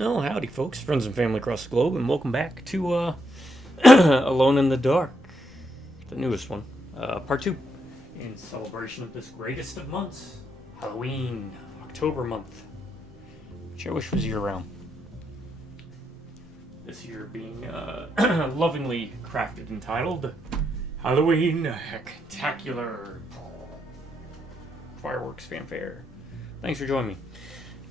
Oh, howdy, folks, friends and family across the globe, and welcome back to Alone in the Dark, the newest one, part two, in celebration of this greatest of months, Halloween, October month, which I wish was year-round. This year being lovingly crafted and titled Halloween Hecktacular. Fireworks fanfare. Thanks for joining me.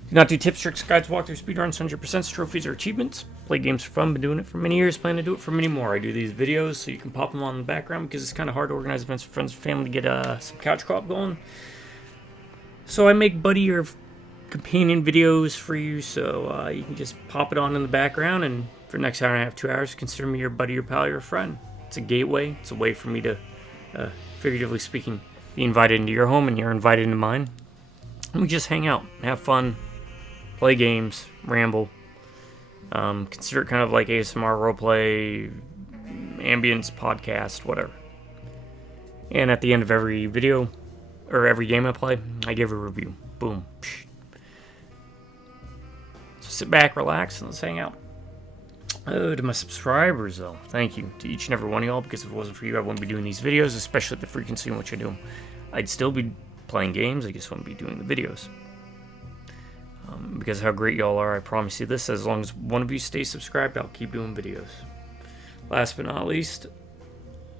Do not do tips, tricks, guides, walkthroughs, speedruns, 100% trophies, or achievements. Play games for fun. Been doing it for many years. Plan to do it for many more. I do these videos so you can pop them on in the background because it's kind of hard to organize events for friends and family to get some couch co-op going. So I make buddy or companion videos for you so you can just pop it on in the background, and for the next hour and a half, 2 hours, consider me your buddy, your pal, your friend. It's a gateway. It's a way for me to, figuratively speaking, be invited into your home and you're invited into mine. And we just hang out, have fun, play games, ramble. Consider it kind of like ASMR roleplay, ambience, podcast, whatever. And at the end of every video, or every game I play, I give a review. Boom. Psh. So sit back, relax, and let's hang out. To my subscribers, though, thank you to each and every one of y'all, because if it wasn't for you, I wouldn't be doing these videos, especially at the frequency in which I do them. I'd still be playing games, I just wouldn't be doing the videos. Because of how great y'all are, I promise you this, as long as one of you stays subscribed, I'll keep doing videos. Last but not least,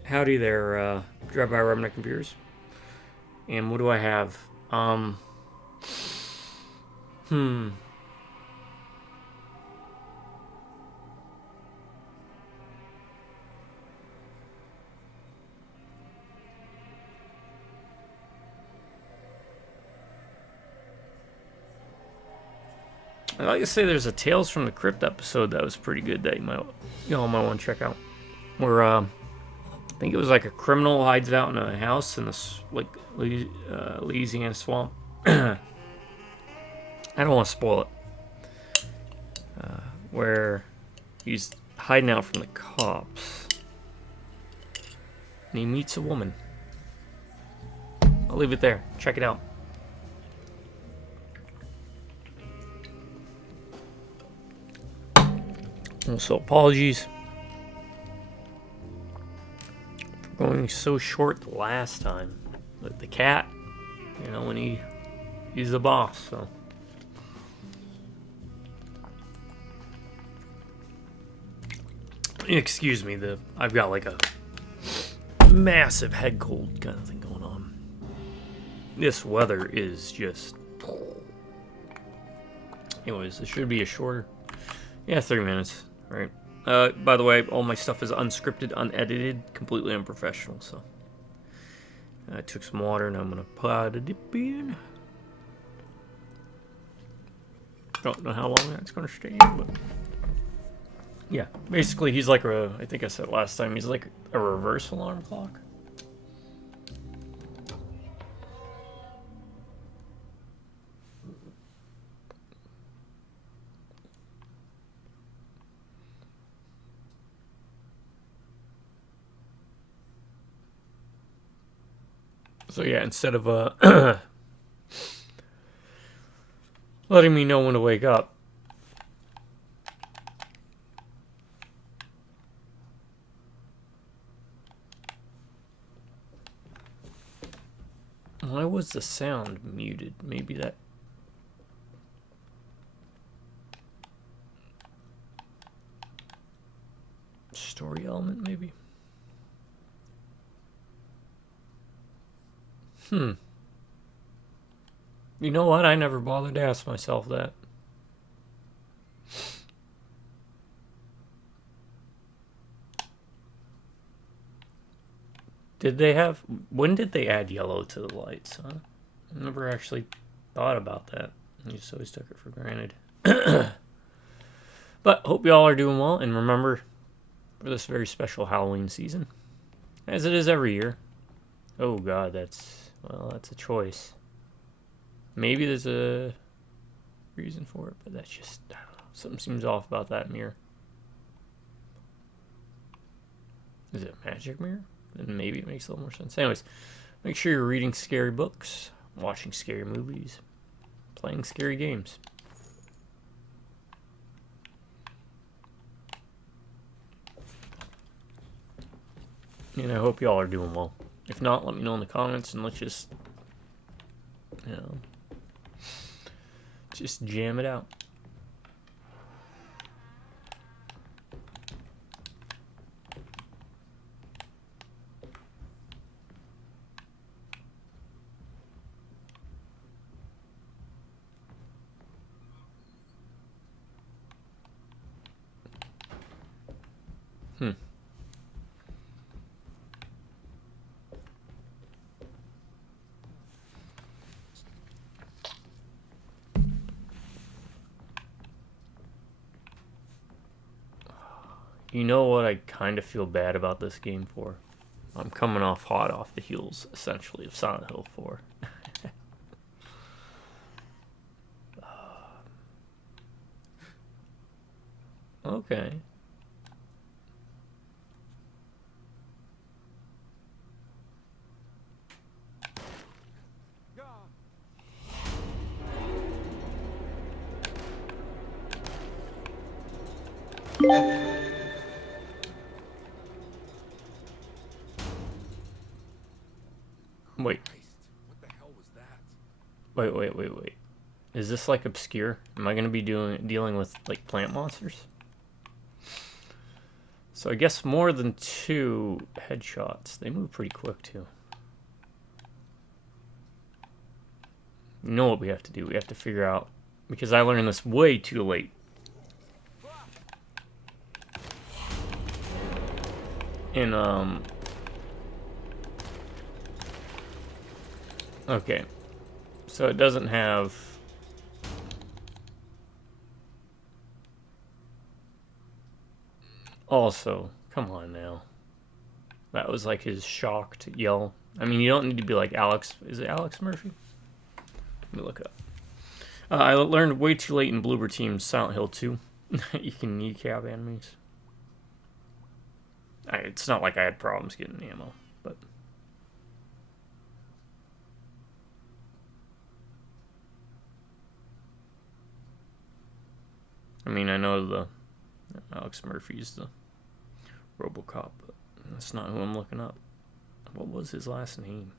howdy there, drive-by Redneck Computers. And what do I have? I'd like to say there's a Tales from the Crypt episode that was pretty good that y'all might want to check out. Where I think it was like a criminal hides out in a house in this Louisiana swamp. I don't want to spoil it. Where he's hiding out from the cops, and he meets a woman. I'll leave it there. Check it out. Also, apologies for going so short the last time. But the cat, when he's the boss, so. Excuse me, I've got like a massive head cold kind of thing going on. This weather is just. Anyways, this should be a shorter. Yeah, 30 minutes. Right. By the way, all my stuff is unscripted, unedited, completely unprofessional. So I took some water and I'm gonna put a dip in. Don't know how long that's gonna stay in, but yeah. Basically, he's like I think I said last time, he's like a reverse alarm clock. So yeah, instead of letting me know when to wake up, why was the sound muted? Maybe that. Story element, maybe? You know what? I never bothered to ask myself that. When did they add yellow to the lights, huh? I never actually thought about that. I just always took it for granted. But hope y'all are doing well, and remember, for this very special Halloween season, as it is every year. Oh god, that's a choice. Maybe there's a reason for it, but that's just, I don't know. Something seems off about that mirror. Is it a magic mirror? Then maybe it makes a little more sense. Anyways, make sure you're reading scary books, watching scary movies, playing scary games. And I hope y'all are doing well. If not, let me know in the comments and let's just, you know, just jam it out. You know what I kind of feel bad about this game for? I'm coming off hot off the heels, essentially, of Silent Hill 4. Okay. Wait. What the hell was that? Wait. Is this like obscure? Am I gonna be dealing with like plant monsters? So I guess more than 2 headshots. They move pretty quick too. You know what we have to do? We have to figure out, because I learned this way too late. And okay. So it doesn't have also, come on now. That was like his shocked yell. I mean, you don't need to be like Alex. Is it Alex Murphy? Let me look it up. I learned way too late in Bloober Team's Silent Hill 2. You can kneecap enemies. It's not like I had problems getting ammo, but... I mean, I know the Alex Murphy's the RoboCop, but that's not who I'm looking up. What was his last name?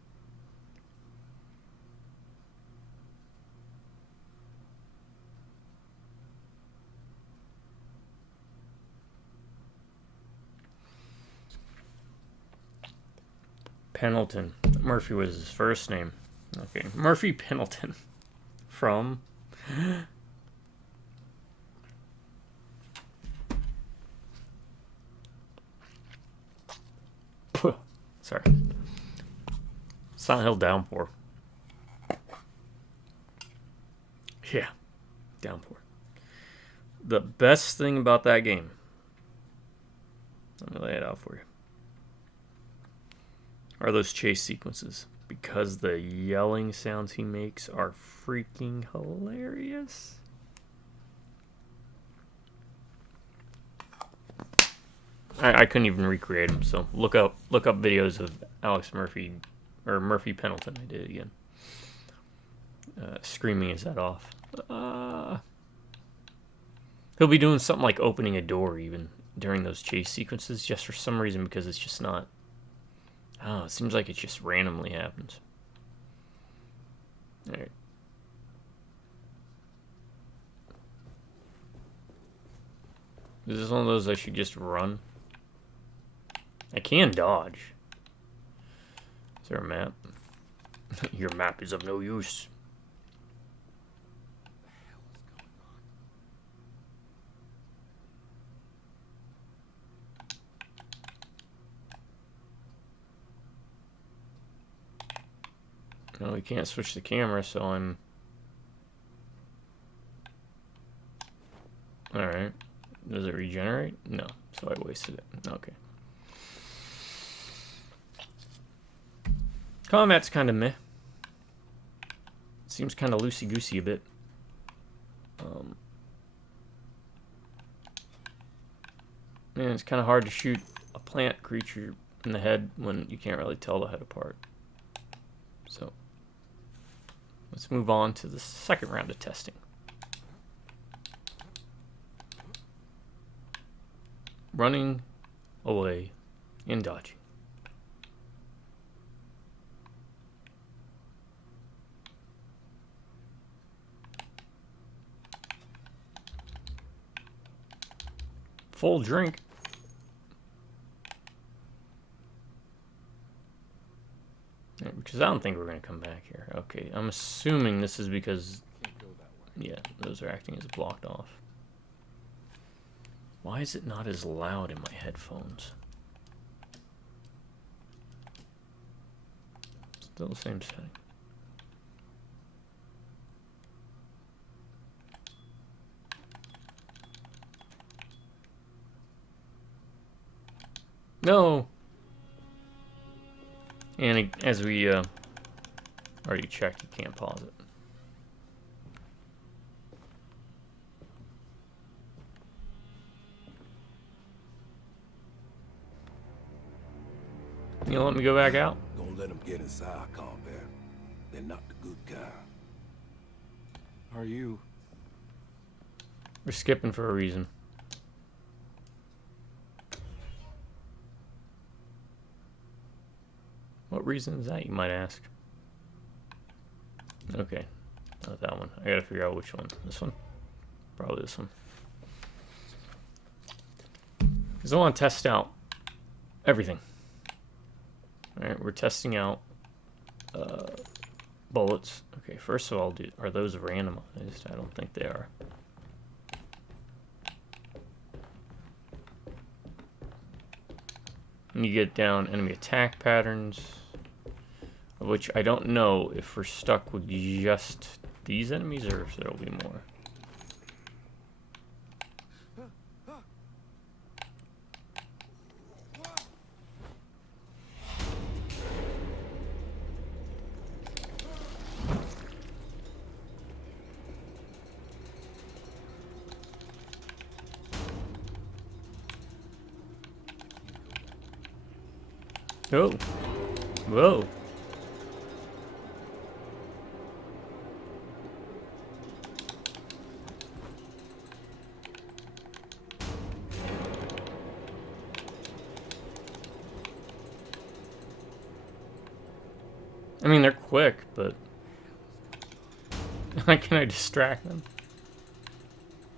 Pendleton. Murphy was his first name. Okay, Murphy Pendleton. From... Sorry. Silent Hill Downpour. Yeah, Downpour. The best thing about that game, let me lay it out for you, are those chase sequences. Because the yelling sounds he makes are freaking hilarious. I couldn't even recreate them, so look up videos of Alex Murphy, or Murphy Pendleton. I did it again. Screaming his head off. He'll be doing something like opening a door even during those chase sequences, just for some reason, because it's just not... Oh, it seems like it just randomly happens. Alright. Is this one of those I should just run? I can dodge. Is there a map? Your map is of no use. No, we can't switch the camera, so I'm... Alright. Does it regenerate? No. So I wasted it. Okay. Combat's kind of meh. Seems kind of loosey-goosey a bit. Man, it's kind of hard to shoot a plant creature in the head when you can't really tell the head apart. So, let's move on to the second round of testing. Running away and dodging. full drink. Yeah, because I don't think we're going to come back here. Okay, I'm assuming this is because... Yeah, those are acting as blocked off. Why is it not as loud in my headphones? Still the same setting. No! And as we already checked, you can't pause it. You gonna let me go back out? Don't let them get inside, Carnby. They're not the good kind. Are you? We're skipping for a reason. What reason is that, you might ask? Okay, not that one. I gotta figure out which one. This one? Probably this one. Because I want to test out everything. Alright, we're testing out bullets. Okay, first of all, are those randomized? I don't think they are. And you get down enemy attack patterns, which I don't know if we're stuck with just these enemies or if there'll be more. Oh, whoa. I mean, they're quick, but how can I distract them?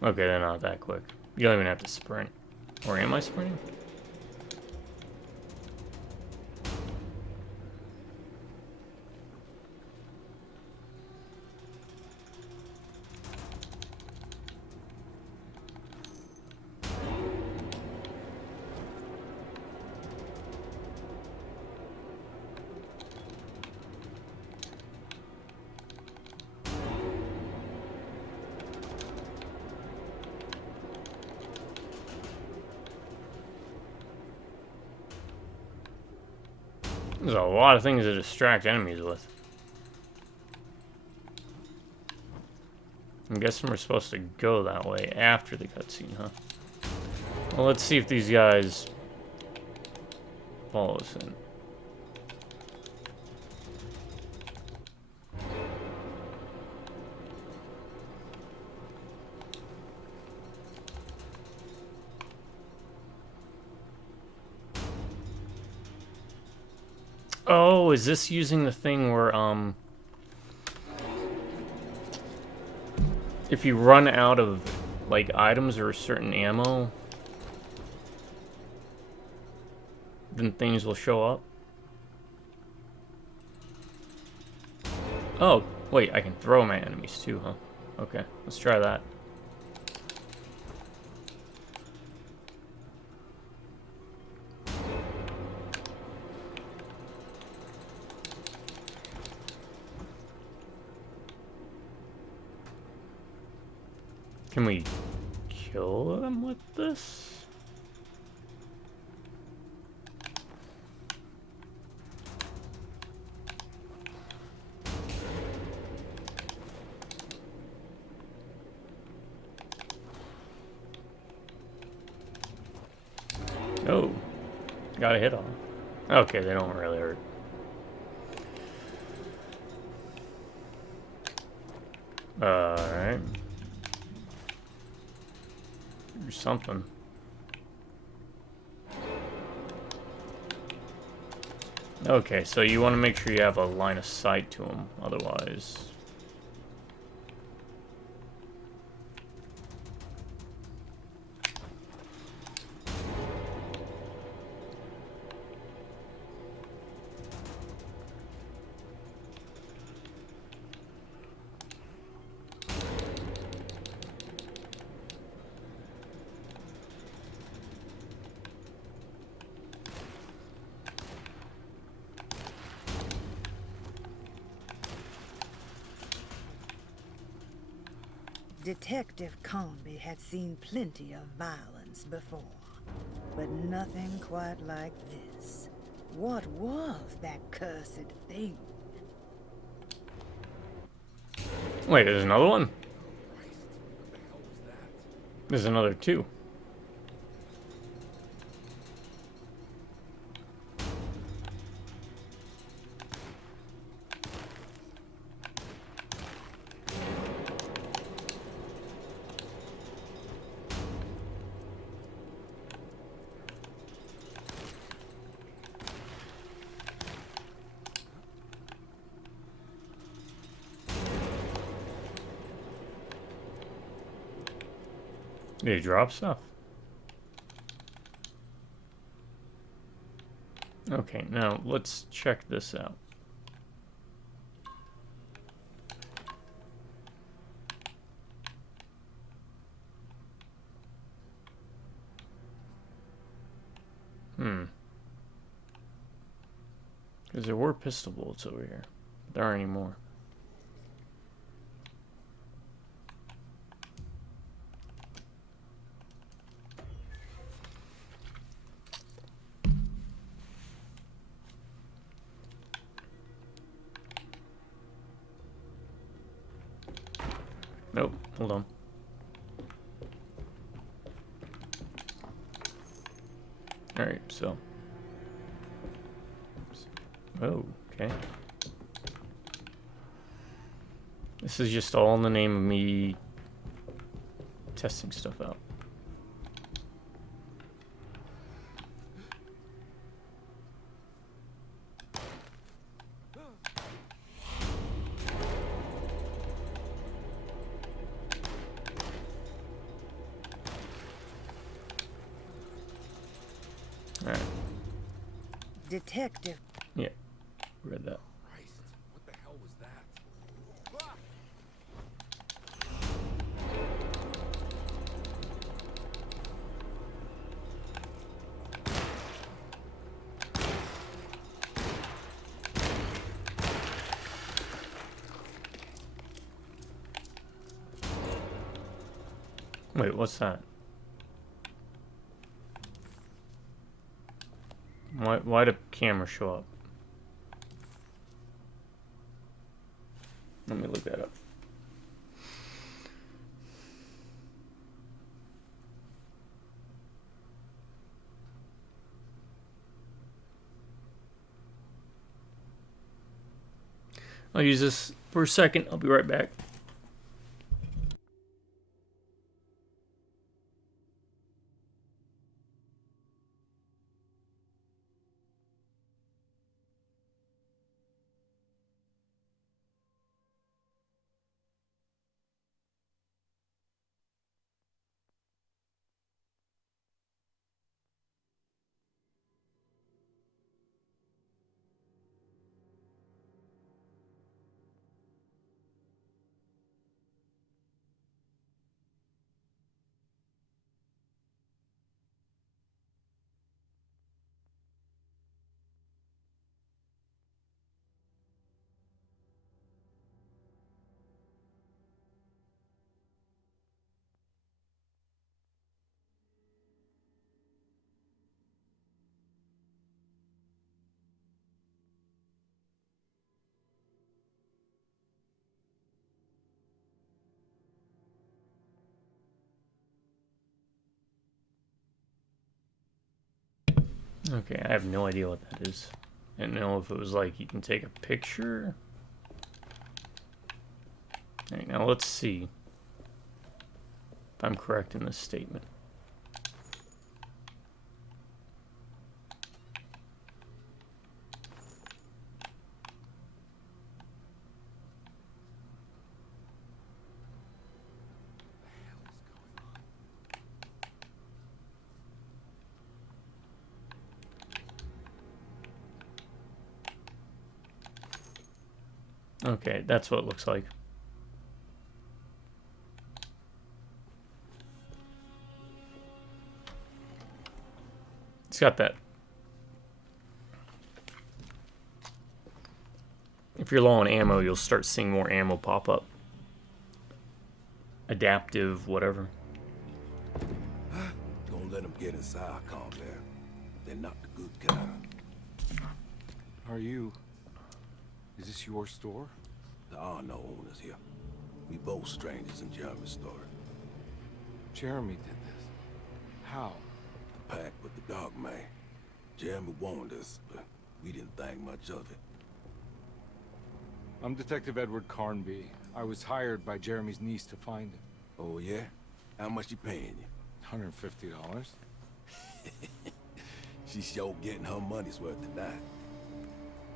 Okay, they're not that quick. You don't even have to sprint. Or am I sprinting? There's a lot of things to distract enemies with. I'm guessing we're supposed to go that way after the cutscene, huh? Well, let's see if these guys follow us in. Oh, is this using the thing where, if you run out of, like, items or certain ammo, then things will show up? Oh, wait, I can throw my enemies too, huh? Okay, let's try that. Can we kill them with this? Oh, got a hit on them. Okay, they don't really hurt. Alright. Or something. Okay, so you want to make sure you have a line of sight to them, otherwise... Detective Carnby had seen plenty of violence before, but nothing quite like this. What was that cursed thing? Wait, there's another one? There's another two. They drop stuff. Okay, now let's check this out. Because there were pistol bullets over here. There aren't any more. Nope, hold on. Alright, so. Oh, okay. This is just all in the name of me testing stuff out. Alright. Detective. Yeah, read that. Christ, what the hell was that? Wait, what's that? Why did the camera show up? Let me look that up. I'll use this for a second. I'll be right back. Okay, I have no idea what that is. I didn't know if it was like you can take a picture. Alright, now let's see if I'm correct in this statement. Okay, that's what it looks like. It's got that. If you're low on ammo, you'll start seeing more ammo pop up. adaptive, whatever. Gonna let them get inside, Carnby. They're not the good kind. Are you? Is this your store? There are no owners here. We both strangers in Jeremy's story. Jeremy did this. How? The pact with the dog man. Jeremy warned us, but we didn't think much of it. I'm Detective Edward Carnby. I was hired by Jeremy's niece to find him. Oh, yeah? How much you paying you? $150. She's sure getting her money's worth tonight.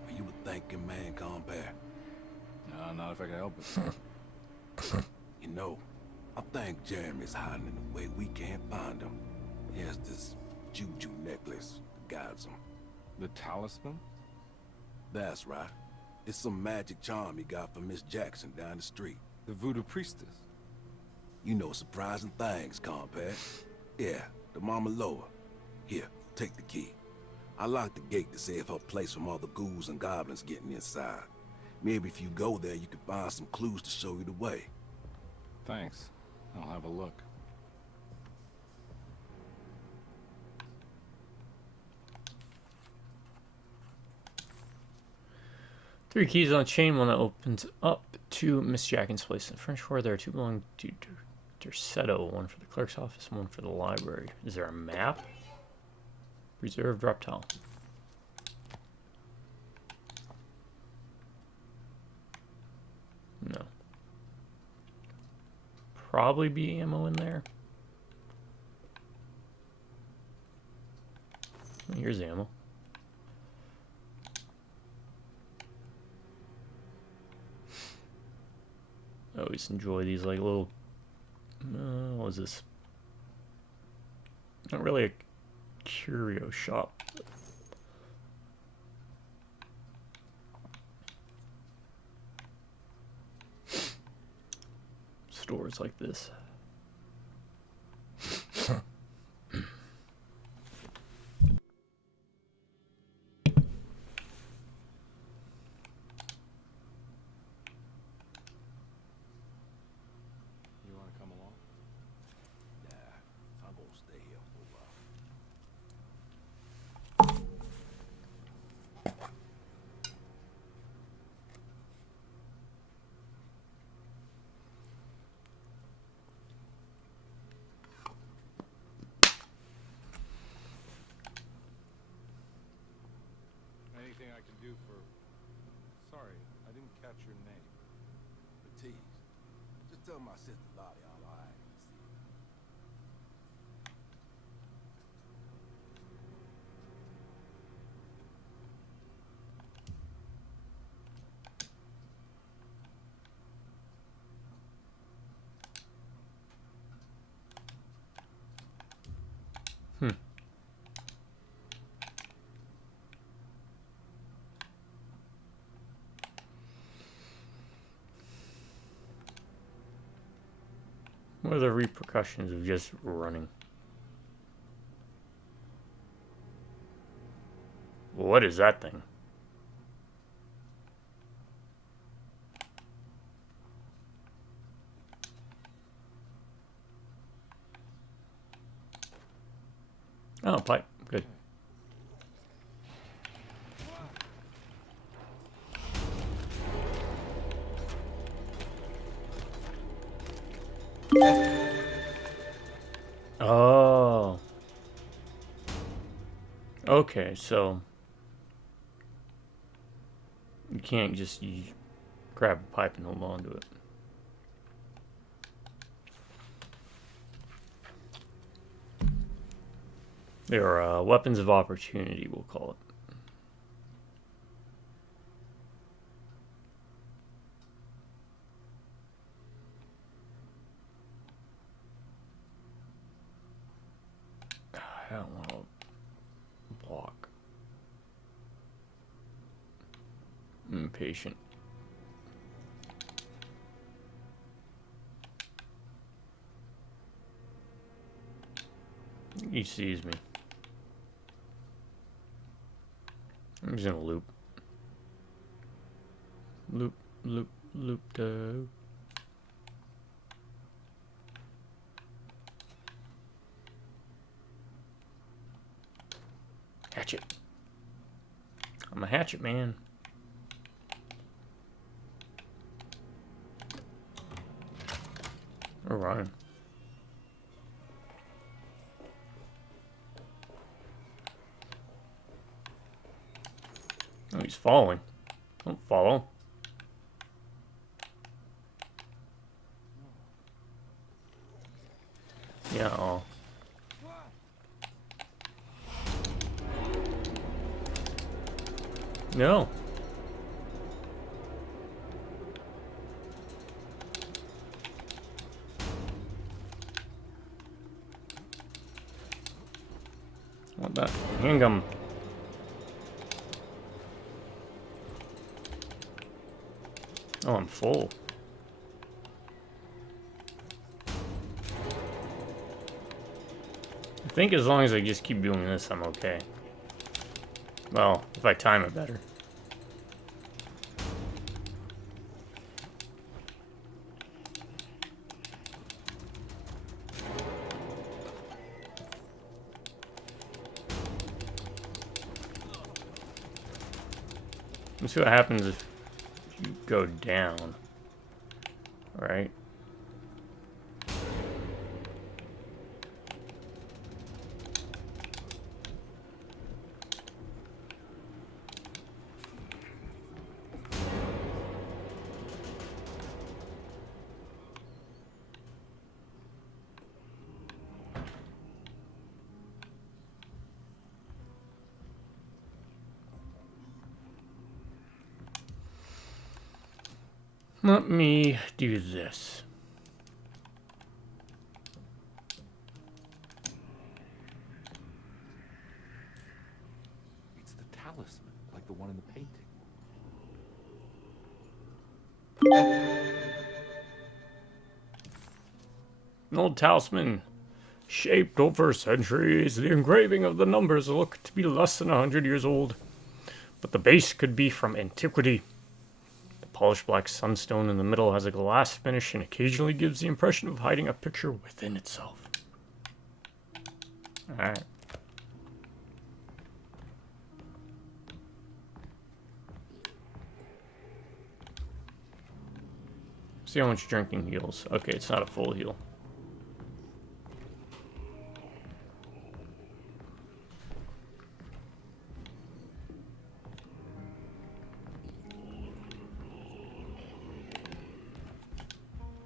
Are you a thinking man, Carnby? Not if I can help it. You know, I think Jeremy's hiding in a way we can't find him. He has this juju necklace that guides him. The talisman? That's right. It's some magic charm he got from Miss Jackson down the street. The voodoo priestess? You know surprising things, Carnby. Yeah, the Mama Loa. Here, take the key. I locked the gate to save her place from all the ghouls and goblins getting inside. Maybe if you go there, you can find some clues to show you the way. Thanks. I'll have a look. Three keys on a chain, one that opens up to Miss Jackson's place in the French Quarter. There are two belonging to Derceto, one for the clerk's office and one for the library. Is there a map? Reserved reptile. No. Probably be ammo in there. Here's ammo. I always enjoy these like little. What is this? Not really a curio shop. Stores like this. You want to come along? Nah, I'm gonna stay here for a while. Anything I can do for... Sorry, I didn't catch your name. Matisse, just tell my sister Lottie I'm all right. What are the repercussions of just running? What is that thing? Oh, pipe. Good. Oh. Okay, so you can't just grab a pipe and hold on to it. There are weapons of opportunity, we'll call it. I don't want to block. I'm impatient. He sees me. I'm just gonna loop. Loop, loop, loop, hatchet. I'm a hatchet man. We're running. Oh, he's falling. Don't follow. Yeah. Oh. No. What that? Handgun. Oh, I'm full. I think as long as I just keep doing this, I'm okay. Well, if I time it better. Let's see what happens if you go down. Right? Let me do this. It's the talisman, like the one in the painting. An old talisman, shaped over centuries. The engraving of the numbers look to be less than 100 years old, but the base could be from antiquity. The polished black sunstone in the middle has a glass finish and occasionally gives the impression of hiding a picture within itself. Alright. See how much drinking heals. Okay, it's not a full heal.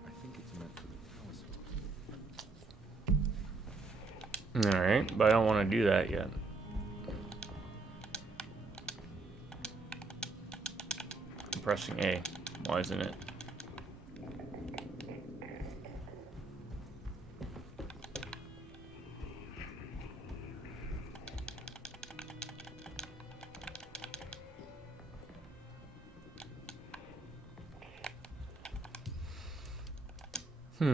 I think it's meant for the talisman. Alright, but I don't want to do that yet. I'm pressing A. Why isn't it? I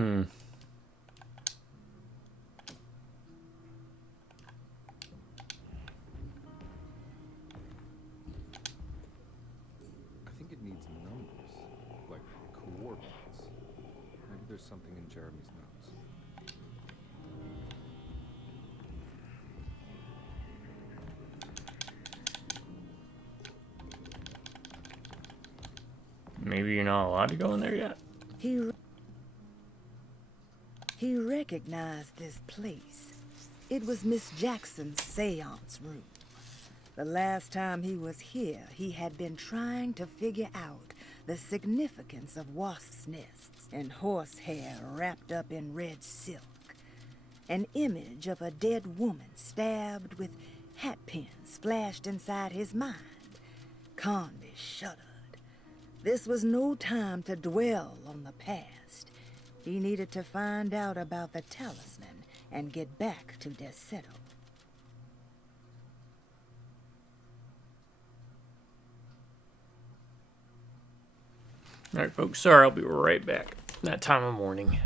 think it needs numbers, like coordinates. Maybe there's something in Jeremy's notes. Maybe you're not allowed to go in there yet? He recognized this place. It was Miss Jackson's seance room. The last time he was here, he had been trying to figure out the significance of wasps' nests and horsehair wrapped up in red silk. An image of a dead woman stabbed with hat pins flashed inside his mind. Carnby shuddered. This was no time to dwell on the past. He needed to find out about the talisman and get back to Desetto. Alright, folks, sorry, I'll be right back. That time of morning.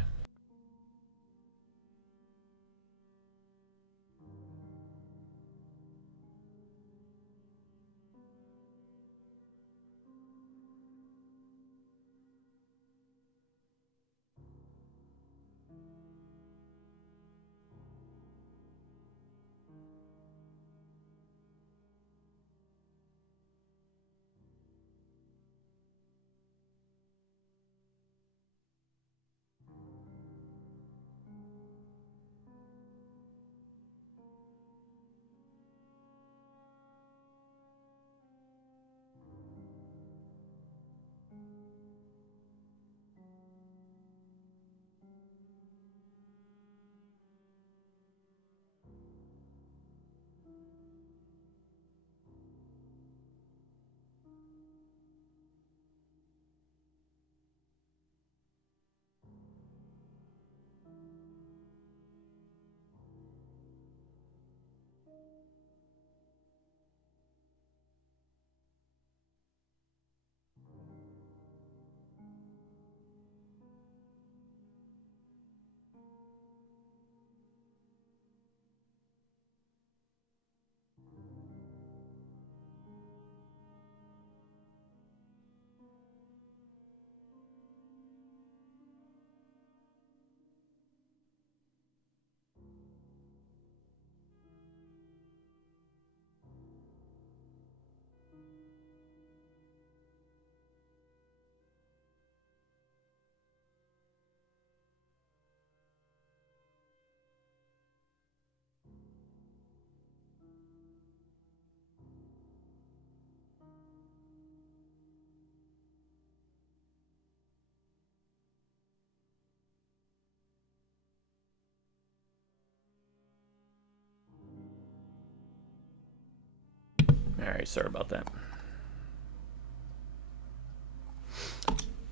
Alright, sorry about that.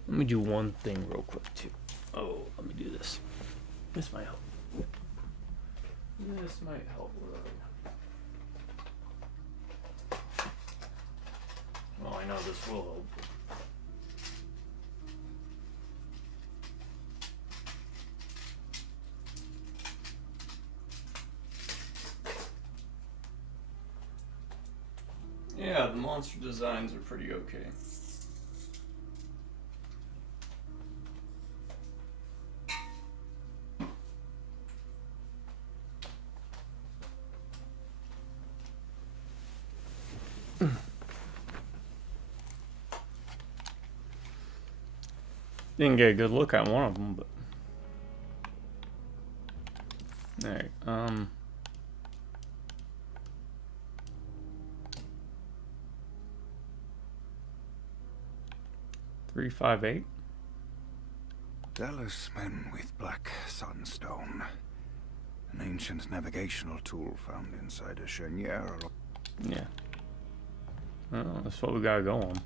Let me do one thing real quick, too. Oh, let me do this. This might help. This might help. Well, I know this will help. Yeah, the monster designs are pretty okay. Didn't get a good look at one of them, but alright, 358. Dallas men with black sunstone. An ancient navigational tool found inside a cheniere. Yeah. Well, that's what we gotta go on.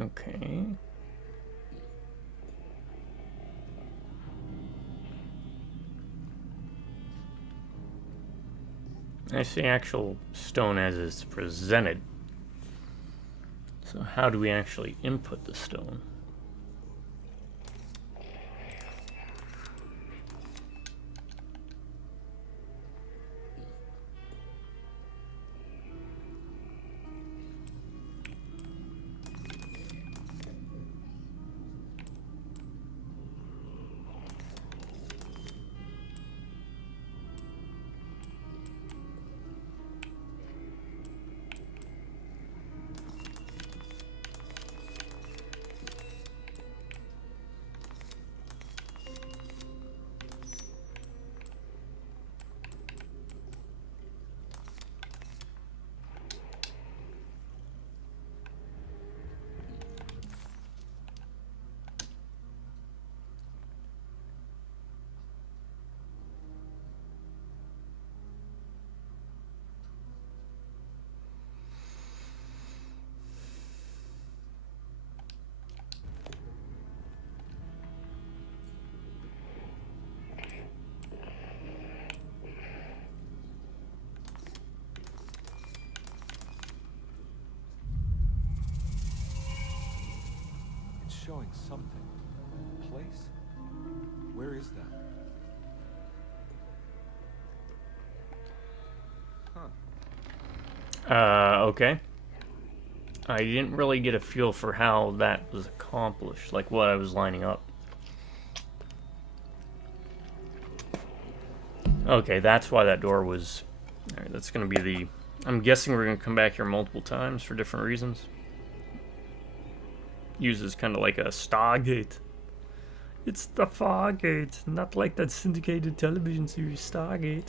Okay. That's the actual stone as it's presented. So how do we actually input the stone? Showing something. Place? Where is that? Okay. I didn't really get a feel for how that was accomplished, like what I was lining up. Okay, that's why that door was... Alright, that's gonna be the... I'm guessing we're gonna come back here multiple times for different reasons. Uses kind of like a Stargate. It's the Fargate, not like that syndicated television series Stargate.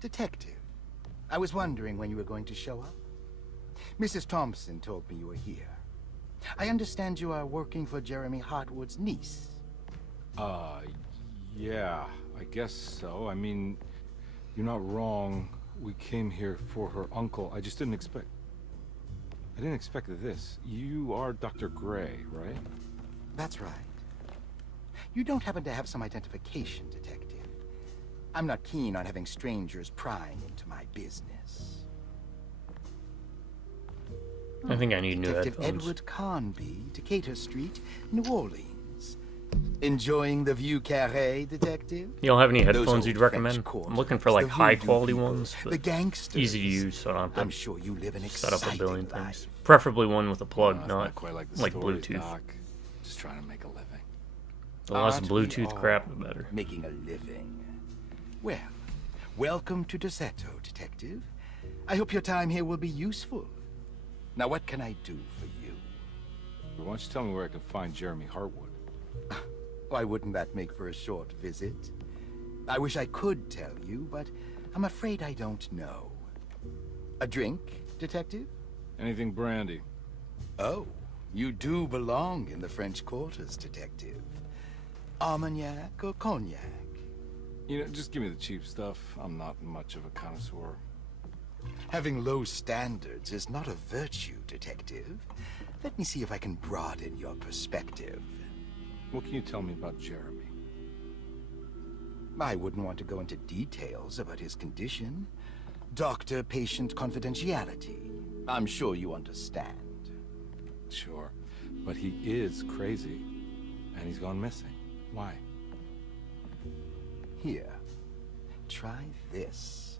Detective, I was wondering when you were going to show up. Mrs. Thompson told me you were here. I understand you are working for Jeremy Hartwood's niece. Yeah, I guess so. I mean, you're not wrong. We came here for her uncle. I just didn't expect... I didn't expect this. You are Dr. Gray, right? That's right. You don't happen to have some identification, Detective. I'm not keen on having strangers prying into my business. I think I need new Detective headphones. Edward Carnby, Decatur Street, New Orleans. Enjoying the view carré, Detective? You don't have any Those headphones old you'd French recommend? quarters, I'm looking for the like high voodoo quality people, ones, the but gangsters. easy to use, so I don't have to I'm sure you live an set up a exciting billion life. things. Preferably one with a plug, It's not quite like the like stories, Bluetooth. Doc. Just trying to make a living. The less Aren't we Bluetooth all crap, the better. Making a living. Well, welcome to Deseto, Detective. I hope your time here will be useful. Now, what can I do for you? Why don't you tell me where I can find Jeremy Hartwood? Why wouldn't that make for a short visit? I wish I could tell you, but I'm afraid I don't know. A drink, Detective? Anything brandy? Oh, you do belong in the French quarters, Detective. Armagnac or cognac? You know, just give me the cheap stuff. I'm not much of a connoisseur. Having low standards is not a virtue, Detective. Let me see if I can broaden your perspective. What can you tell me about Jeremy? I wouldn't want to go into details about his condition. Doctor-patient confidentiality. I'm sure you understand. Sure, but he is crazy, and he's gone missing. Why? Here, try this.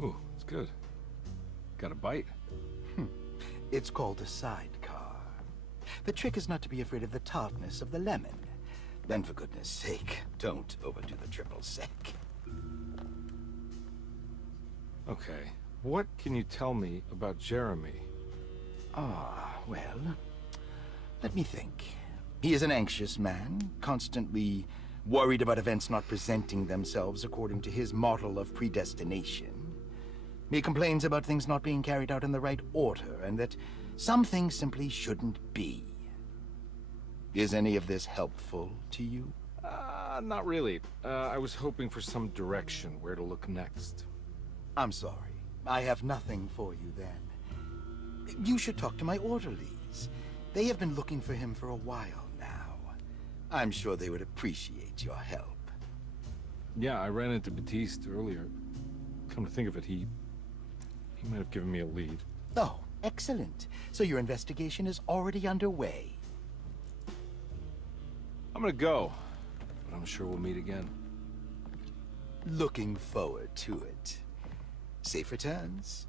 Ooh, it's good. Got a bite? It's called a sidecar. The trick is not to be afraid of the tartness of the lemon. Then, for goodness sake, don't overdo the triple sec. Okay. What can you tell me about Jeremy? Well, let me think. He is an anxious man, constantly worried about events not presenting themselves according to his model of predestination. He complains about things not being carried out in the right order, and that some things simply shouldn't be. Is any of this helpful to you? Not really. I was hoping for some direction where to look next. I'm sorry. I have nothing for you then. You should talk to my orderlies. They have been looking for him for a while now. I'm sure they would appreciate your help. Yeah, I ran into Batiste earlier. Come to think of it, he might have given me a lead. Oh, excellent. So your investigation is already underway. I'm gonna go, but I'm sure we'll meet again. Looking forward to it. Safe returns.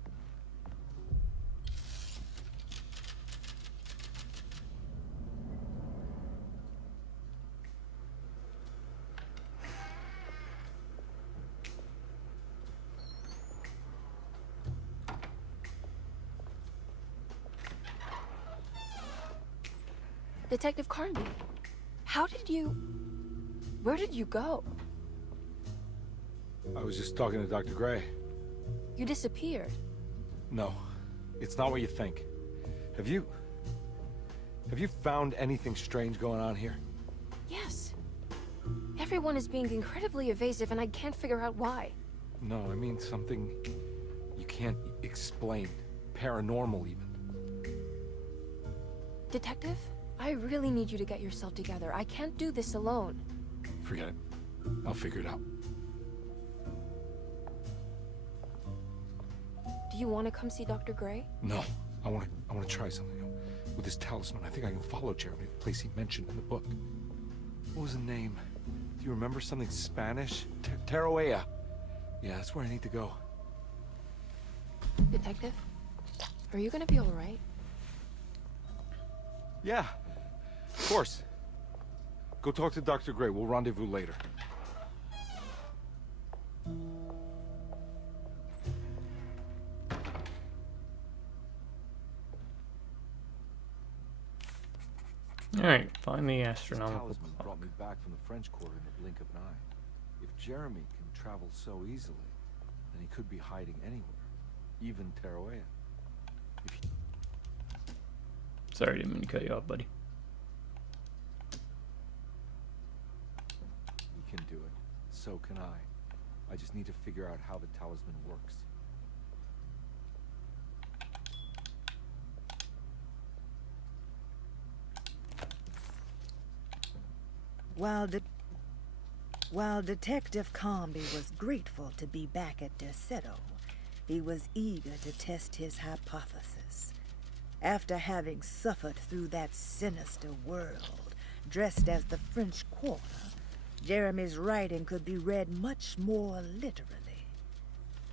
Detective Carnby, where did you go? I was just talking to Dr. Gray. You disappeared. No, it's not what you think. Have you found anything strange going on here? Yes. Everyone is being incredibly evasive and I can't figure out why. No, I mean something you can't explain. Paranormal, even. Detective, I really need you to get yourself together. I can't do this alone. Forget it. I'll figure it out. Do you want to come see Dr. Gray? No, I want to try something. With this talisman, I think I can follow Jeremy to the place he mentioned in the book. What was the name? Do you remember something Spanish? Teroea. Yeah, that's where I need to go. Detective, are you gonna be all right? Yeah, of course. Go talk to Dr. Gray. We'll rendezvous later. Alright, find the This astronomical talisman clock. brought me back from the French Quarter in the blink of an eye. If Jeremy can travel so easily, then he could be hiding anywhere, even Tarawea. If he... Sorry, didn't mean to cut you off, buddy. He can do it. So can I. I just need to figure out how the talisman works. While Detective Carnby was grateful to be back at Derceto, he was eager to test his hypothesis. After having suffered through that sinister world, dressed as the French Quarter, Jeremy's writing could be read much more literally.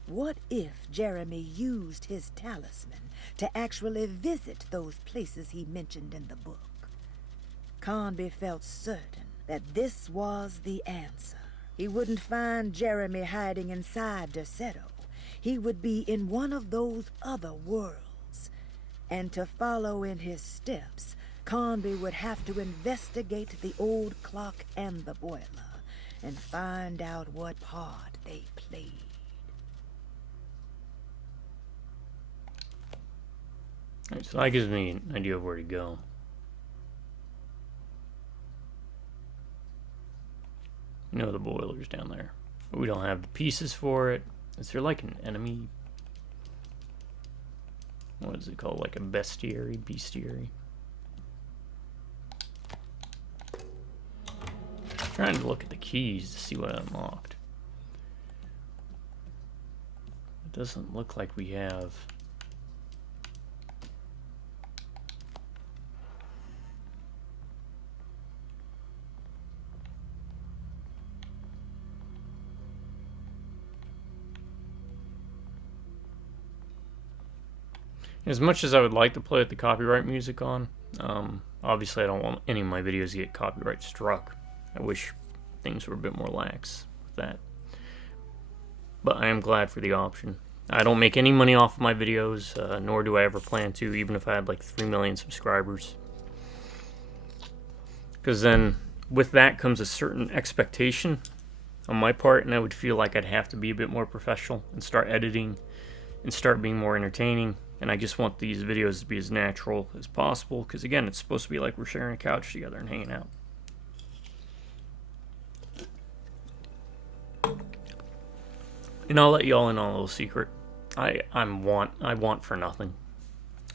What if Jeremy used his talisman to actually visit those places he mentioned in the book? Carnby felt certain that this was the answer. He wouldn't find Jeremy hiding inside Derceto. He would be in one of those other worlds. And to follow in his steps, Carnby would have to investigate the old clock and the boiler and find out what part they played. Alright, so that gives me an idea of where to go. You know the boiler's down there. But we don't have the pieces for it. Is there like an enemy? What is it called? Like a bestiary? Trying to look at the keys to see what I unlocked. It doesn't look like we have. As much as I would like to play with the copyright music on, obviously I don't want any of my videos to get copyright struck. I wish things were a bit more lax with that. But I am glad for the option. I don't make any money off of my videos, nor do I ever plan to, even if I had like 3 million subscribers. Because then, with that comes a certain expectation on my part, and I would feel like I'd have to be a bit more professional and start editing and start being more entertaining. And I just want these videos to be as natural as possible, because again, it's supposed to be like we're sharing a couch together and hanging out. And I'll let you all in on a little secret. I want for nothing.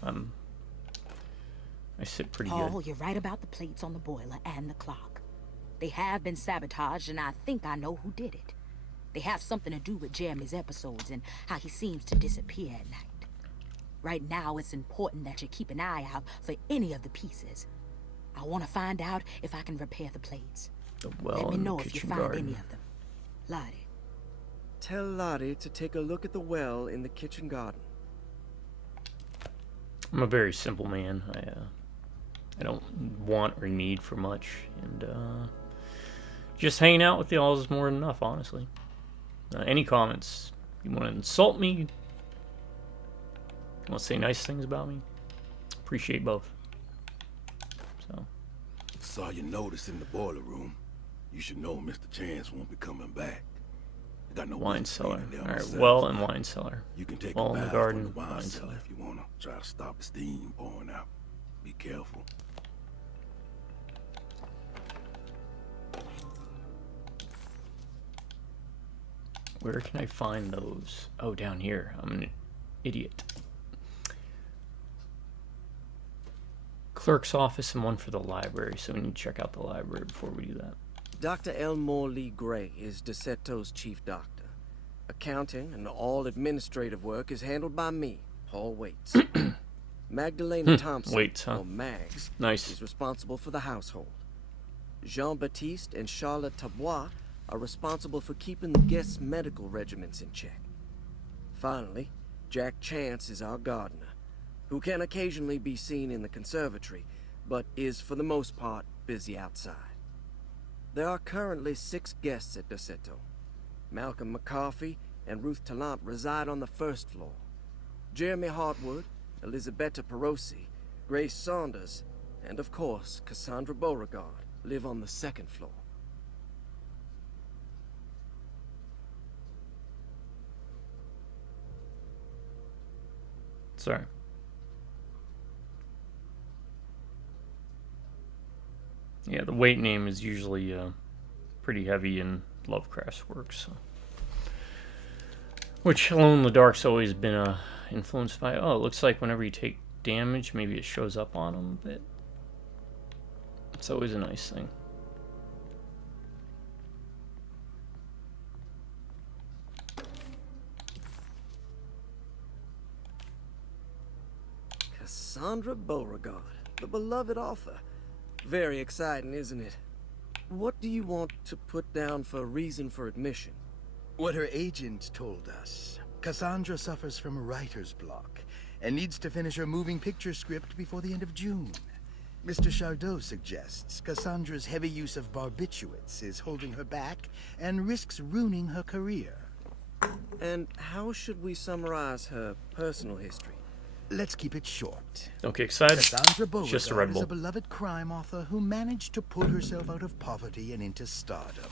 I sit pretty Paul, good. you're right about the plates on the boiler and the clock. They have been sabotaged, and I think I know who did it. They have something to do with Jeremy's episodes and how he seems to disappear at night. Right now, it's important that you keep an eye out for any of the pieces. I want to find out if I can repair the plates. The well Let me and know the if you kitchen find garden. any of them. Lottie. Tell Lottie to take a look at the well in the kitchen garden. I'm a very simple man. I don't want or need for much, and just hanging out with y'all is more than enough, honestly. Any comments? You want to insult me? You want to say nice things about me? Appreciate both. So. Saw your notice in the boiler room. You should know Mr. Chance won't be coming back. I got no Wine business being cellar. in there Alright, myself. well and wine cellar. You can take well a in the bath garden, from the wine wine cellar cellar. if you want to try to stop the steam pouring out. Be careful. Where can I find those? Oh, down here. I'm an idiot. Clerk's office and one for the library, so we need to check out the library before we do that. Dr. Elmore Lee Gray is Deceto's chief doctor. Accounting and all administrative work is handled by me, Paul Waits. Magdalena Thompson, Waits, huh? or Mags, Nice. is responsible for the household. Jean-Baptiste and Charlotte Tabois are responsible for keeping the guests' medical regimens in check. Finally, Jack Chance is our gardener, who can occasionally be seen in the conservatory, but is for the most part busy outside. There are currently 6 guests at Dosetto. Malcolm McCarthy and Ruth Tallant reside on the first floor. Jeremy Hartwood, Elisabetta Perosi, Grace Saunders, and of course, Cassandra Beauregard live on the second floor. Sorry. Yeah, the weight name is usually pretty heavy in Lovecraft's works. So. Which Alone in the Dark's always been influenced by. Oh, it looks like whenever you take damage, maybe it shows up on them a bit. It's always a nice thing. Cassandra Beauregard, the beloved author. Very exciting, isn't it? What do you want to put down for reason for admission? What her agent told us. Cassandra suffers from writer's block and needs to finish her moving picture script before the end of June. Mr. Chardot suggests Cassandra's heavy use of barbiturates is holding her back and risks ruining her career. And how should we summarize her personal history? Let's keep it short. Don't get excited. Cassandra It's just a Red Beauregard is Bull. a beloved crime author who managed to pull herself out of poverty and into stardom.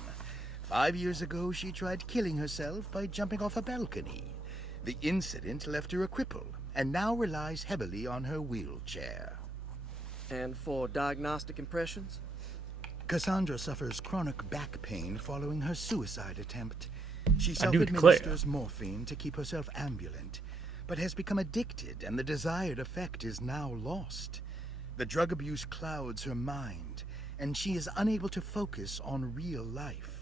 5 years ago, she tried killing herself by jumping off a balcony. The incident left her a cripple, and now relies heavily on her wheelchair. And for diagnostic impressions? Cassandra suffers chronic back pain following her suicide attempt. She I do self-administers morphine to keep herself ambulant, but has become addicted, and the desired effect is now lost. The drug abuse clouds her mind, and she is unable to focus on real life.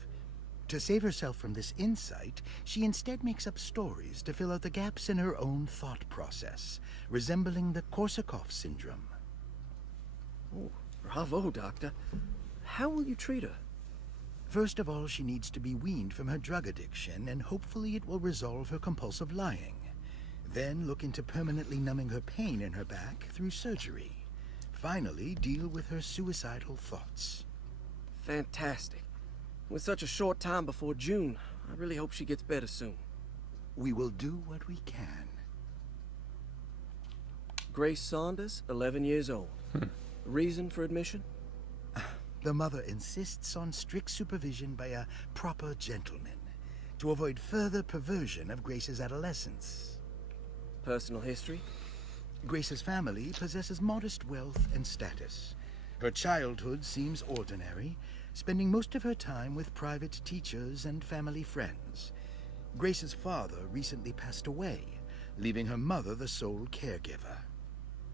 To save herself from this insight, she instead makes up stories to fill out the gaps in her own thought process, resembling the Korsakoff syndrome. Oh, bravo, Doctor. How will you treat her? First of all, she needs to be weaned from her drug addiction, and hopefully it will resolve her compulsive lying. Then look into permanently numbing her pain in her back through surgery. Finally, deal with her suicidal thoughts. Fantastic. With such a short time before June, I really hope she gets better soon. We will do what we can. Grace Saunders, 11 years old. Reason for admission? The mother insists on strict supervision by a proper gentleman to avoid further perversion of Grace's adolescence. Personal history? Grace's family possesses modest wealth and status. Her childhood seems ordinary, spending most of her time with private teachers and family friends. Grace's father recently passed away, leaving her mother the sole caregiver.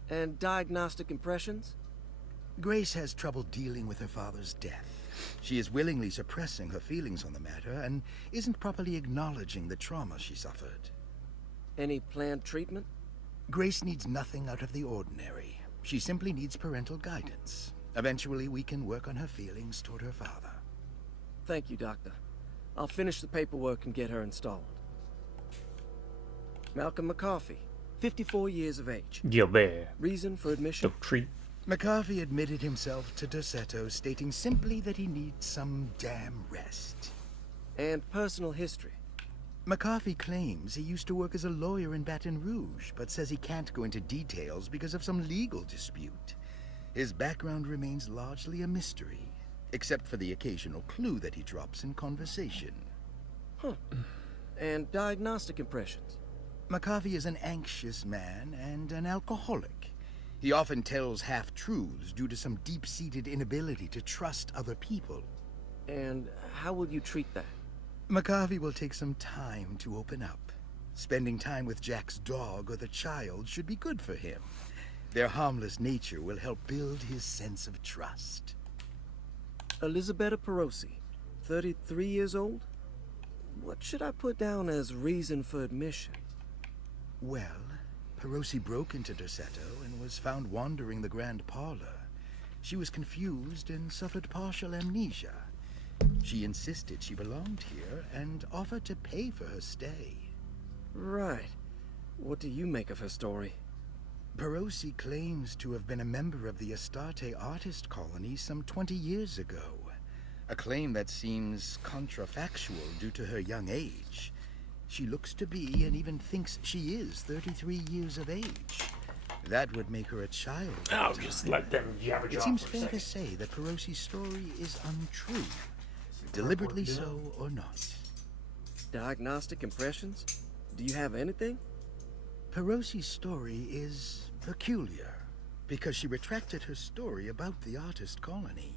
And diagnostic impressions? Grace has trouble dealing with her father's death. She is willingly suppressing her feelings on the matter and isn't properly acknowledging the trauma she suffered. Any planned treatment? Grace needs nothing out of the ordinary. She simply needs parental guidance. Eventually, we can work on her feelings toward her father. Thank you, Doctor. I'll finish the paperwork and get her installed. Malcolm McCarthy, 54 years of age. Gilbert. Reason for admission? The treat. McCarthy admitted himself to Dosetto, stating simply that he needs some damn rest. And personal history? McCarthy claims he used to work as a lawyer in Baton Rouge, but says he can't go into details because of some legal dispute. His background remains largely a mystery, except for the occasional clue that he drops in conversation. Huh. And diagnostic impressions? McCarthy is an anxious man and an alcoholic. He often tells half-truths due to some deep-seated inability to trust other people. And how will you treat that? McCarthy will take some time to open up. Spending time with Jack's dog or the child should be good for him. Their harmless nature will help build his sense of trust. Elisabetta Perosi, 33 years old? What should I put down as reason for admission? Well, Perosi broke into Dosetto and was found wandering the grand parlor. She was confused and suffered partial amnesia. She insisted she belonged here and offered to pay for her stay. Right. What do you make of her story? Perosi claims to have been a member of the Astarte artist colony some 20 years ago. A claim that seems contrafactual due to her young age. She looks to be, and even thinks she is, 33 years of age. That would make her a child. I'll just let them jabber It seems fair to say that Perosi's story is untrue, deliberately so or not. Diagnostic impressions? Do you have anything? Perosi's story is peculiar, because she retracted her story about the artist colony.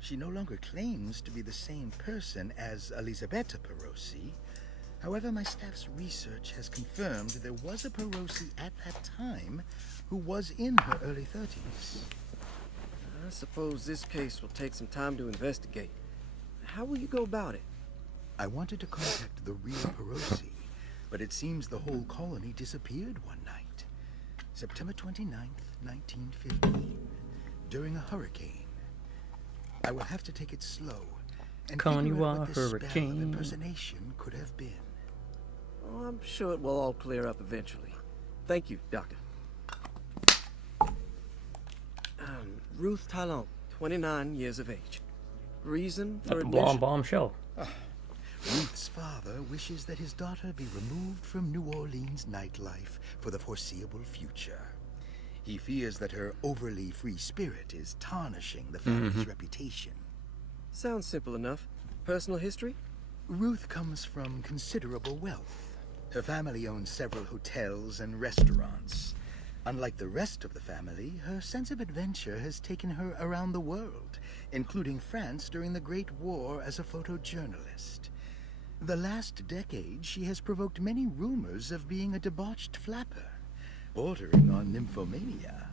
She no longer claims to be the same person as Elisabetta Perosi. However, my staff's research has confirmed there was a Perosi at that time who was in her early 30s. I suppose this case will take some time to investigate. How will you go about it? I wanted to contact the real Perosi, but it seems the whole colony disappeared one night. September 29th, 1915, during a hurricane. I will have to take it slow and figure out what this spell of impersonation could have been. Oh, I'm sure it will all clear up eventually. Thank you, Doctor. Ruth Talon, 29 years of age. Reason for admission? Bombshell. Ruth's father wishes that his daughter be removed from New Orleans nightlife for the foreseeable future. He fears that her overly free spirit is tarnishing the family's reputation. Sounds simple enough. Personal history? Ruth comes from considerable wealth. Her family owns several hotels and restaurants. Unlike the rest of the family, her sense of adventure has taken her around the world, including France during the Great War as a photojournalist. The last decade, she has provoked many rumors of being a debauched flapper, bordering on nymphomania.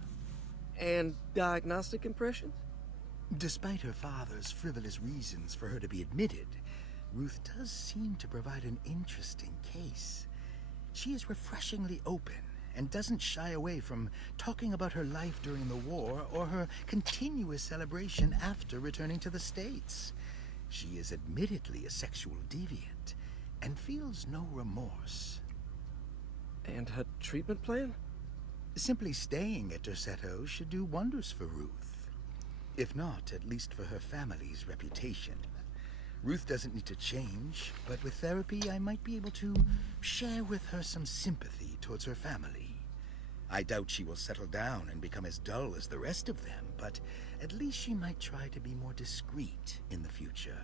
And diagnostic impressions? Despite her father's frivolous reasons for her to be admitted, Ruth does seem to provide an interesting case. She is refreshingly open and doesn't shy away from talking about her life during the war or her continuous celebration after returning to the States. She is admittedly a sexual deviant and feels no remorse. And her treatment plan? Simply staying at Derceto should do wonders for Ruth. If not, at least for her family's reputation. Ruth doesn't need to change, but with therapy I might be able to share with her some sympathy towards her family. I doubt she will settle down and become as dull as the rest of them, but at least she might try to be more discreet in the future.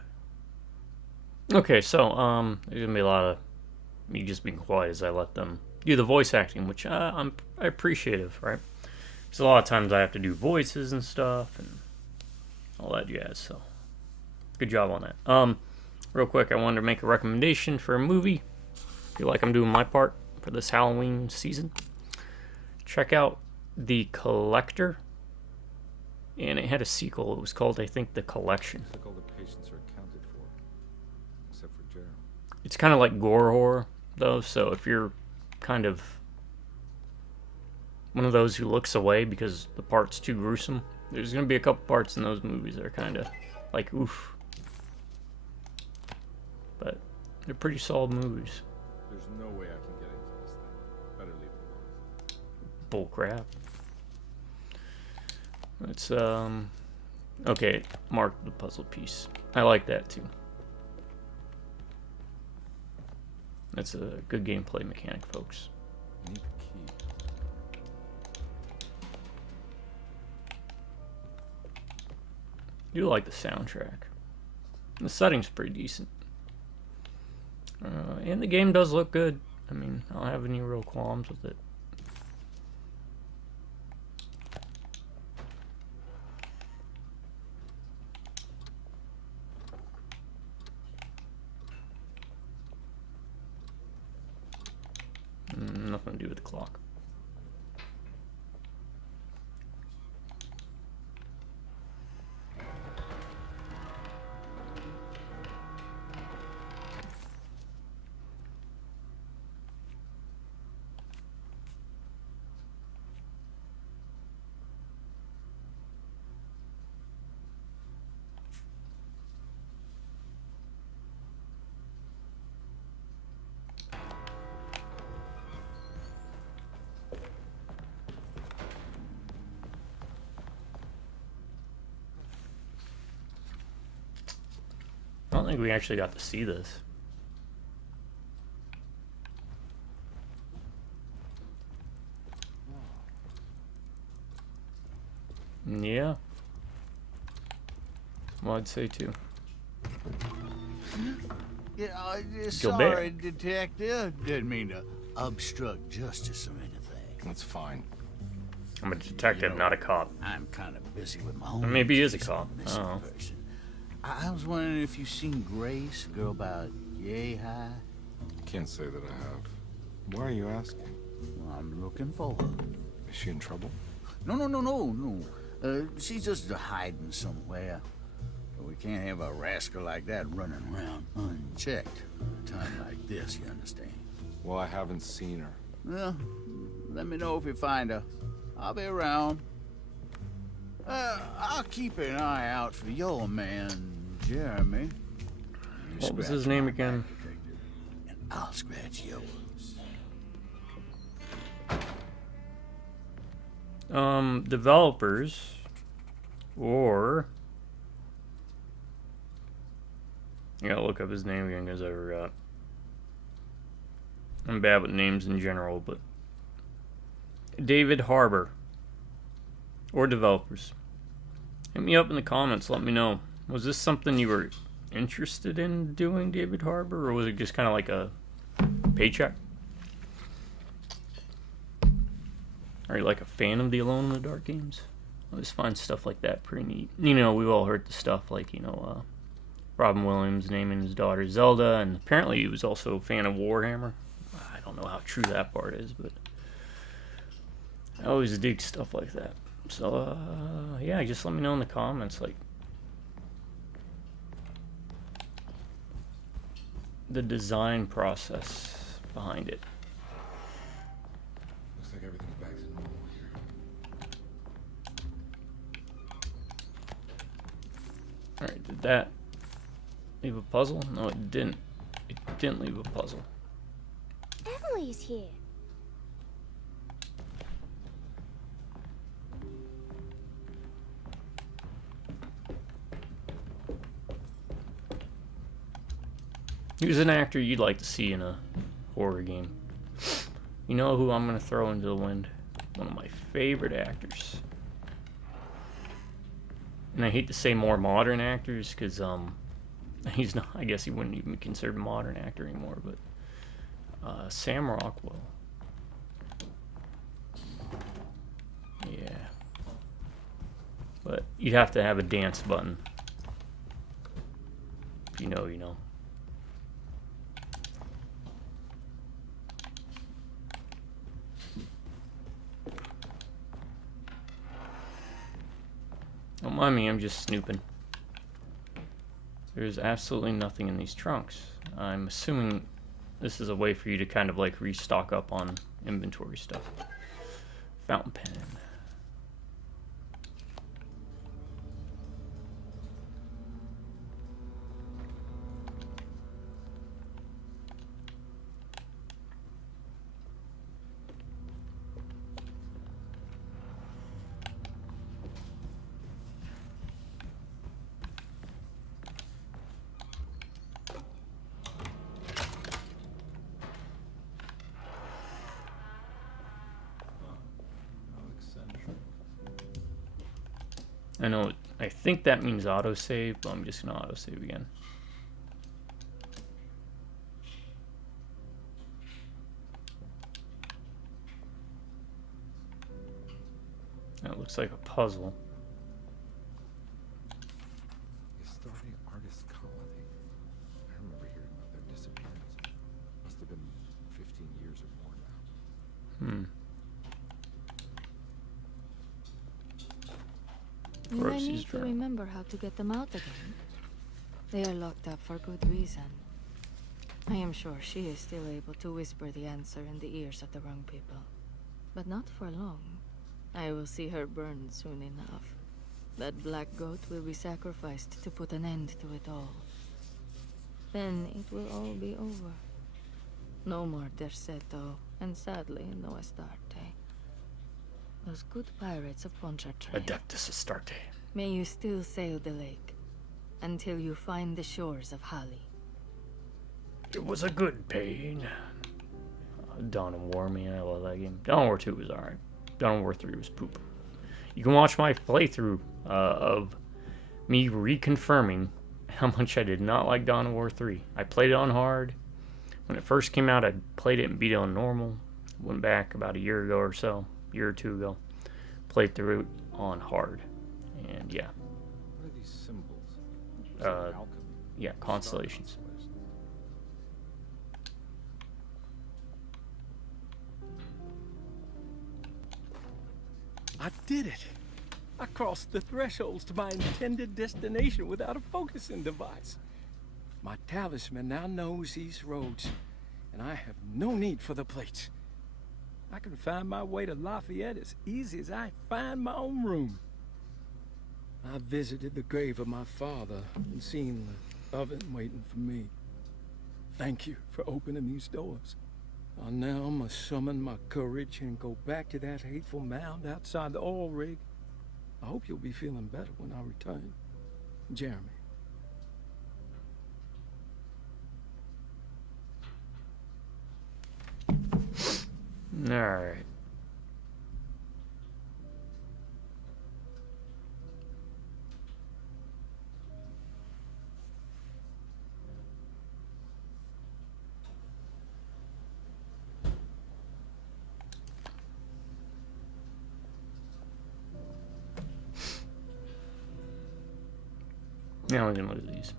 Okay, so there's gonna be a lot of me just being quiet as I let them do the voice acting, which I appreciate of, right? Because a lot of times I have to do voices and stuff and all that jazz, so good job on that. Real quick, I wanted to make a recommendation for a movie. Feel like I'm doing my part for this Halloween season. Check out The Collector, and it had a sequel. It was called, I think, The Collection. Looks like all the patients are accounted for, except for Gerald. It's kind of like gore horror, though, so if you're kind of one of those who looks away because the part's too gruesome, there's going to be a couple parts in those movies that are kind of like, oof. But they're pretty solid movies. There's no way I can get into this thing. Better leave it alone. Bull crap. Let's, okay, mark the puzzle piece. I like that, too. That's a good gameplay mechanic, folks. Need the key. I do like the soundtrack. The setting's pretty decent. And the game does look good. I mean, I don't have any real qualms with it. Nothing to do with the clock. don't think we actually got to see this. Yeah. Well, I'd say too. Yeah, Gilbert. sorry, Detective. Didn't mean to obstruct justice or anything. That's fine. I'm a detective, not a cop. I'm kind of busy with my Or own. maybe he is a case cop. of a missing Oh. person. I was wondering if you've seen Grace, a girl about yay high. Can't say that I have. Why are you asking? Well, I'm looking for her. Is she in trouble? No. She's just hiding somewhere. But we can't have a rascal like that running around unchecked. At a time like this, you understand? Well, I haven't seen her. Well, let me know if you find her. I'll be around. I'll keep an eye out for your man, Jeremy. You What was scratch his name my again? back, detective, and I'll scratch yours. Developers, or I gotta look up his name again because I forgot. I'm bad with names in general, but David Harbour, or developers. Hit me up in the comments. Let me know. Was this something you were interested in doing, David Harbour, or was it just kind of like a paycheck? Are you like a fan of the Alone in the Dark games? I always find stuff like that pretty neat. You know, we've all heard the stuff like, Robin Williams naming his daughter Zelda, and apparently he was also a fan of Warhammer. I don't know how true that part is, but I always dig stuff like that. So, yeah, just let me know in the comments, like, the design process behind it. Looks like everything's back to normal here. Alright, did that leave a puzzle? No, it didn't. It didn't leave a puzzle. Emily's here. Who's an actor you'd like to see in a horror game? You know who I'm going to throw into the wind? One of my favorite actors. And I hate to say more modern actors, because he's not, I guess he wouldn't even be considered a modern actor anymore, but Sam Rockwell. Yeah. But you'd have to have a dance button. If you know, you know. Don't mind me, I'm just snooping. There's absolutely nothing in these trunks. I'm assuming this is a way for you to kind of like restock up on inventory stuff. Fountain pen. I know, I think that means autosave, but I'm just gonna autosave again. That looks like a puzzle. Starting artist colony. I remember hearing about their disappearance. Must have been 15 years or more now. You might Rosie's need to journal. remember how to get them out again. They are locked up for good reason. I am sure she is still able to whisper the answer in the ears of the wrong people. But not for long. I will see her burned soon enough. That black goat will be sacrificed to put an end to it all. Then it will all be over. No more Derceto, and sadly, no Astarte. Those good pirates of Pontchartrain. Adeptus Astarte. May you still sail the lake, until you find the shores of Hali. It was a good pain. Dawn of War, man, I love that game. Dawn of War 2 was alright. Dawn of War 3 was poop. You can watch my playthrough of me reconfirming how much I did not like Dawn of War 3. I played it on hard. When it first came out, I played it and beat it on normal. Went back about a year ago or so, year or two ago. Played through it on hard. And yeah. What are these symbols? Yeah, constellations. I did it. I crossed the thresholds to my intended destination without a focusing device. My talisman now knows these roads, and I have no need for the plates. I can find my way to Lafayette as easy as I find my own room. I visited the grave of my father and seen the oven waiting for me. Thank you for opening these doors. I now must summon my courage and go back to that hateful mound outside the oil rig. I hope you'll be feeling better when I return. Jeremy. Alright. Now we can look at these.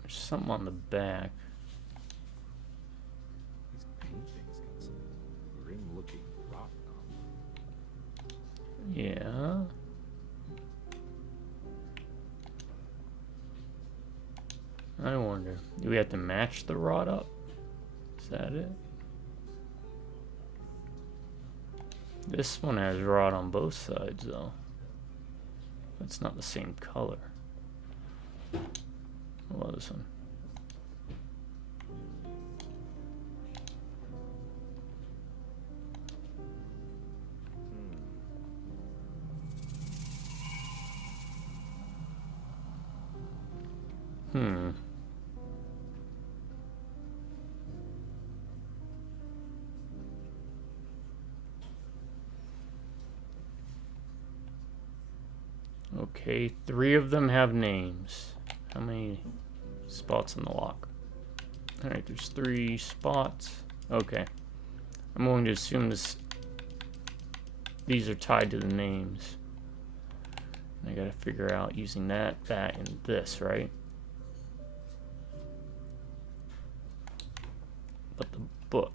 There's something on the back. These paintings got some grim-looking rock on them. Yeah. I wonder, do we have to match the rod up? Is that it? This one has rod on both sides, though. It's not the same color. I love this one. Okay, 3 of them have names. How many spots in the lock? Alright, there's 3 spots. Okay. I'm going to assume these are tied to the names. I gotta figure out using that, and this, right? But the book.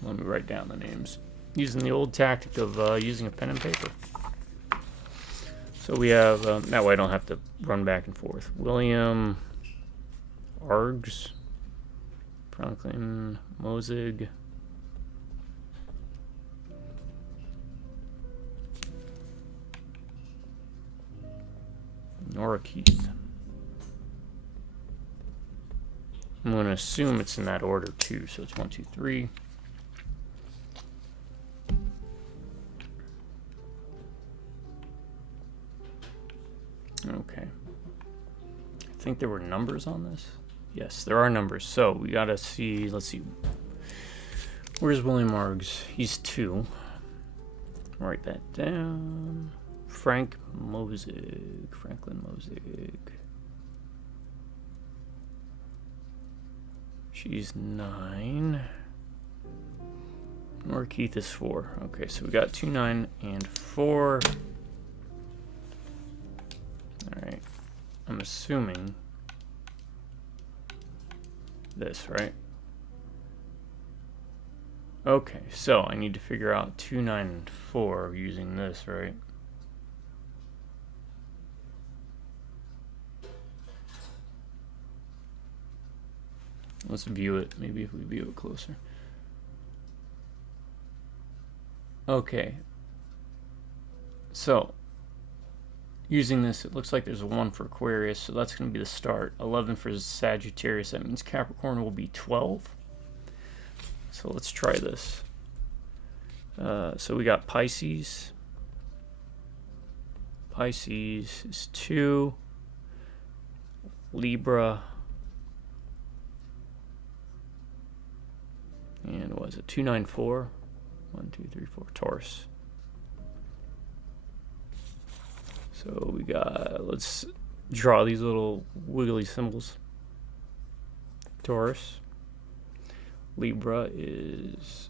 Let me write down the names. Using the old tactic of using a pen and paper. So we have, that way I don't have to run back and forth. William Args, Franklin Mozig, Nora Keith. I'm going to assume it's in that order too. So it's 1, 2, 3. Okay. I think there were numbers on this. Yes, there are numbers. So we gotta see. Let's see. Where's William Args? He's 2. Write that down. Franklin Mozig. She's 9. Nora Keith is 4. Okay, so we got 2, 9, and 4. Alright. I'm assuming this, right? Okay, so I need to figure out 2, 9, and 4 using this, right? Let's view it. Maybe if we view it closer. Okay. So using this, it looks like there's a 1 for Aquarius, so that's going to be the start. 11 for Sagittarius, that means Capricorn will be 12. So let's try this. So we got Pisces. Pisces is 2. Libra. And what is it? 294. 1, 2, 3, 4. Taurus. So we got, let's draw these little wiggly symbols. Taurus. Libra is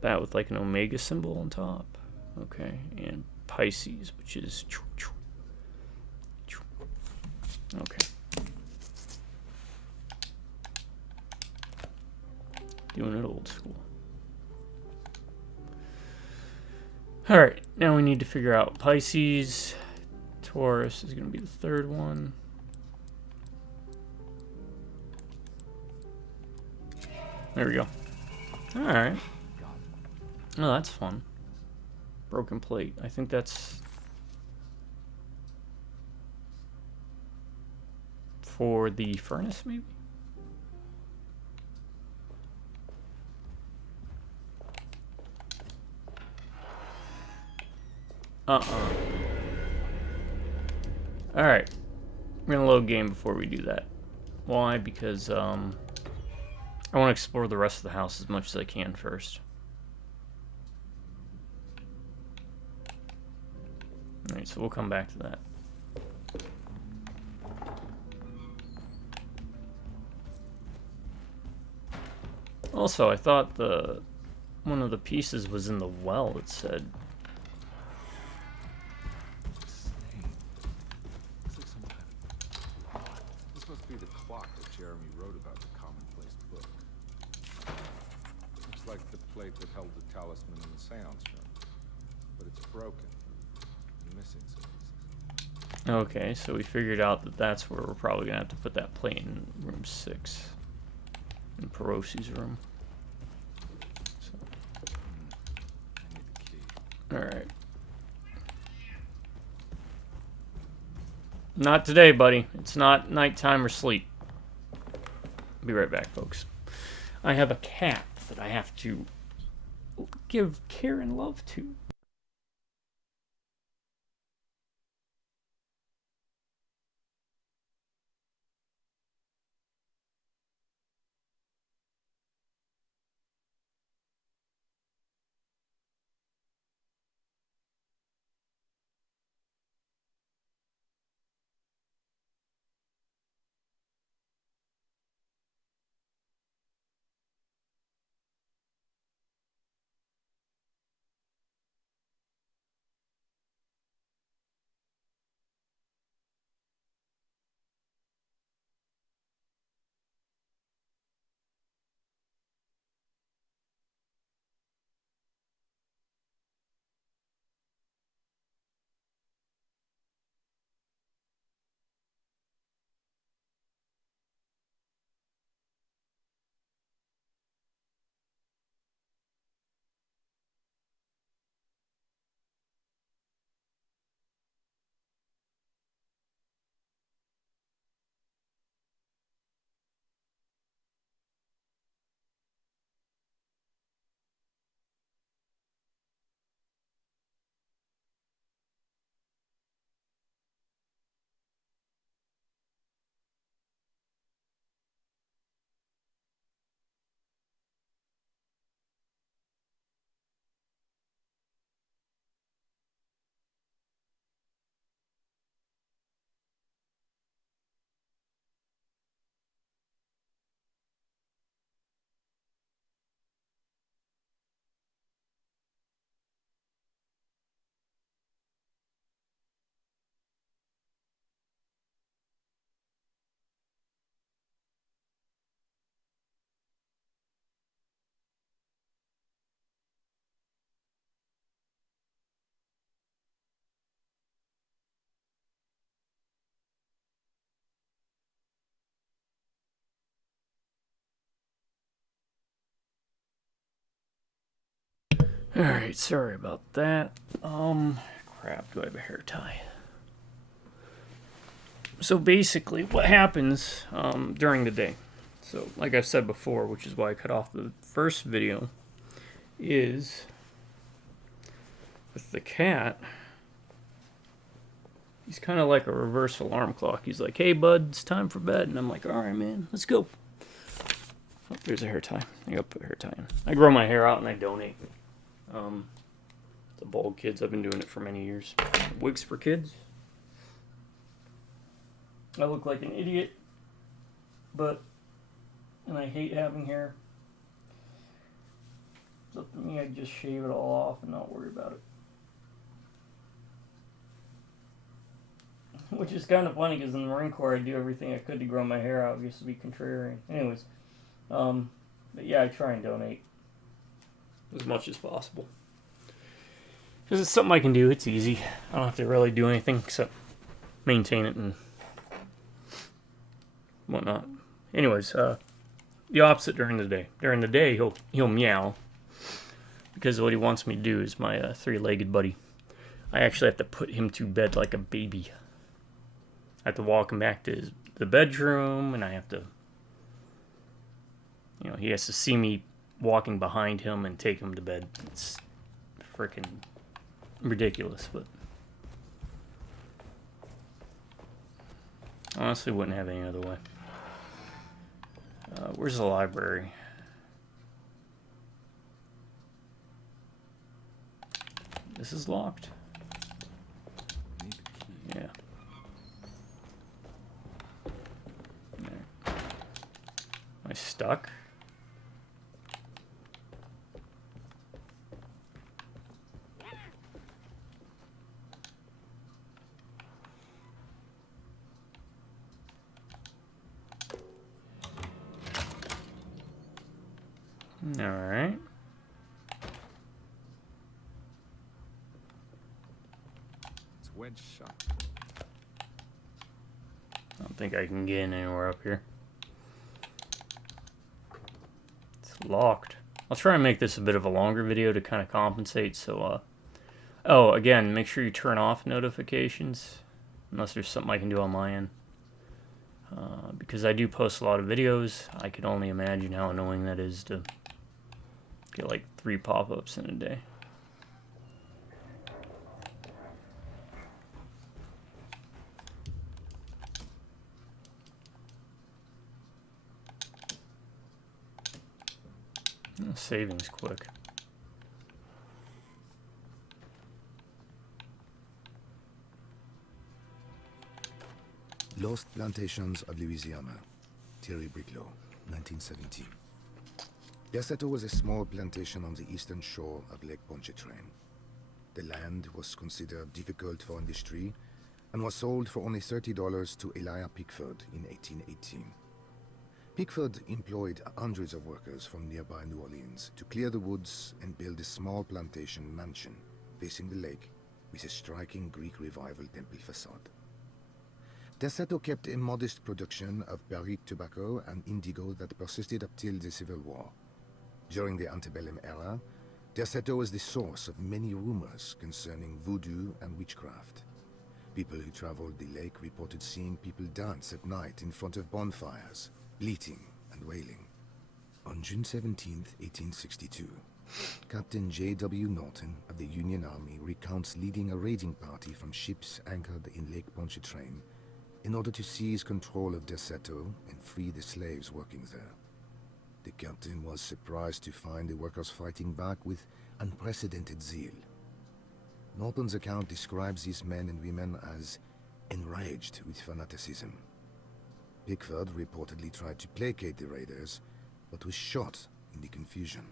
that with like an omega symbol on top. Okay. And Pisces, which is okay. Doing it old school. Alright, now we need to figure out Pisces. Taurus is going to be the third one. There we go. Alright. Oh, that's fun. Broken plate. I think that's for the furnace, maybe? Alright. We're gonna load game before we do that. Why? Because, I want to explore the rest of the house as much as I can first. Alright, so we'll come back to that. Also, I thought one of the pieces was in the well, it said. This must be the clock that Jeremy wrote about in the commonplace book. Looks like the plate that held the talisman in the seance room. But it's broken. And missing some pieces. Okay, so we figured out that that's where we're probably going to have to put that plate in room 6. In Perosi's room. So. I need the key. Alright. Not today, buddy. It's not nighttime or sleep. Be right back, folks. I have a cat that I have to give care and love to. Alright, sorry about that. crap, do I have a hair tie? So basically, what happens during the day, so like I've said before, which is why I cut off the first video, is with the cat, he's kind of like a reverse alarm clock. He's like, hey bud, it's time for bed. And I'm like, all right man, let's go. Oh, there's a hair tie. I gotta put a hair tie in. I grow my hair out and I donate. The bald kids, I've been doing it for many years. Wigs for kids. I look like an idiot, and I hate having hair. It's up to me, I'd just shave it all off and not worry about it. Which is kind of funny because in the Marine Corps I do everything I could to grow my hair out just to be contrarian. Anyways, but yeah, I try and donate as much as possible. Because it's something I can do, it's easy. I don't have to really do anything except maintain it and whatnot. Anyways, the opposite during the day. During the day, he'll meow. Because what he wants me to do is my three-legged buddy. I actually have to put him to bed like a baby. I have to walk him back to the bedroom, and I have to, he has to see me walking behind him and take him to bed. It's freaking ridiculous, but honestly wouldn't have any other way. Where's the library? This is locked. Yeah. There. Am I stuck? Alright. It's wedge shot. I don't think I can get in anywhere up here. It's locked. I'll try and make this a bit of a longer video to kind of compensate, so, oh, again, make sure you turn off notifications, unless there's something I can do on my end. Because I do post a lot of videos, I can only imagine how annoying that is to get like 3 pop-ups in a day. Oh, saving's quick. Lost Plantations of Louisiana, Thierry Briclot, 1917. Deseto was a small plantation on the eastern shore of Lake Pontchartrain. The land was considered difficult for industry and was sold for only $30 to Elijah Pickford in 1818. Pickford employed hundreds of workers from nearby New Orleans to clear the woods and build a small plantation mansion facing the lake with a striking Greek Revival temple facade. Deseto kept a modest production of barrique tobacco and indigo that persisted up till the Civil War. During the antebellum era, Deseto was the source of many rumors concerning voodoo and witchcraft. People who traveled the lake reported seeing people dance at night in front of bonfires, bleating and wailing. On June 17, 1862, Captain J.W. Norton of the Union Army recounts leading a raiding party from ships anchored in Lake Pontchartrain in order to seize control of Deseto and free the slaves working there. The captain was surprised to find the workers fighting back with unprecedented zeal. Norton's account describes these men and women as enraged with fanaticism. Pickford reportedly tried to placate the raiders, but was shot in the confusion.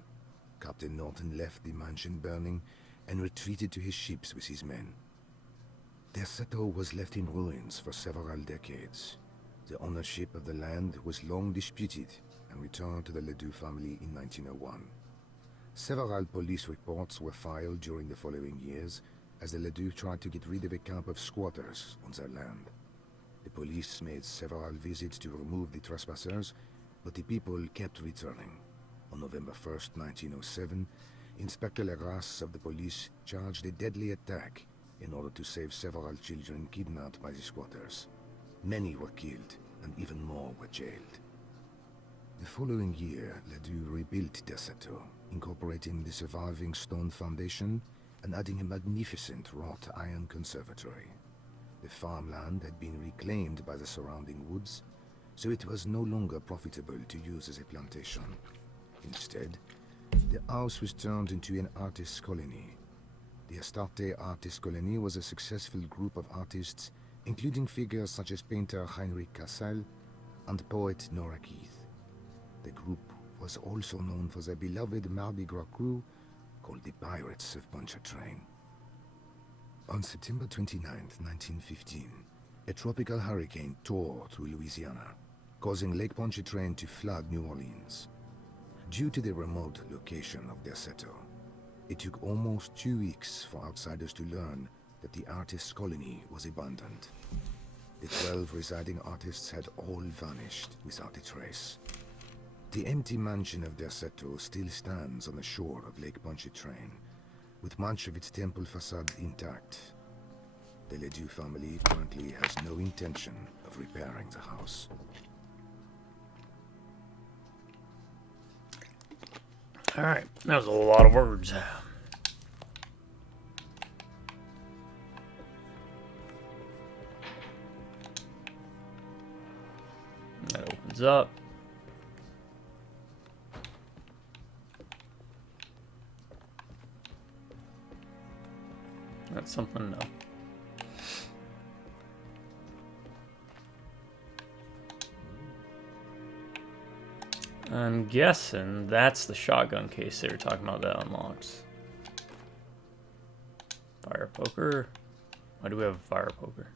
Captain Norton left the mansion burning and retreated to his ships with his men. Deseto was left in ruins for several decades. The ownership of the land was long disputed and returned to the Ledoux family in 1901. Several police reports were filed during the following years as the Ledoux tried to get rid of a camp of squatters on their land. The police made several visits to remove the trespassers, but the people kept returning. On November 1st, 1907, Inspector Legras of the police charged a deadly attack in order to save several children kidnapped by the squatters. Many were killed, and even more were jailed. The following year, Ledoux rebuilt Derceto, incorporating the surviving stone foundation and adding a magnificent wrought iron conservatory. The farmland had been reclaimed by the surrounding woods, so it was no longer profitable to use as a plantation. Instead, the house was turned into an artist's colony. The Astarte Artist Colony was a successful group of artists, including figures such as painter Heinrich Cassel and poet Nora Keith. The group was also known for their beloved Mardi Gras crew called the Pirates of Pontchartrain. On September 29, 1915, a tropical hurricane tore through Louisiana, causing Lake Pontchartrain to flood New Orleans. Due to the remote location of Derceto, it took almost 2 weeks for outsiders to learn that the artist's colony was abandoned. The 12 residing artists had all vanished without a trace. The empty mansion of Derceto still stands on the shore of Lake Pontchartrain, with much of its temple facade intact. The Ledoux family currently has no intention of repairing the house. Alright, that was a lot of words. That opens up. That's something, no. I'm guessing that's the shotgun case they were talking about that unlocks. Fire poker. Why do we have a fire poker?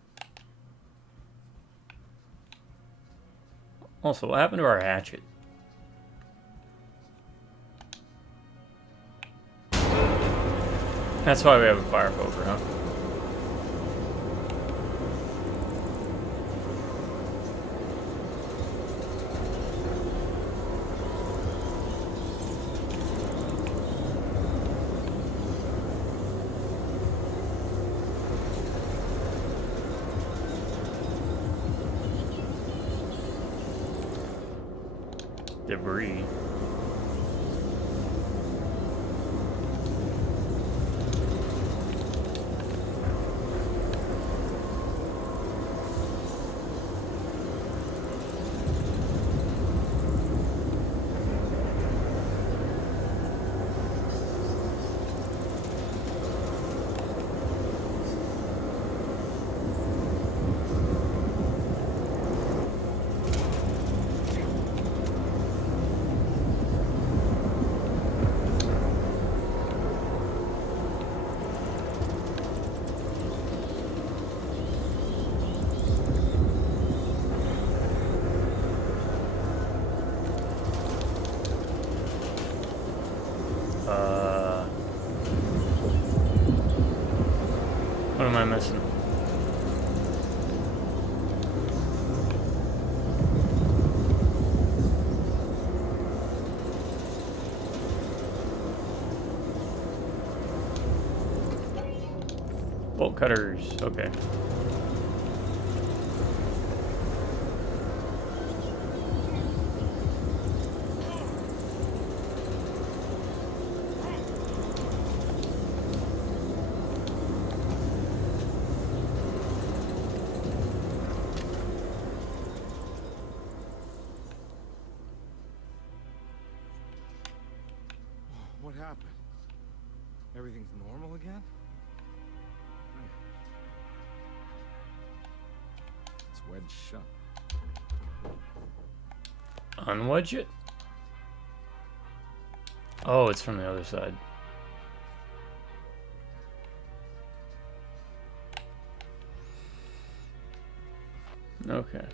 Also, what happened to our hatchet? That's why we have a fire poker, huh? Debris. What am I missing? Bolt cutters, okay. What happened? Everything's normal again? It's wedged shut. Unwedge it? Oh, it's from the other side. Okay.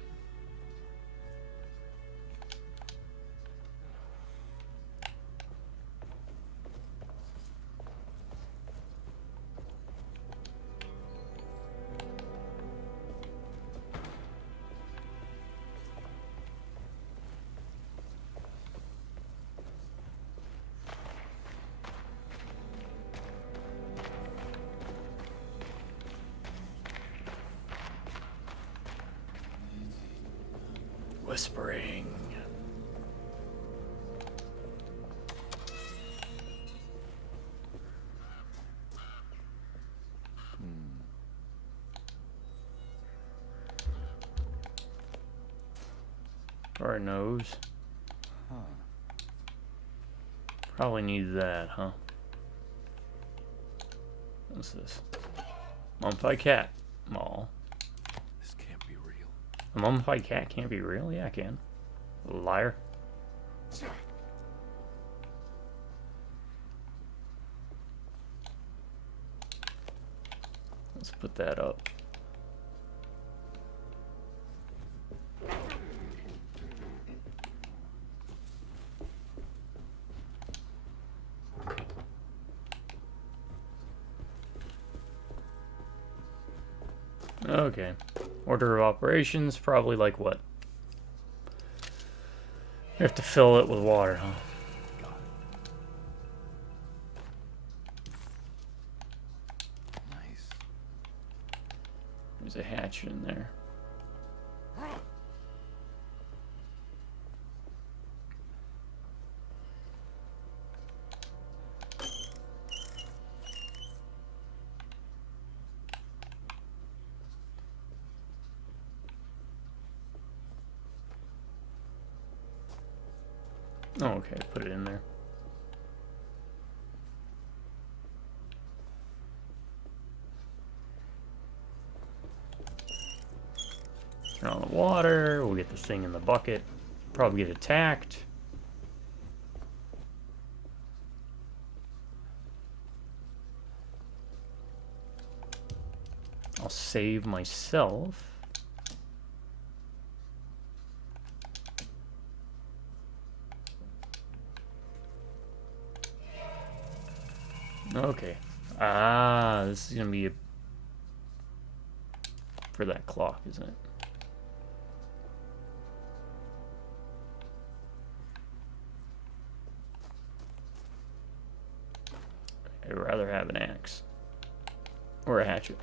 whispering. Or a nose. Huh. Probably need that, huh? What's this? Mummified cat. Mall. This can't be real. A mummified cat can't be real? Yeah, I can. Liar. Let's put that up. Okay. Order of operations, probably like what? We have to fill it with water, huh? Nice. There's a hatch in there. Oh, okay, put it in there. Turn on the water, we'll get this thing in the bucket. Probably get attacked. I'll save myself. Okay. Ah, this is gonna be for that clock, isn't it? I'd rather have an axe. Or a hatchet.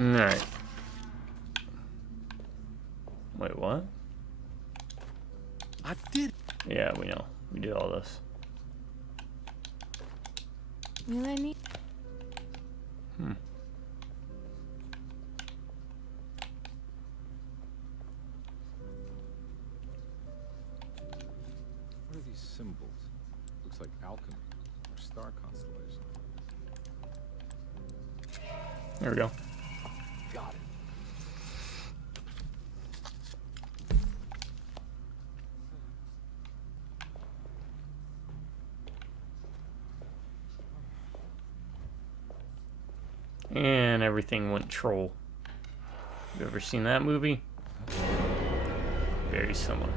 Alright. Wait, what? I did. Yeah, we know. We did all this. Will I need? Hmm. What are these symbols? Looks like alchemy or star constellation. There we go. Got it. And everything went troll. You ever seen that movie? Very similar.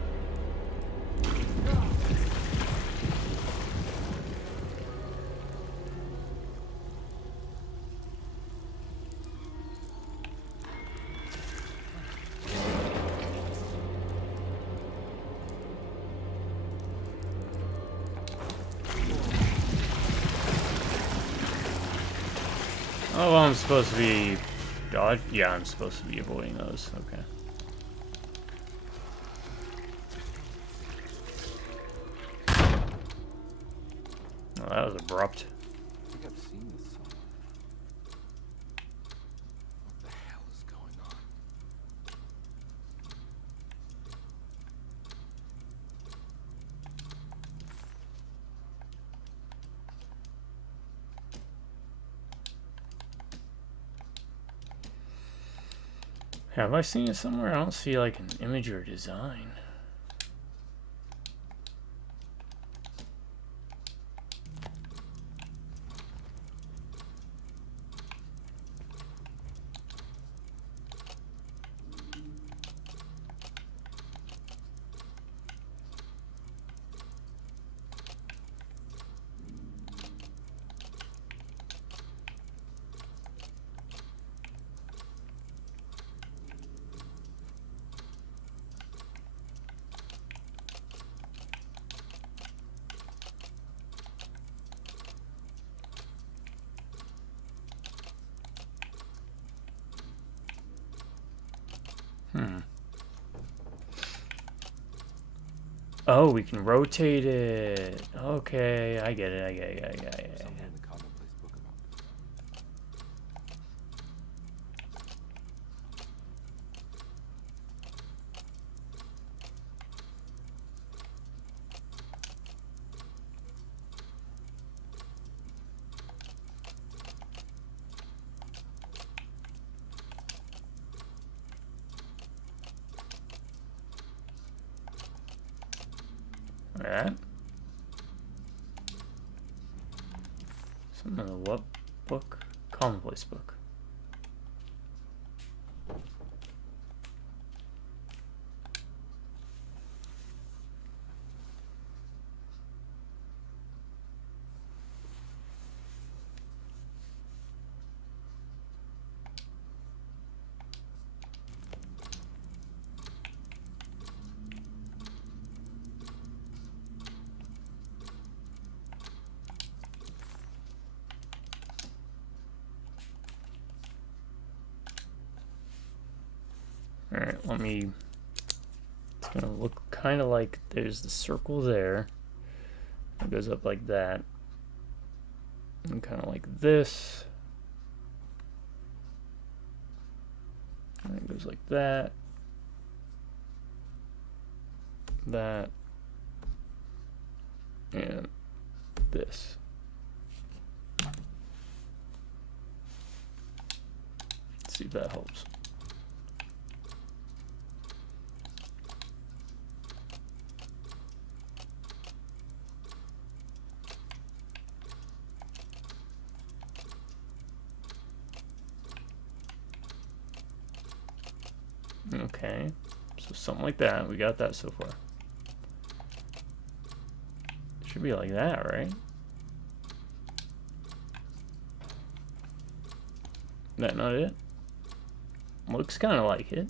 Oh, well, I'm supposed to be dodge. Yeah, I'm supposed to be avoiding those. Okay. Oh, that was abrupt. I think I've seen this somewhere. What the hell is going on? Have I seen it somewhere? I don't see like an image or design. Oh, we can rotate it. Okay, I get it. I get it. I get it. Somewhere in the commonplace book about this. Alright. Some of the what book? Commonplace book. Alright, let me... It's gonna look kind of like there's the circle there. It goes up like that. And kind of like this. And it goes like that. That. And this. Let's see if that helps. Okay, so something like that. We got that so far. Should be like that, right? That not it? Looks kind of like it.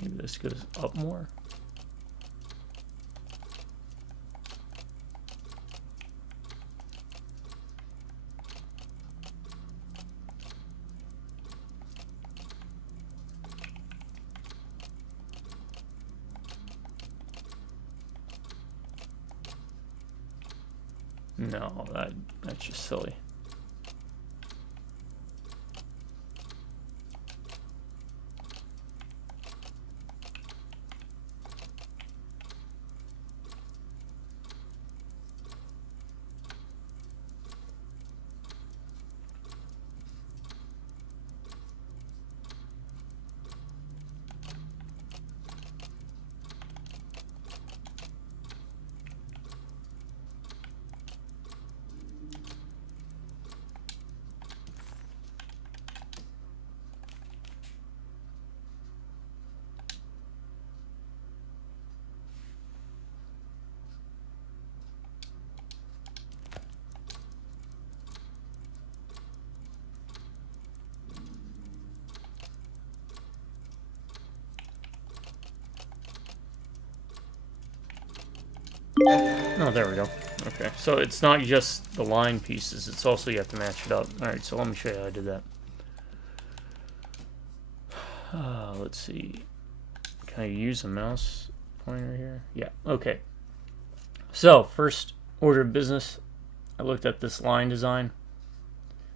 Maybe this goes up more. No, that's just silly. Oh, there we go. Okay, so it's not just the line pieces, it's also you have to match it up. Alright, so let me show you how I did that. Let's see. Can I use a mouse pointer here? Yeah, okay. So, first order of business, I looked at this line design.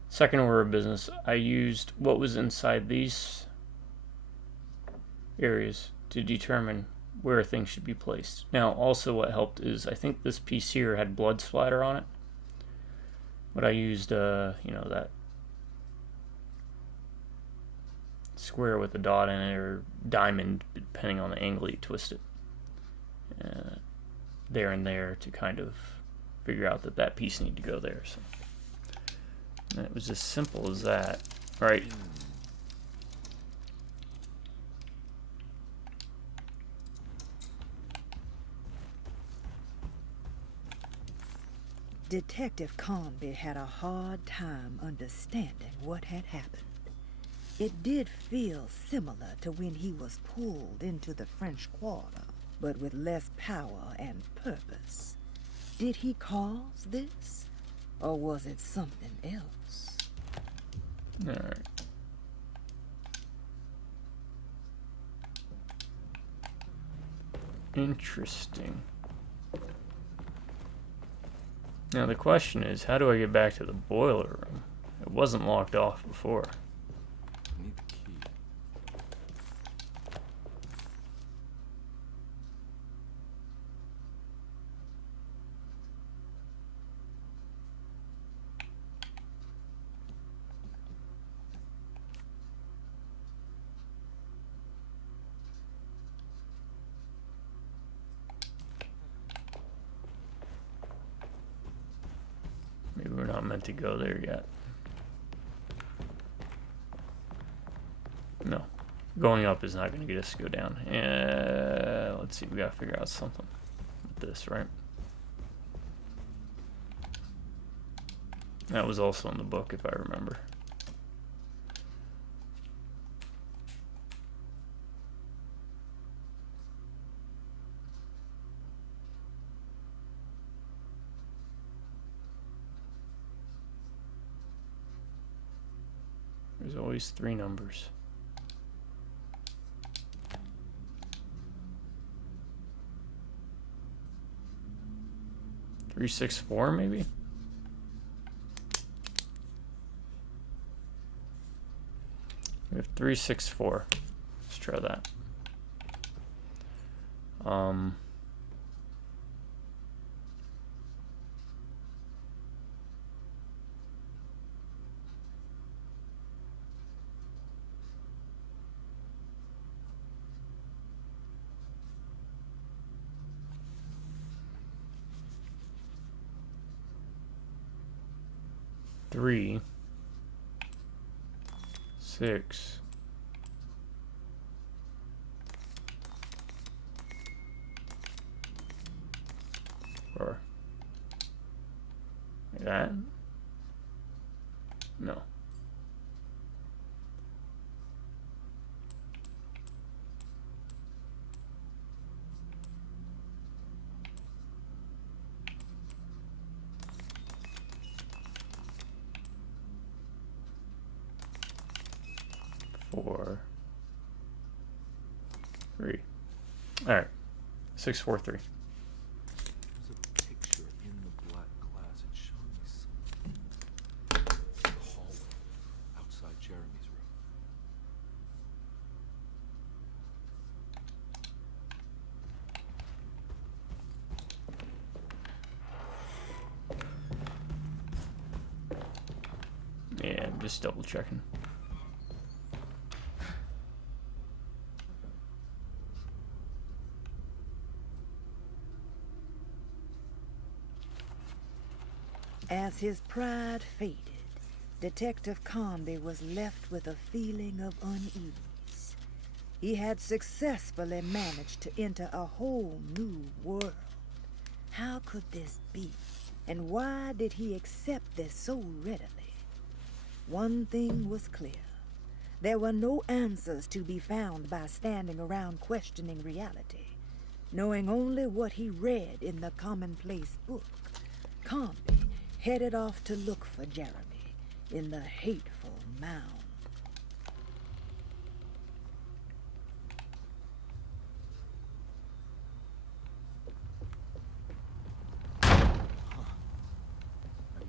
Second order of business, I used what was inside these areas to determine where things should be placed. Now, also what helped is I think this piece here had blood splatter on it, but I used, you know, that square with a dot in it, or diamond, depending on the angle you twist it, there and there, to kind of figure out that that piece needed to go there. So and it was as simple as that, right? Detective Carnby had a hard time understanding what had happened. It did feel similar to when he was pulled into the French Quarter, but with less power and purpose. Did he cause this? Or was it something else? Alright. Interesting. Now the question is, how do I get back to the boiler room? It wasn't locked off before. I need the key. Maybe we're not meant to go there yet. No. Going up is not going to get us to go down. Let's see, we got to figure out something with this, right? That was also in the book, if I remember. There's always 3 numbers. Three, 6, 4, maybe? We have 3, 6, 4. Let's try that. Three, 6, 4. Like that? No. Four, 3. All right, 6, 4, 3. There's a picture in the black glass. It's showing me something. The hallway outside Jeremy's room. Yeah, I'm just double checking. As his pride faded, Detective Carnby was left with a feeling of unease. He had successfully managed to enter a whole new world. How could this be? And why did he accept this so readily? One thing was clear. There were no answers to be found by standing around questioning reality, knowing only what he read in the commonplace book. Carnby headed off to look for Jeremy in the hateful mound. I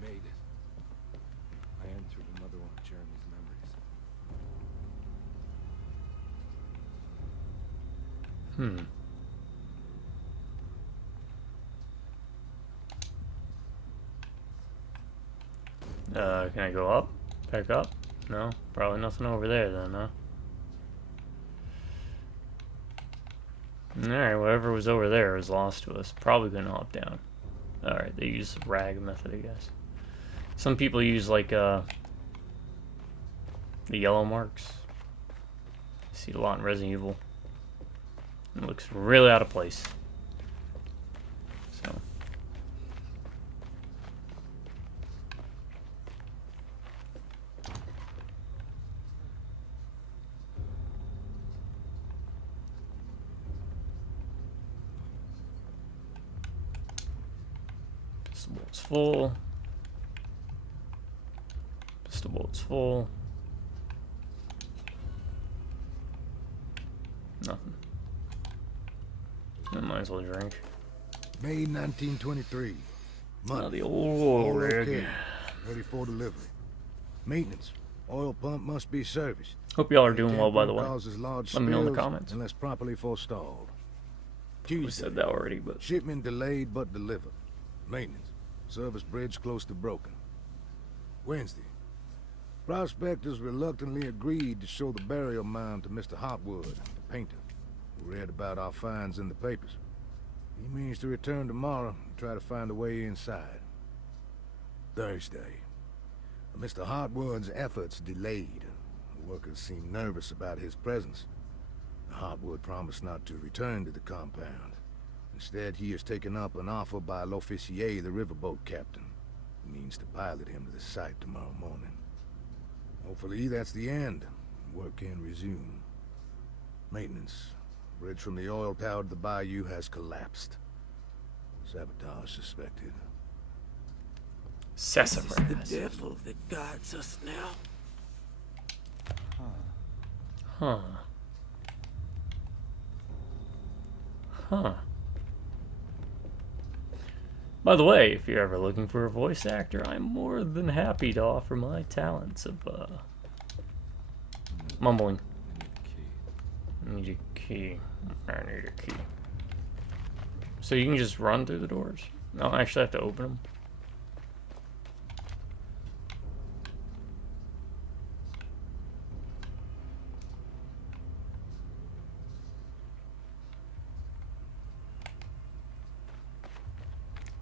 made it. I entered another one of Jeremy's memories. Can I go up? Back up? No? Probably nothing over there then, huh? Alright, whatever was over there was lost to us. Probably couldn't hop down. Alright, they use the rag method, I guess. Some people use, like, the yellow marks. I see a lot in Resident Evil. It looks really out of place. So. Pistol bolt's full. Pistol bolt's full. Nothing. I might as well drink. May 1923. Month. Oh, the old All rig. okay. Ready for delivery. Maintenance. Oil pump must be serviced. Hope y'all are doing well, by the way. Causes large Let me know in the spills comments. Unless properly forestalled. We said that already, but Shipment delayed but delivered. Maintenance. Service bridge close to broken. Wednesday. Prospectors reluctantly agreed to show the burial mound to Mr. Hotwood, the painter, who read about our finds in the papers. He means to return tomorrow and try to find a way inside. Thursday. Mr. Hotwood's efforts delayed. The workers seemed nervous about his presence. Hotwood promised not to return to the compound. Instead, he has taken up an offer by L'Officier, the riverboat captain, who means to pilot him to the site tomorrow morning. Hopefully, that's the end. Work can resume. Maintenance. Bridge from the oil tower to the bayou has collapsed. Sabotage suspected. sassafras. This is the devil that guides us now. Huh. Huh. By the way, if you're ever looking for a voice actor, I'm more than happy to offer my talents of mumbling. I need a key. I need a key. So you can just run through the doors? No, I actually have to open them.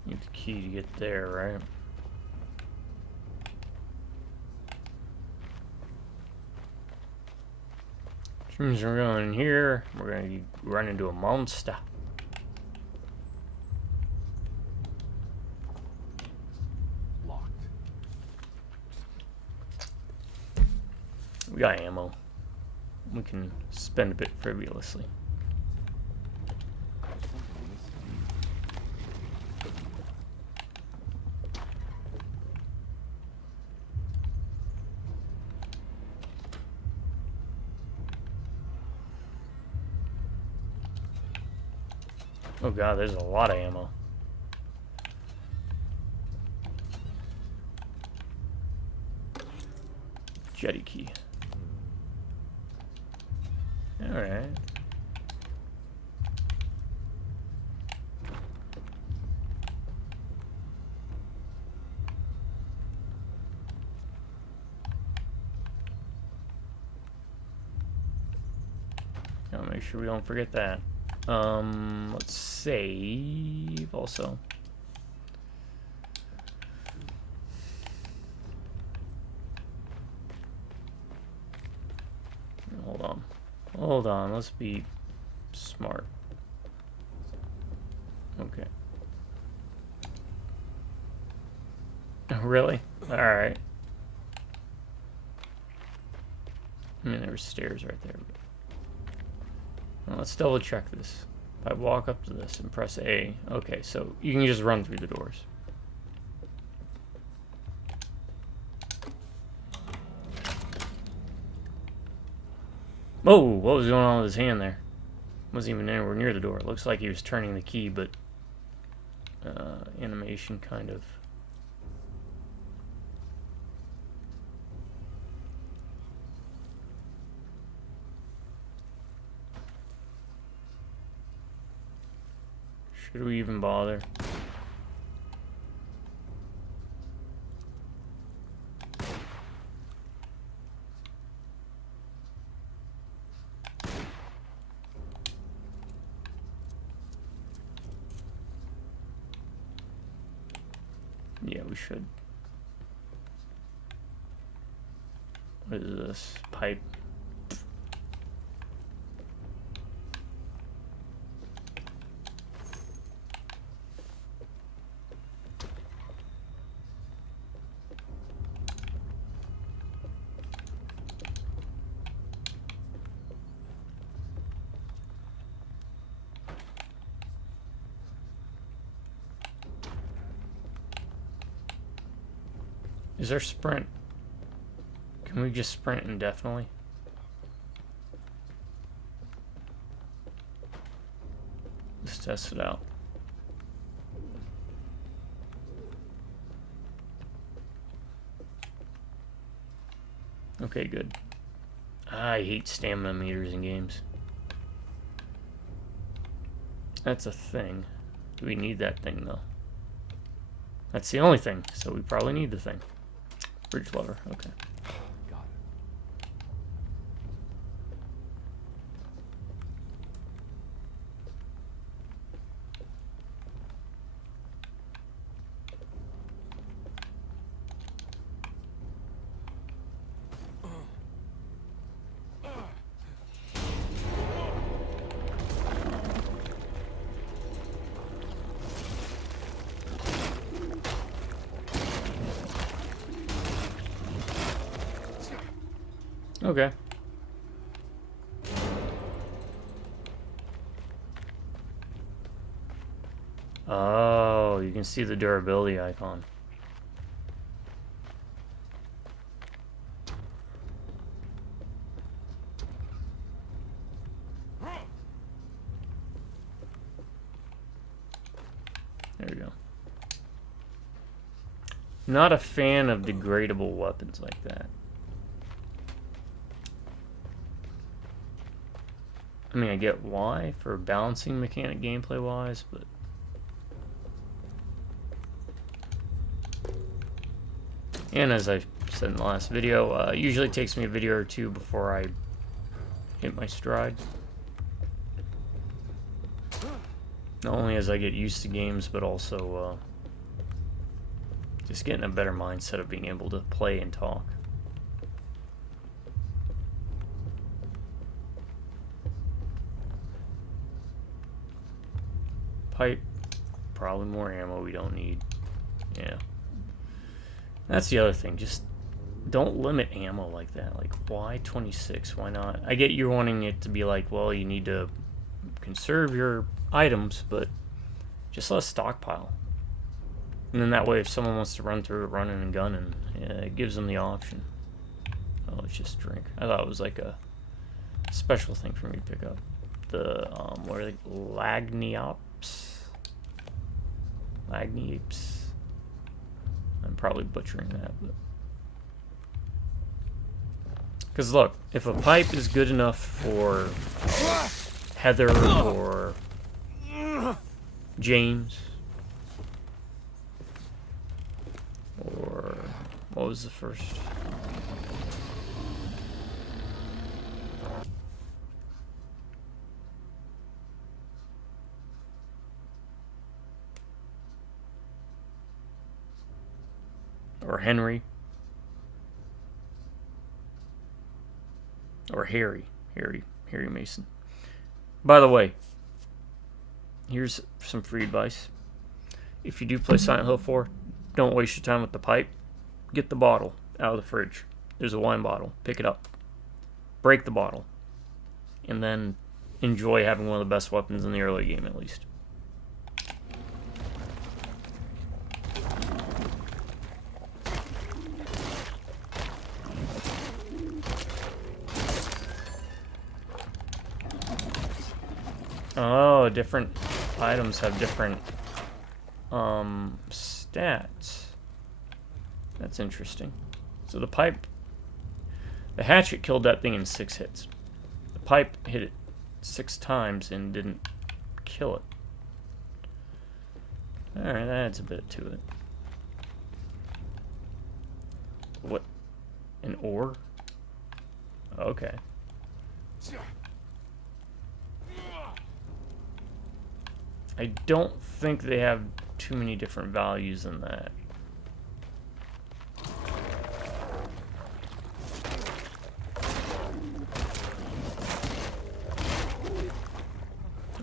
Need the key to get there, right? Which means we're going in here. We're going to run into a monster. Locked. We got ammo. We can spend a bit frivolously. Oh god, there's a lot of ammo. Jetty key. Alright. Gotta make sure we don't forget that. Let's save also. Hold on. Hold on, let's be smart. Okay. Really? Alright. I mean, there were stairs right there. Well, let's double check this. If I walk up to this and press A, okay, so you can just run through the doors. Oh, what was going on with his hand there? Wasn't even anywhere near the door. It looks like he was turning the key, but animation kind of. Should we even bother? Yeah, we should. What is this? Pipe. Is there sprint? Can we just sprint indefinitely? Let's test it out. Okay, good. I hate stamina meters in games. That's a thing. Do we need that thing, though? That's the only thing, so we probably need the thing. Bridge lever, okay. Okay. Oh, you can see the durability icon. There we go. Not a fan of degradable weapons like that. I mean, I get why, for balancing mechanic gameplay-wise, but... And as I said in the last video, it usually takes me a video or two before I hit my stride. Not only as I get used to games, but also just getting a better mindset of being able to play and talk. Pipe, probably more ammo we don't need. Yeah. That's the other thing, just don't limit ammo like that. Like, why 26? Why not? I get you wanting it to be like, well, you need to conserve your items, but just let us stockpile. And then that way, if someone wants to run through it running and gunning, it gives them the option. Oh, it's just drink. I thought it was like a special thing for me to pick up. The, what are they? Lagniapes. I'm probably butchering that, but... Because look, if a pipe is good enough for Heather or James, or what was the first? Or Henry. Or Harry Mason. By the way, here's some free advice. If you do play Silent Hill 4, don't waste your time with the pipe. Get the bottle out of the fridge. There's a wine bottle. Pick it up. Break the bottle. And then enjoy having one of the best weapons in the early game, at least. Oh, different items have different stats. That's interesting. So the pipe, the hatchet killed that thing in 6 hits. The pipe hit it 6 times and didn't kill it. Alright, that adds a bit to it. What? An ore? Okay. I don't think they have too many different values than that.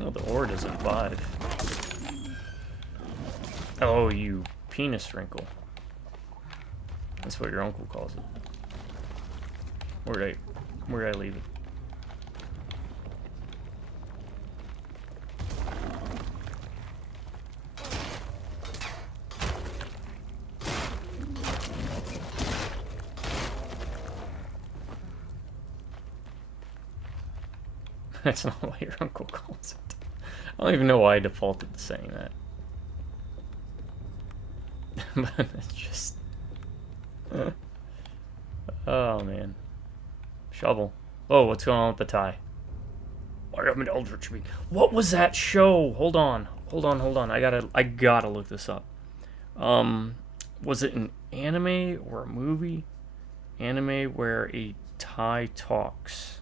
Oh, the ore doesn't vibe. Oh, you penis wrinkle. That's what your uncle calls it. Where'd I leave it? That's not what your uncle calls it. I don't even know why I defaulted to saying that. But it's just... Oh, man. Shovel. Oh, what's going on with the tie? I am an eldritch being. What was that show? Hold on. I gotta look this up. Was it an anime or a movie? Anime where a tie talks.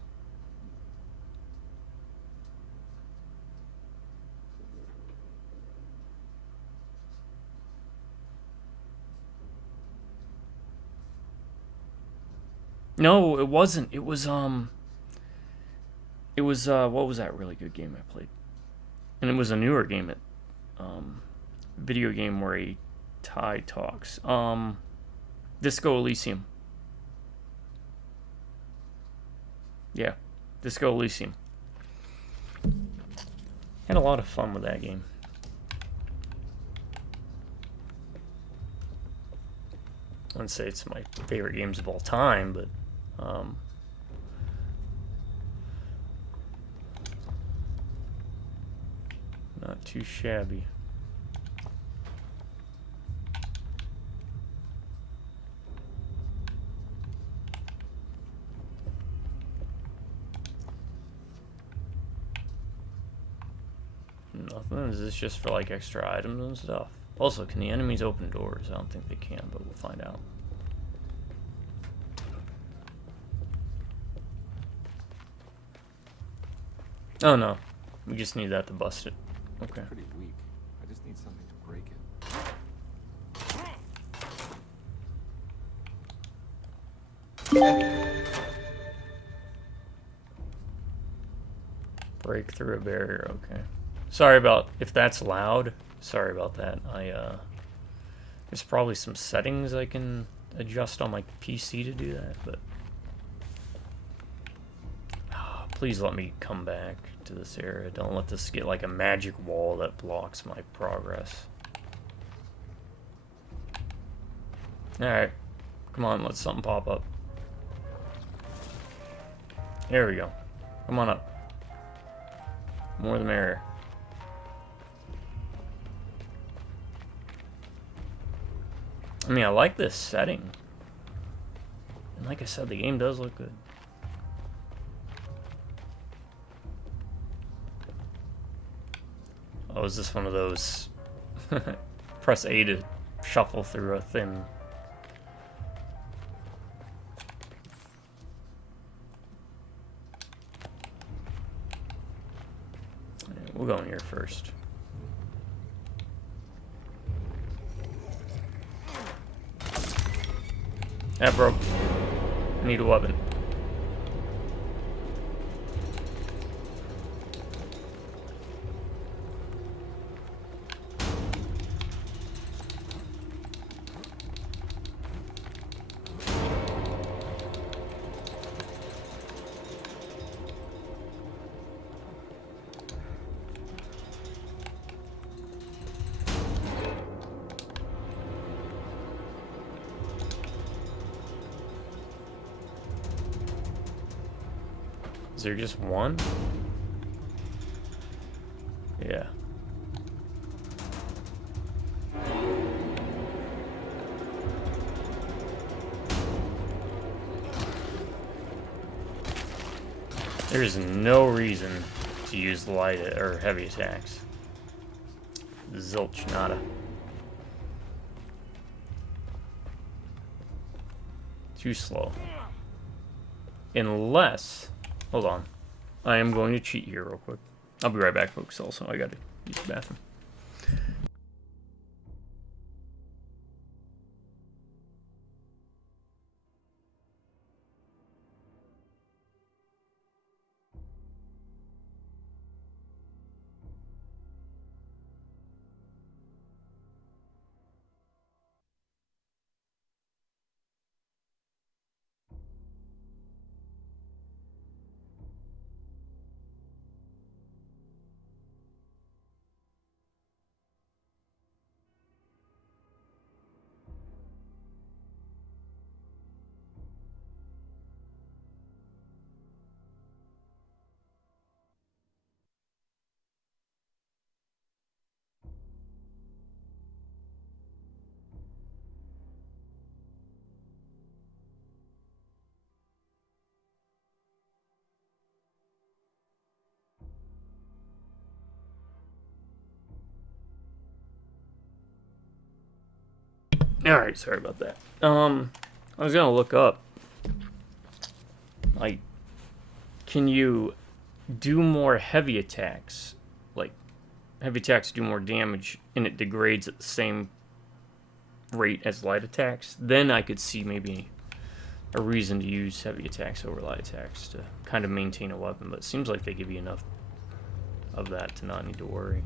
No, it wasn't. It was what was that really good game I played? And it was a newer game, video game where a tie talks. Disco Elysium. Yeah, Disco Elysium. Had a lot of fun with that game. I wouldn't say it's my favorite games of all time, but not too shabby. Nothing. Is this just for like extra items and stuff? Also, can the enemies open doors? I don't think they can, but we'll find out. Oh no, we just need that to bust it. Okay. It's pretty weak. I just need something to break it. Break through a barrier. Okay. Sorry about if that's loud. Sorry about that. There's probably some settings I can adjust on my PC to do that, but please let me come back to this area. Don't let this get like a magic wall that blocks my progress. Alright. Come on, let something pop up. There we go. Come on up. More the merrier. I mean, I like this setting. And like I said, the game does look good. Oh, is this one of those press A to shuffle through a thin... Right, we'll go in here first. That broke. I need a weapon. Is there just one? Yeah. There's no reason to use light or heavy attacks. Zilch, nada. Too slow. Unless... Hold on. I am going to cheat here real quick. I'll be right back, folks. Also, I gotta use the bathroom. Alright, sorry about that. I was gonna look up, like, can you do more heavy attacks? Like, heavy attacks do more damage, and it degrades at the same rate as light attacks. Then I could see maybe a reason to use heavy attacks over light attacks to kind of maintain a weapon, but it seems like they give you enough of that to not need to worry.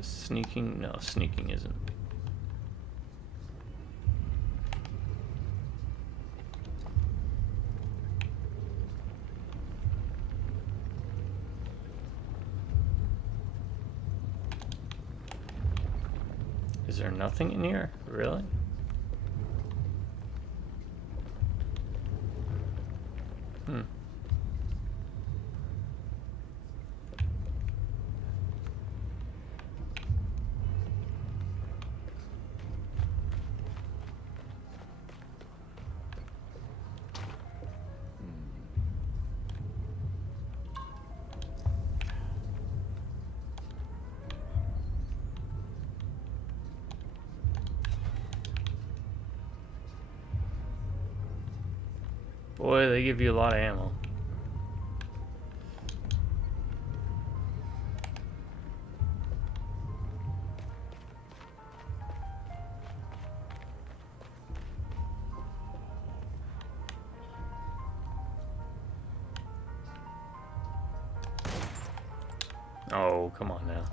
Sneaking? No, sneaking isn't. Is there nothing in here? Really? Hmm. Boy, they give you a lot of ammo. Oh, come on now.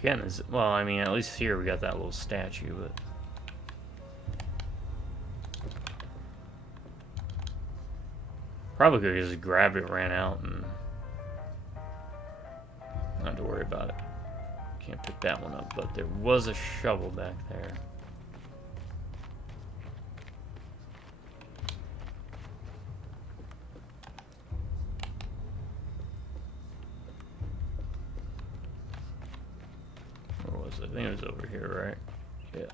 Again, well, I mean, at least here we got that little statue, but probably could have just grabbed it, ran out, and not have to worry about it. Can't pick that one up, but there was a shovel back there. I think it was over here, right? Yeah.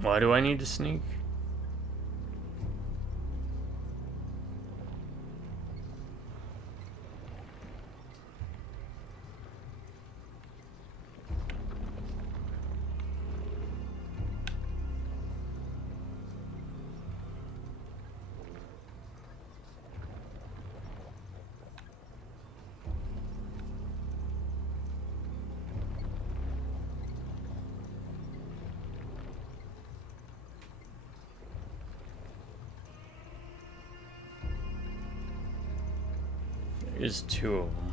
Why do I need to sneak? There's two of them.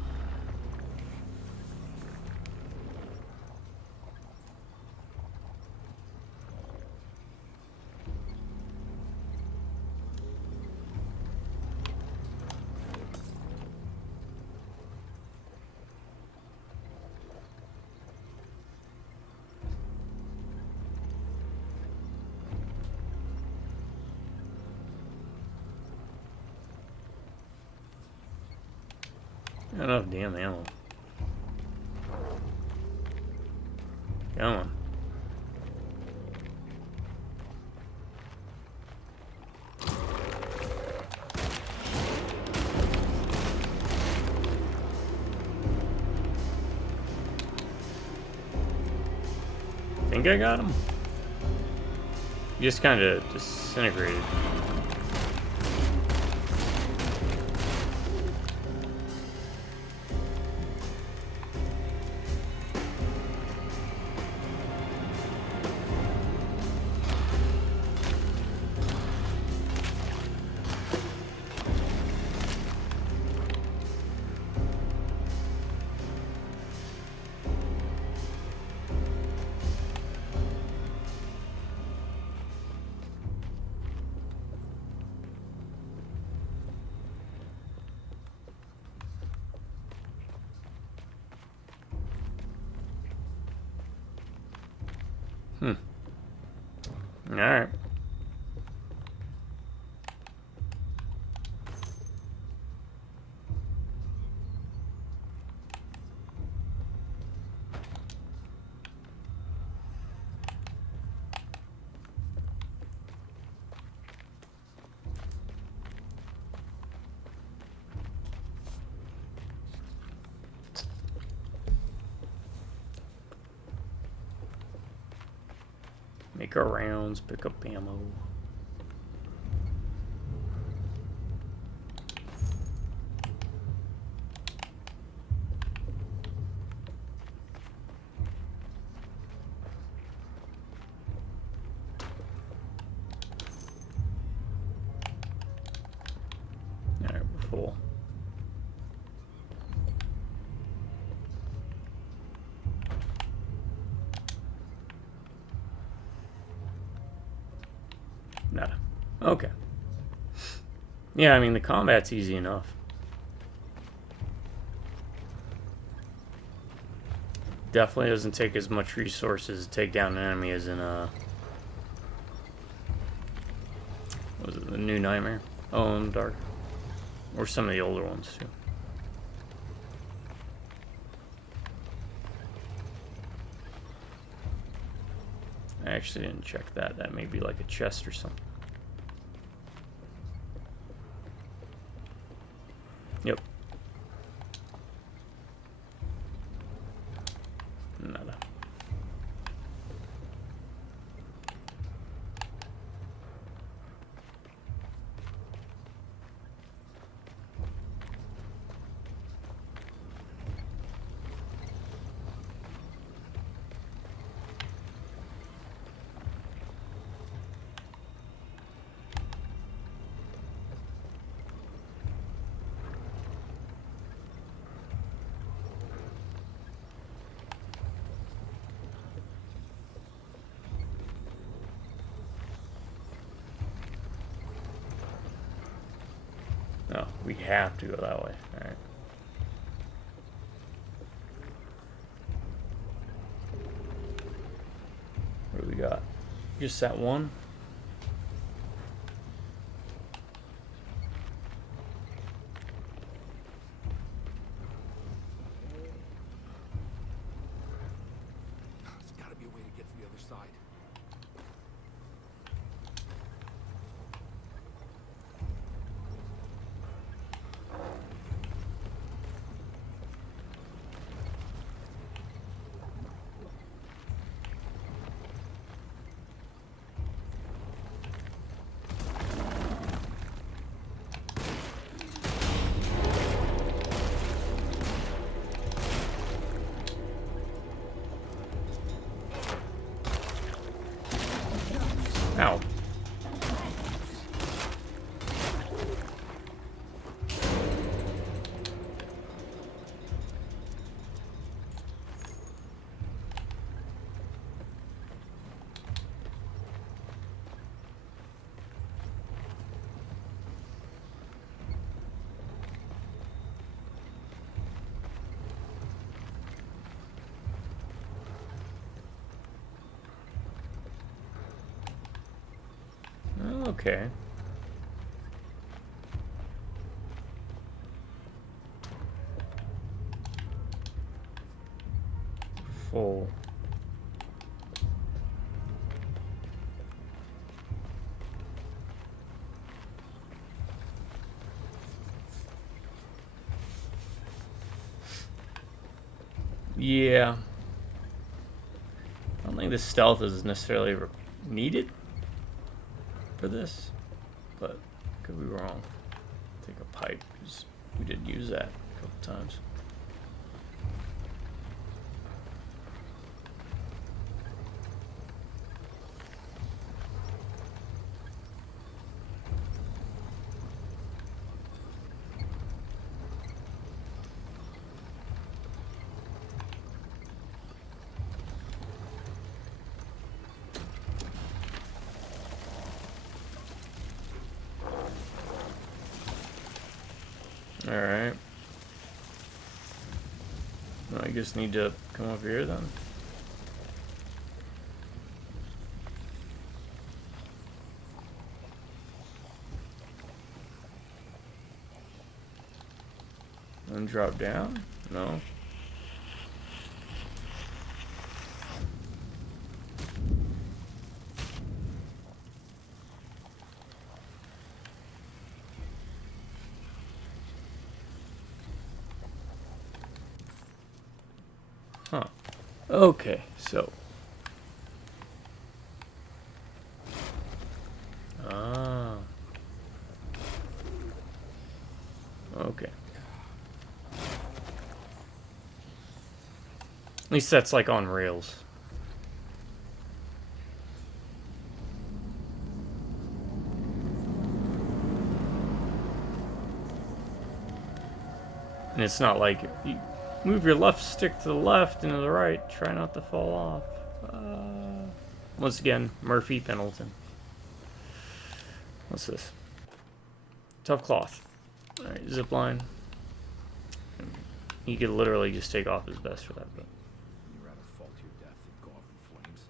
Not enough damn ammo. Come on. Think I got him? He just kind of disintegrated. Alright. Make our rounds, pick up ammo. Alright, we're full. Nada. Okay. Yeah, I mean, the combat's easy enough. Definitely doesn't take as much resources to take down an enemy as in, what was it, the New Nightmare? Oh, and Dark. Or some of the older ones, too. I actually didn't check that. That may be like a chest or something. Yep. Nada. No, we have to go that way. Alright. What do we got? Just that one? There's gotta be a way to get to the other side. Ow. Okay. Full. Yeah. I don't think the stealth is necessarily needed for this, but could be wrong. Take a pipe, because we did use that a couple times. Alright. Well, I just need to come over here then. And drop down? No. Huh. Okay, so. Ah. Okay. At least that's like on rails. And it's not like you move your left stick to the left and to the right. Try not to fall off. Once again, Murphy Pendleton. What's this? Tough cloth. Alright, zip line. He could literally just take off his vest for that, but. You'd rather fall to your death than go up in flames.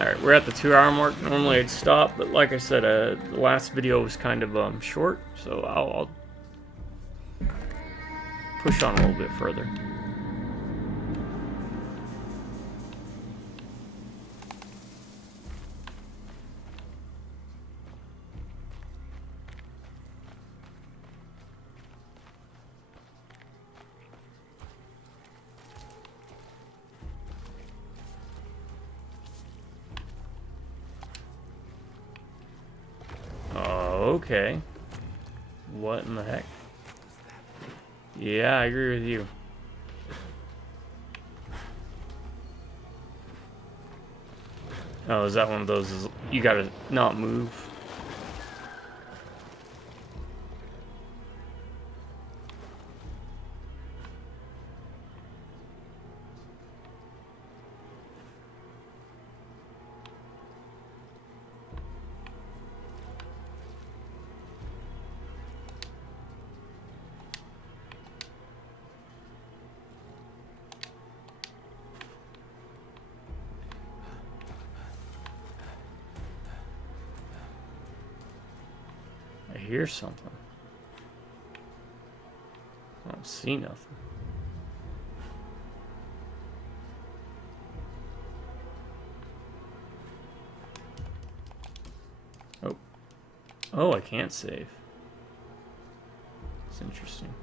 Alright, we're at the 2-hour mark. Normally I'd stop, but like I said, the last video was kind of short, so I'll push on a little bit further. Okay. What in the heck? Yeah, I agree with you. Oh, is that one of those? You gotta not move. I hear something. I don't see nothing. Oh. Oh, I can't save. It's interesting.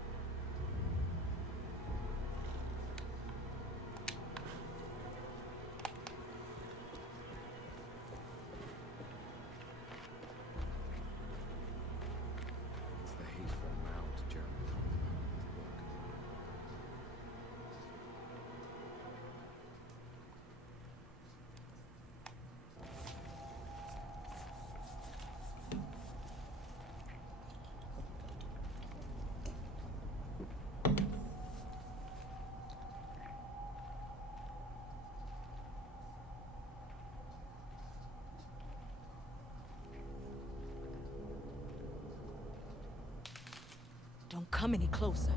Don't come any closer.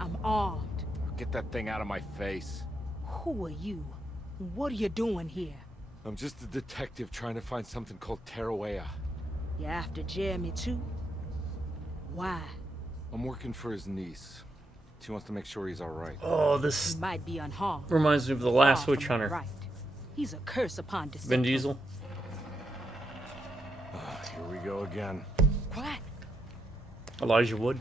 I'm armed. Get that thing out of my face. Who are you? What are you doing here? I'm just a detective trying to find something called Tarawea. You after Jeremy too? Why? I'm working for his niece. She wants to make sure he's alright. Oh, this He might be unharmed. reminds me of the last Far Witch from Hunter. right. He's a curse upon December. Vin Diesel. Here we go again. Quiet. Elijah Wood.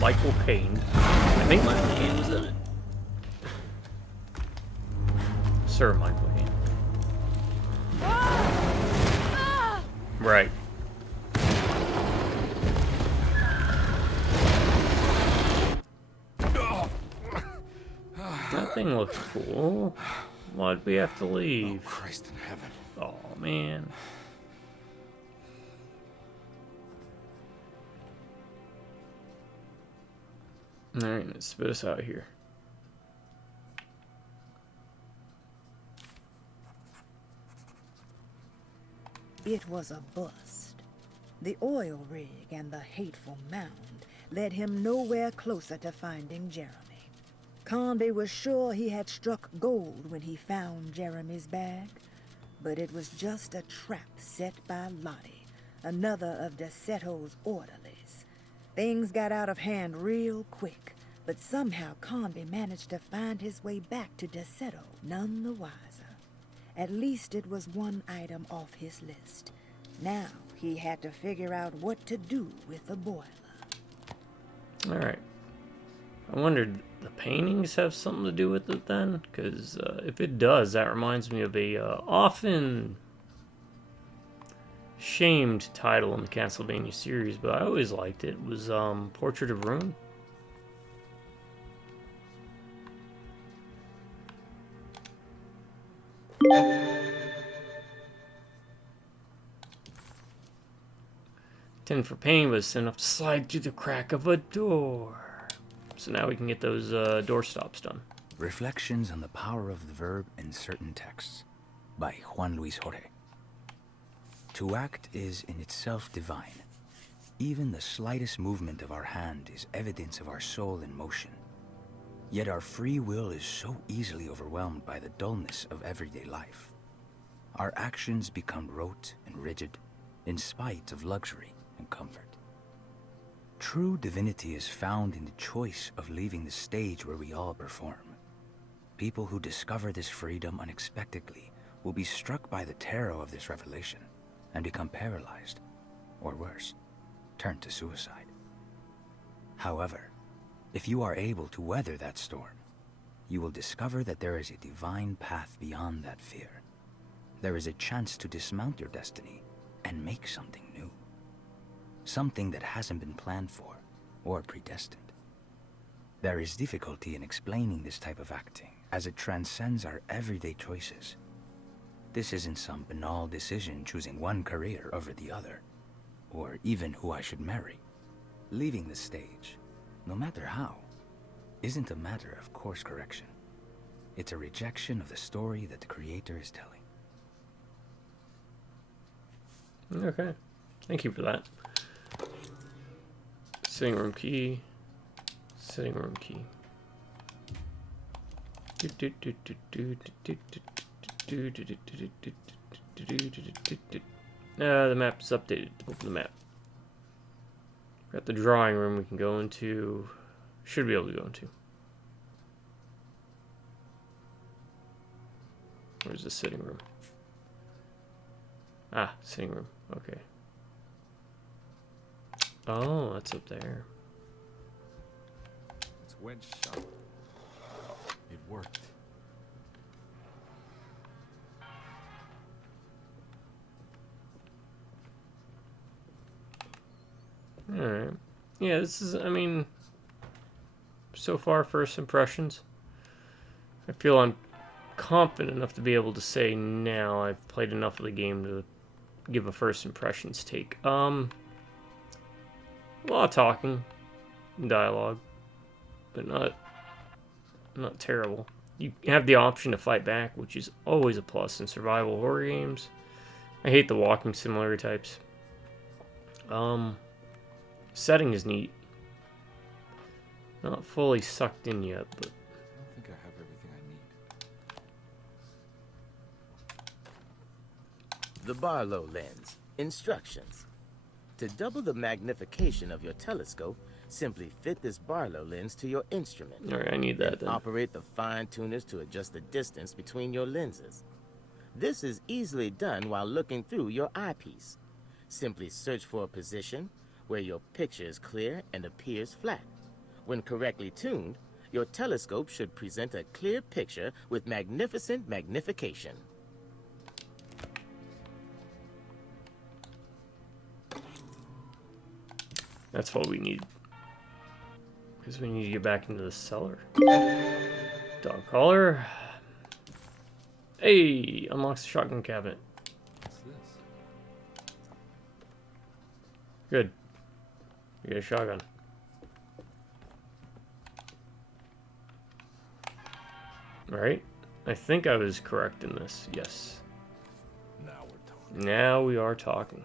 Michael Caine. I think Michael Caine was in it. Sir Michael Caine. Right. That thing looks cool. Why'd we have to leave? Oh, Christ in heaven. Oh, man. Alright, let's spit us out here. It was a bust. The oil rig and the hateful mound led him nowhere closer to finding Jeremy. Carnby was sure he had struck gold when he found Jeremy's bag, but it was just a trap set by Lottie, another of Deceto's orderlies. Things got out of hand real quick, but somehow Carnby managed to find his way back to Deceto, none the wiser. At least it was one item off his list. Now he had to figure out what to do with the boiler. Alright. I wondered, the paintings have something to do with it then? Because if it does, that reminds me of a often shamed title in the Castlevania series, but I always liked it. It was Portrait of Ruin. Ten for pain was enough to slide through the crack of a door. So now we can get those door stops done. Reflections on the Power of the Verb in Certain Texts by Juan Luis Jorge. To act is in itself divine. Even the slightest movement of our hand is evidence of our soul in motion. Yet our free will is so easily overwhelmed by the dullness of everyday life. Our actions become rote and rigid, in spite of luxury and comfort. True divinity is found in the choice of leaving the stage where we all perform. People who discover this freedom unexpectedly will be struck by the terror of this revelation and become paralyzed, or worse, turn to suicide. However, if you are able to weather that storm, you will discover that there is a divine path beyond that fear. There is a chance to dismount your destiny and make something new. Something that hasn't been planned for or predestined. There is difficulty in explaining this type of acting, as it transcends our everyday choices. This isn't some banal decision choosing one career over the other, or even who I should marry. Leaving the stage, no matter how, isn't a matter of course correction. It's a rejection of the story that the creator is telling. Okay, thank you for that. Sitting room key. Sitting room key. The map is updated. Open the map. Got the drawing room we can go into. Should be able to go into. Where's the sitting room? Ah, sitting room. Okay. Oh, that's up there. It's wedge shot. It worked. Alright. Yeah, this is, I mean, so far, first impressions. I feel I'm confident enough to be able to say now I've played enough of the game to give a first impressions take. A lot of talking and dialogue, but not terrible. You have the option to fight back, which is always a plus in survival horror games. I hate the walking simulator types. Setting is neat. Not fully sucked in yet, but I don't think I have everything I need. The Barlow lens. Instructions. To double the magnification of your telescope, simply fit this Barlow lens to your instrument. Alright, I need that then. Operate the fine tuners to adjust the distance between your lenses. This is easily done while looking through your eyepiece. Simply search for a position where your picture is clear and appears flat. When correctly tuned, your telescope should present a clear picture with magnificent magnification. That's what we need. Because we need to get back into the cellar. Dog collar. Hey! Unlocks the shotgun cabinet. What's this? Good. We get a shotgun. Right? I think I was correct in this. Yes. Now we're talking. Now we are talking.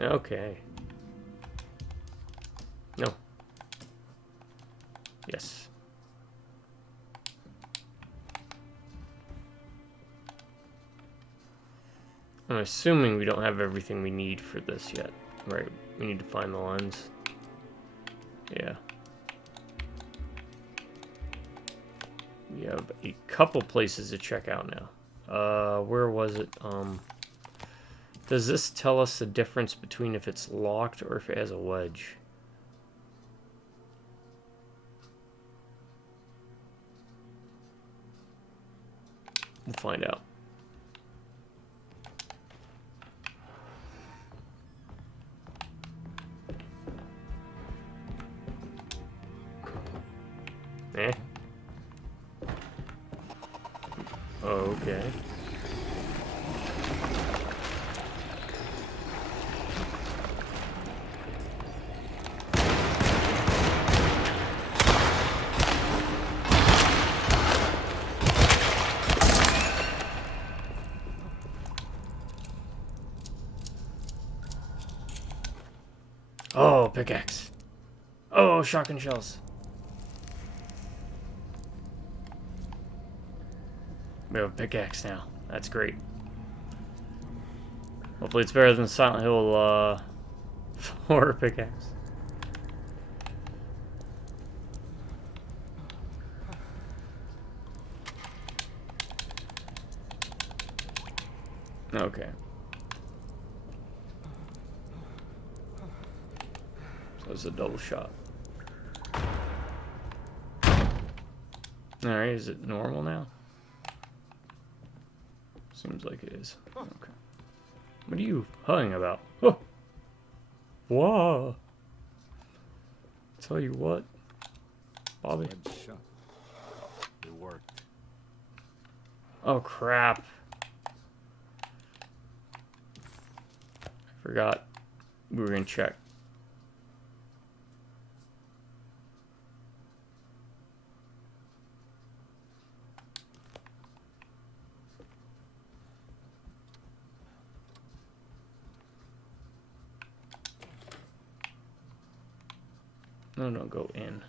Okay. No. Yes. I'm assuming we don't have everything we need for this yet. Right, we need to find the lens. Yeah. We have a couple places to check out now. Where was it? Does this tell us the difference between if it's locked or if it has a wedge? We'll find out. Eh? Okay. Oh, pickaxe. Oh, shotgun shells. We have a pickaxe now. That's great. Hopefully it's better than Silent Hill 4 pickaxe. Okay. So it's a double shot. Alright, is it normal now? Seems like it is. Okay. What are you hugging about? Oh! Whoa! Tell you what, Bobby. It worked. Oh crap! I forgot we were gonna check. No, don't go in.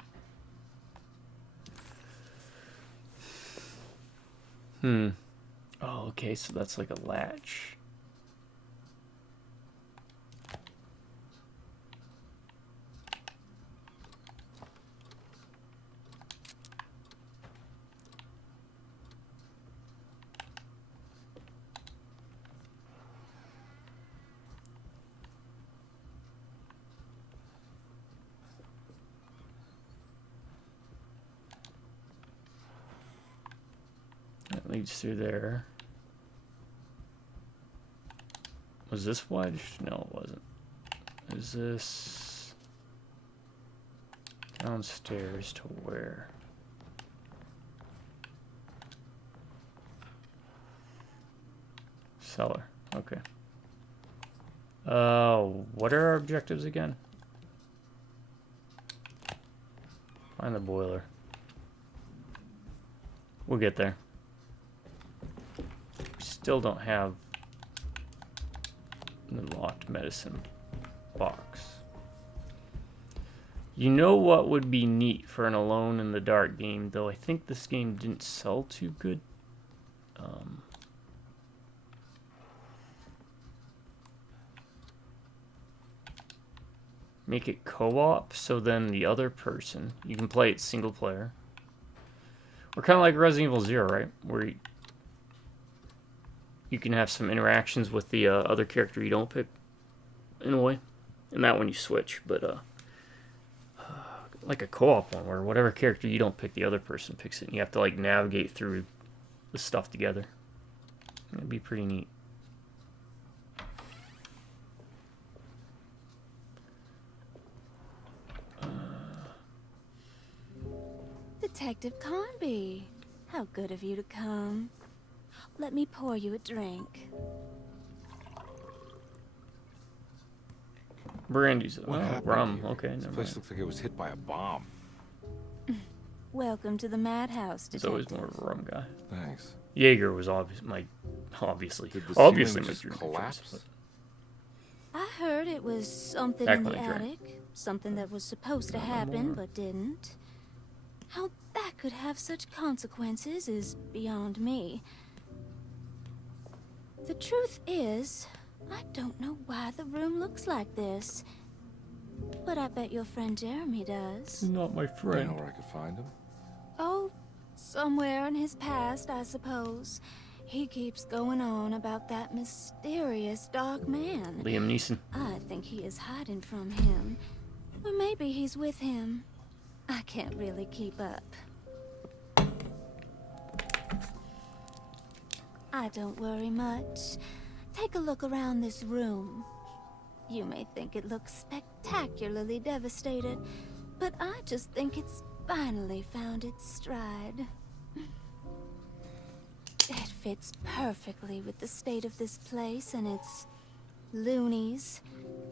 Oh, okay, so that's like a latch. That leads through there. Was this wedged? No, it wasn't. Is this downstairs to where? Cellar. Okay. What are our objectives again? Find the boiler. We'll get there. We still don't have the locked medicine box. You know what would be neat for an Alone in the Dark game, though I think this game didn't sell too good. Make it co-op, so then the other person, you can play it single player. Or kind of like Resident Evil 0, right? Where you can have some interactions with the other character you don't pick, in a way. And that one you switch, but like a co-op one where whatever character you don't pick, the other person picks it. And you have to like navigate through the stuff together. That'd be pretty neat. Detective Carnby, how good of you to come. Let me pour you a drink. Brandy's What happened rum. here? Okay, This never place mind. looks like it was hit by a bomb. Welcome to the madhouse, He's detective. always more of a rum guy. Thanks. Jaeger was obviously Did the my ceiling drinking just choice, collapse? but- I heard it was something Back in when the I drank. attic. Something that was supposed to Not no happen more. but didn't. How that could have such consequences is beyond me. The truth is, I don't know why the room looks like this. But I bet your friend Jeremy does. Not my You friend. know where I could find him? Oh, somewhere in his past, I suppose. He keeps going on about that mysterious dark man. Liam Neeson. I think he is hiding from him. Or maybe he's with him. I can't really keep up. I don't worry much. Take a look around this room. You may think it looks spectacularly devastated, but I just think it's finally found its stride. It fits perfectly with the state of this place and its loonies.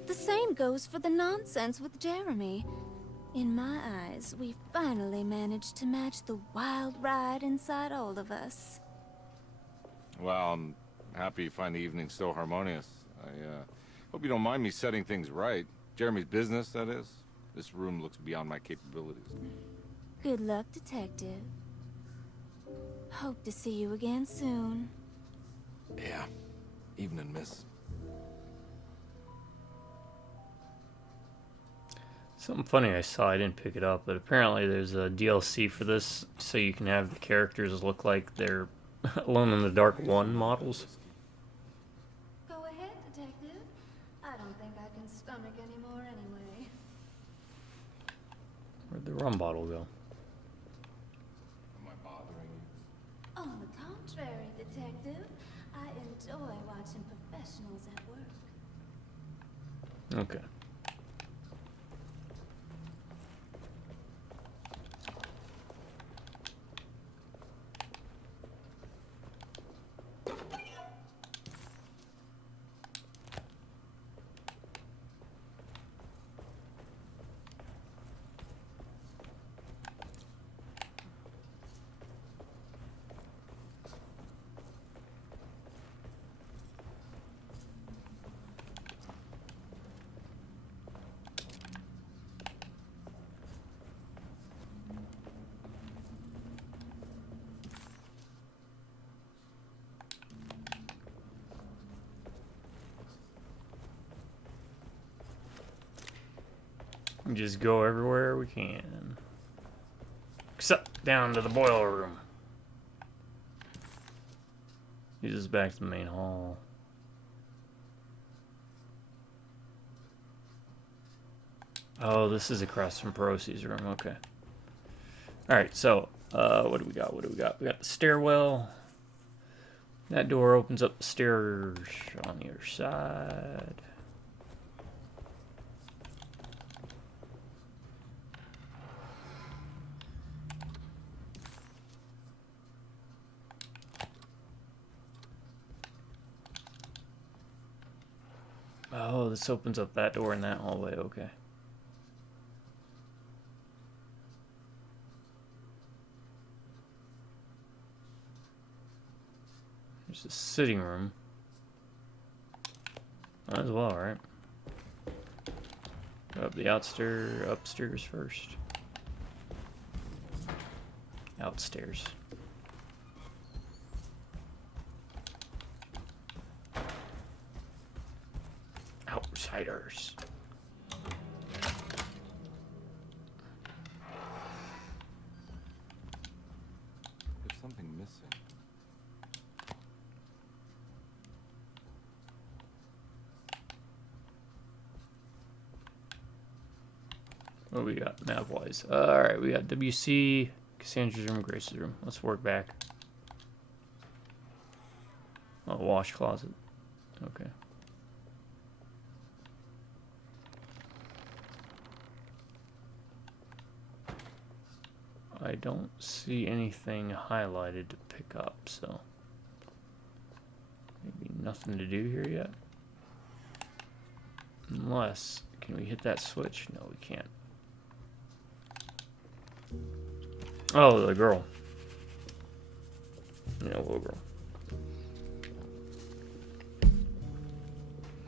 The same goes for the nonsense with Jeremy. In my eyes, we finally managed to match the wild ride inside all of us. Well, I'm happy you find the evening so harmonious. I hope you don't mind me setting things right. Jeremy's business, that is. This room looks beyond my capabilities. Good luck, Detective. Hope to see you again soon. Yeah. Evening, miss. Something funny I saw, I didn't pick it up, but apparently there's a DLC for this, so you can have the characters look like they're Alone in the Dark 1 models. Go ahead, Detective. I don't think I can stomach anymore anyway. Where'd the rum bottle go? Am I bothering you? On the contrary, Detective, I enjoy watching professionals at work. Okay. We just go everywhere we can. Except down to the boiler room. Leads us back to the main hall. Oh, this is across from Perosi's room. Okay. Alright, so, what do we got? What do we got? We got the stairwell. That door opens up the stairs on the other side. Oh, this opens up that door in that hallway. Okay. There's a sitting room. Might as well, right? Go up the upstairs first. Outstairs. Outsiders. There's something missing. What do we got map-wise? Alright, we got WC, Cassandra's room, Grace's room. Let's work back. Oh, wash closet. Okay. I don't see anything highlighted to pick up, so maybe nothing to do here yet. Unless, can we hit that switch? No, we can't. Oh, the girl. Yeah, little girl.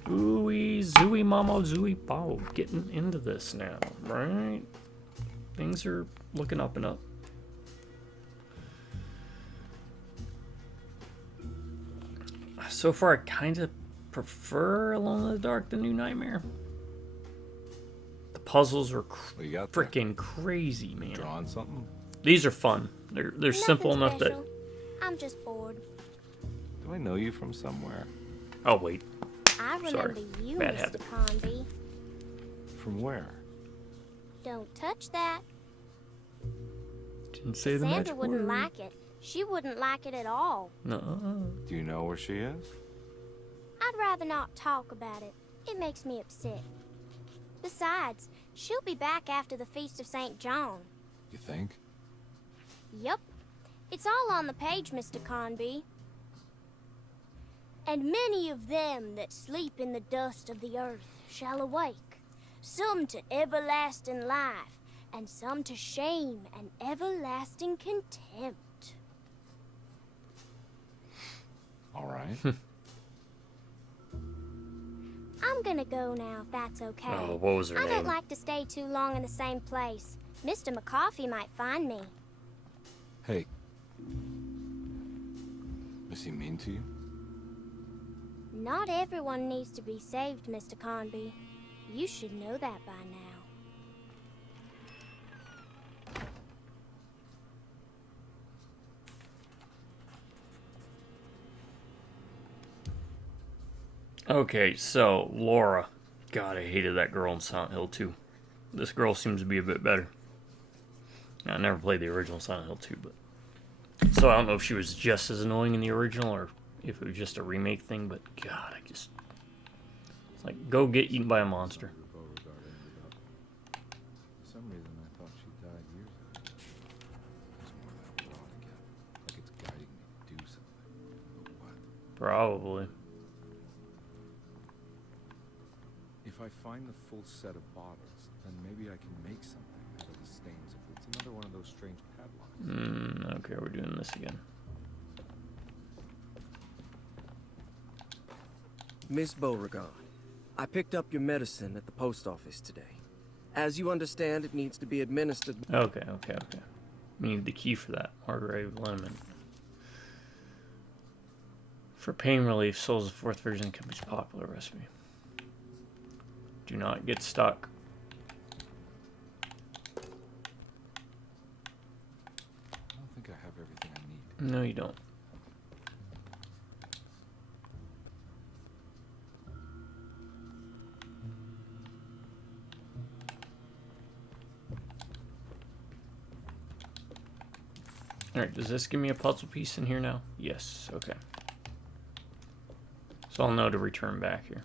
Ooey, zooey, mama, zooey, pow. Getting into this now, right? Things are looking up and up. So far, I kind of prefer Alone in the Dark than New Nightmare. The puzzles are freaking crazy, man. Drawing something? These are fun. They're simple enough that. I'm just bored. Do I know you from somewhere? Oh wait. I remember Sorry. you, Bad Mr. habit. Carnby. From where? Don't touch that. Didn't say the Sandra magic wouldn't word. like it. She wouldn't like it at all. No. Do you know where she is? I'd rather not talk about it. It makes me upset. Besides, she'll be back after the Feast of St. John. You think? Yup. It's all on the page, Mr. Carnby. And many of them that sleep in the dust of the earth shall awake, some to everlasting life, and some to shame and everlasting contempt. All right. I'm gonna go now, if that's okay. Oh, what was her I name? don't like to stay too long in the same place. Mr. McCoffey might find me. Hey. Is he mean to you? Not everyone needs to be saved, Mr. Carnby. You should know that by now. Okay, so Laura. God, I hated that girl in Silent Hill 2. This girl seems to be a bit better. I never played the original Silent Hill 2, but so I don't know if she was just as annoying in the original or if it was just a remake thing. But God, it's like go get eaten by a monster. For some reason, I thought she died years ago. It's more of that thought again. Like it's guiding me to do something. But what? Probably. If I find the full set of bottles, then maybe I can make something out of the stains if it's another one of those strange padlocks. Okay, we're doing this again. Miss Beauregard, I picked up your medicine at the post office today. As you understand, it needs to be administered. Okay. We need the key for that. Margrave lemon. For pain relief, Souls the 4th version can be a popular recipe. Do not get stuck. I don't think I have everything I need. No, you don't. Alright, does this give me a puzzle piece in here now? Yes, okay. So I'll know to return back here.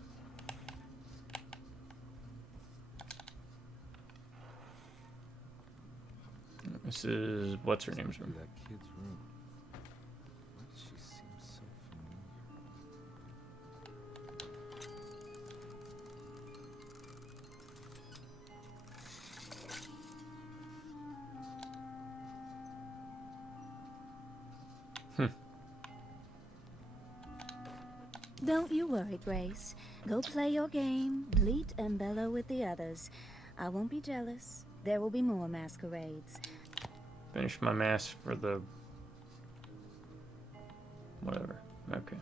This is, what's her name's room? That kid's room. Why does she seem so familiar? Don't you worry, Grace. Go play your game, bleat and bellow with the others. I won't be jealous. There will be more masquerades. Finish my mask for the... whatever. Okay.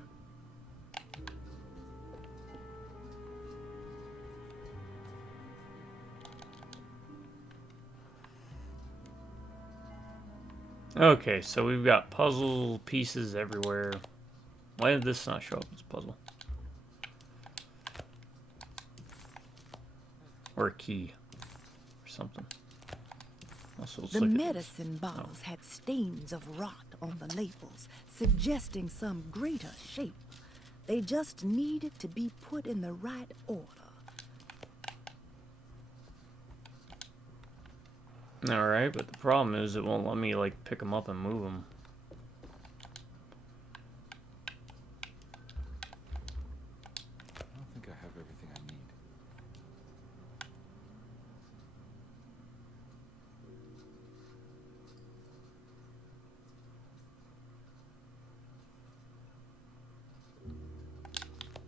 Okay, so we've got puzzle pieces everywhere. Why did this not show up as a puzzle? Or a key. Or something. Also, let's The look at medicine bottles had stains of rot on the labels, suggesting some greater shape. They just needed to be put in the right order. Alright, but the problem is it won't let me, like, pick them up and move them. I don't think I have everything I need.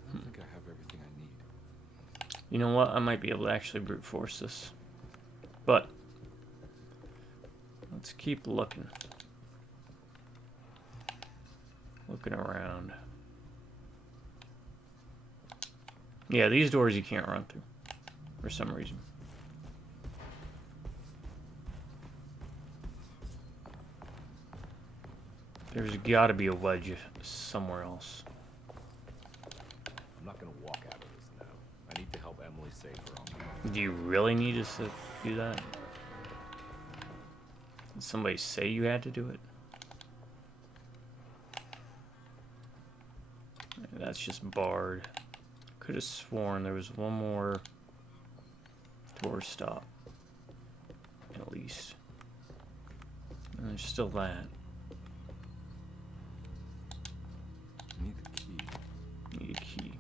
I don't think I have everything I need. You know what? I might be able to actually brute force this. But let's keep looking. Looking around. Yeah, these doors you can't run through for some reason. There's got to be a wedge somewhere else. I'm not gonna walk out of this now. I need to help Emily save her own. Do you really need us to do that? Did somebody say you had to do it? That's just barred. Could have sworn there was one more door stop. At least. And there's still that. Need the key. Need a key.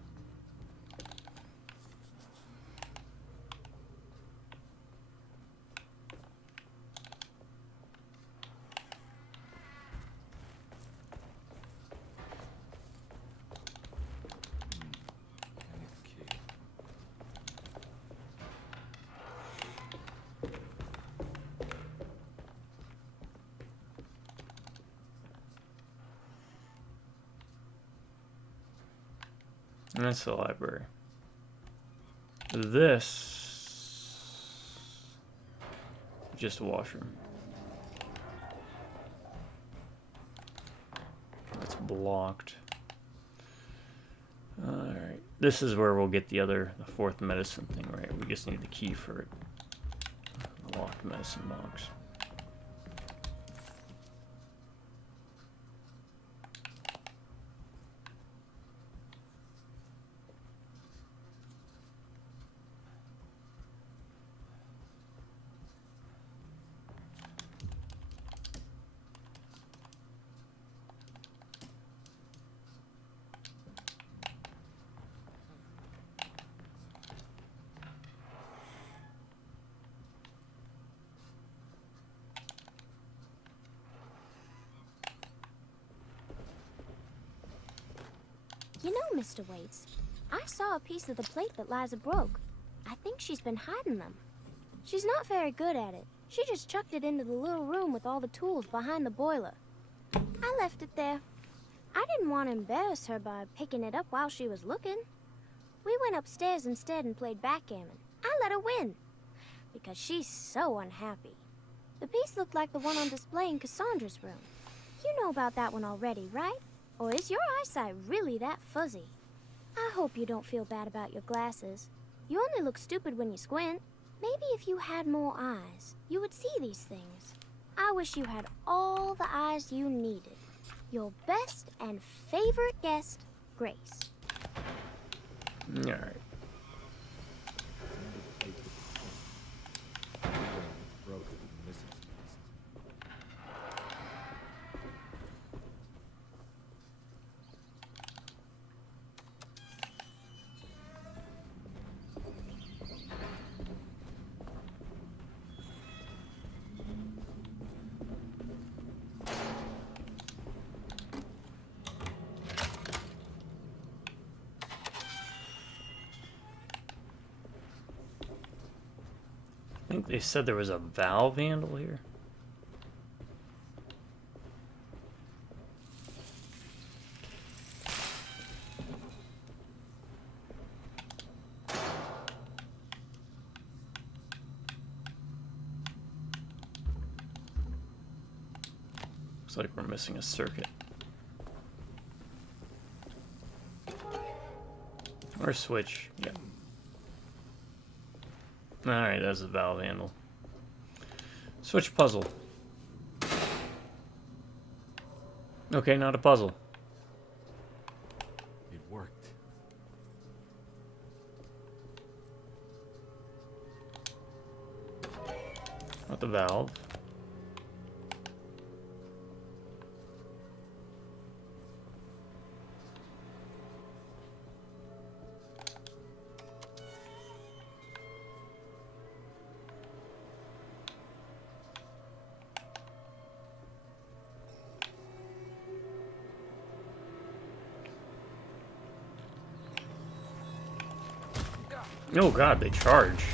And that's the library. This just a washroom. It's blocked. Alright. This is where we'll get the fourth medicine thing, right? We just need the key for it. The locked medicine box. You know, Mr. Waits, I saw a piece of the plate that Liza broke. I think she's been hiding them. She's not very good at it. She just chucked it into the little room with all the tools behind the boiler. I left it there. I didn't want to embarrass her by picking it up while she was looking. We went upstairs instead and played backgammon. I let her win, because she's so unhappy. The piece looked like the one on display in Cassandra's room. You know about that one already, right? Or is your eyesight really that fuzzy? I hope you don't feel bad about your glasses. You only look stupid when you squint. Maybe if you had more eyes, you would see these things. I wish you had all the eyes you needed. Your best and favorite guest, Grace. Alright. I think they said there was a valve handle here. Looks like we're missing a circuit. Or a switch, yeah. Alright, that's the valve handle. Switch puzzle. Okay, not a puzzle. It worked. Not the valve. Oh god, they charge.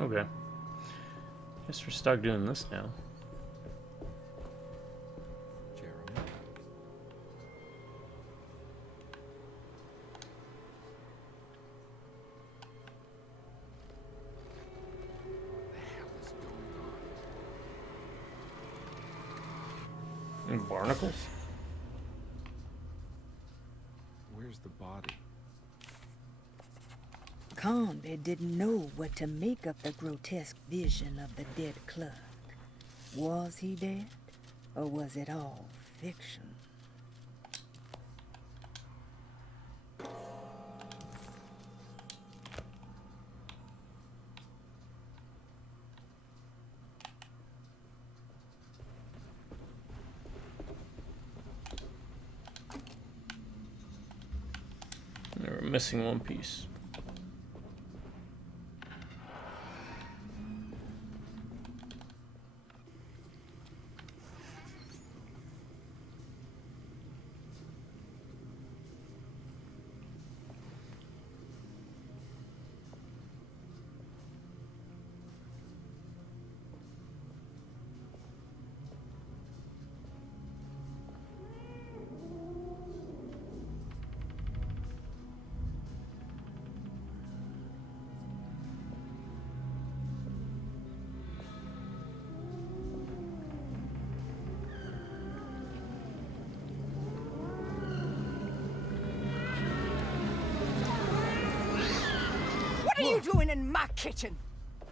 Okay. Guess we're stuck doing this now. Jeremy. And barnacles? Where's the body? Carnby didn't know what to make of the grotesque vision of the dead clerk. Was he dead, or was it all fiction? We're missing one piece. What are you doing in my kitchen?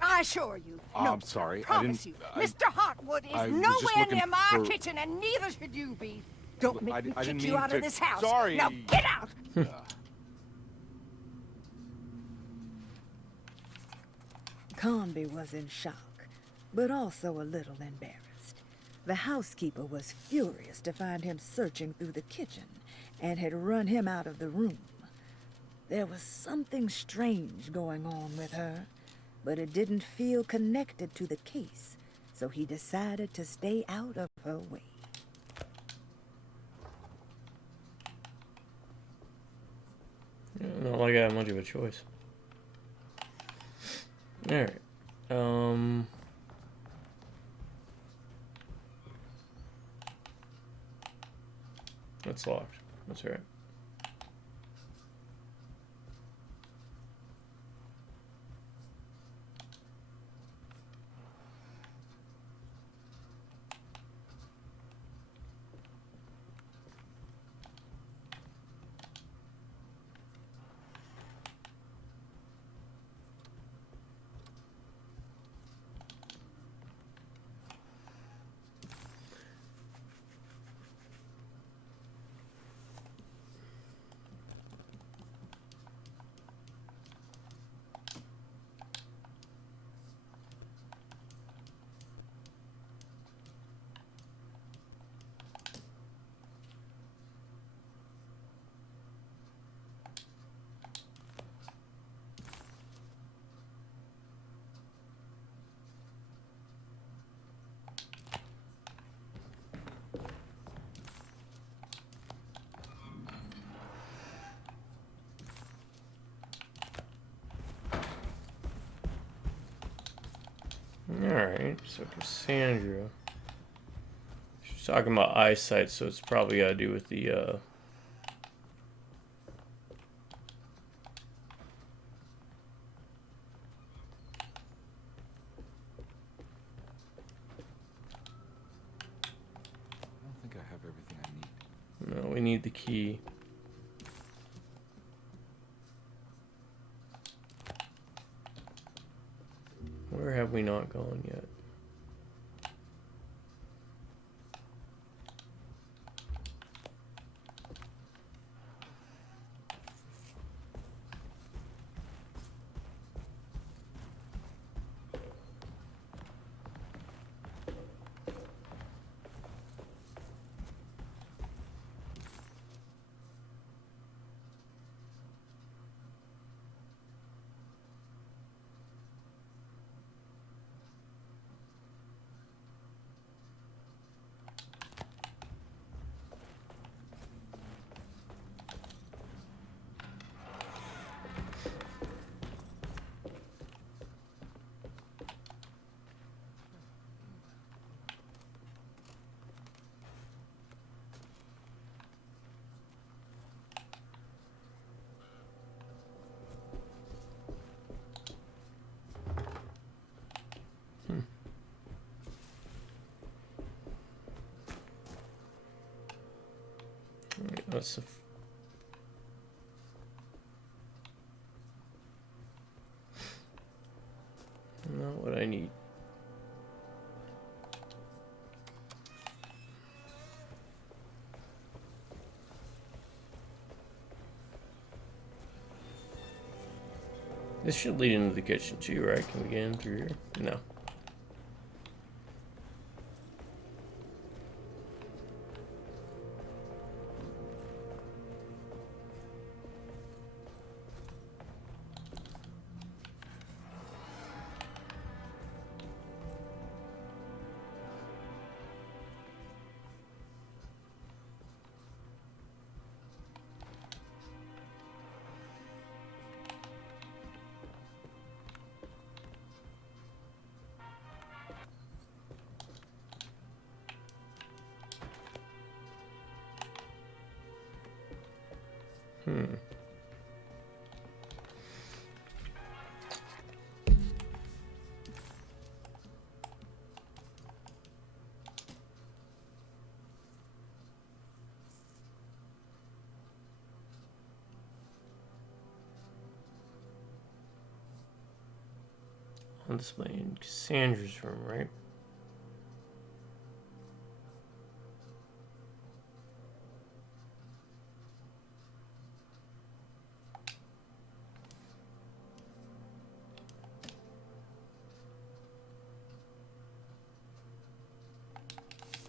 I assure you. No, I'm sorry. I promise you. Mr. Hartwood is nowhere near my kitchen, and neither should you be. Don't make me kick you out of this house. Sorry. Now get out! Carnby was in shock, but also a little embarrassed. The housekeeper was furious to find him searching through the kitchen and had run him out of the room. There was something strange going on with her, but it didn't feel connected to the case, so he decided to stay out of her way. Not like I have much of a choice. Alright. That's locked. That's alright. Alright, so Cassandra. She's talking about eyesight, so it's probably got to do with the, I don't think I have everything I need. No, we need the key. Where have we not gone yet? That's not what I need. This should lead into the kitchen too, right? Can we get in through here? No. On display in Cassandra's room, right?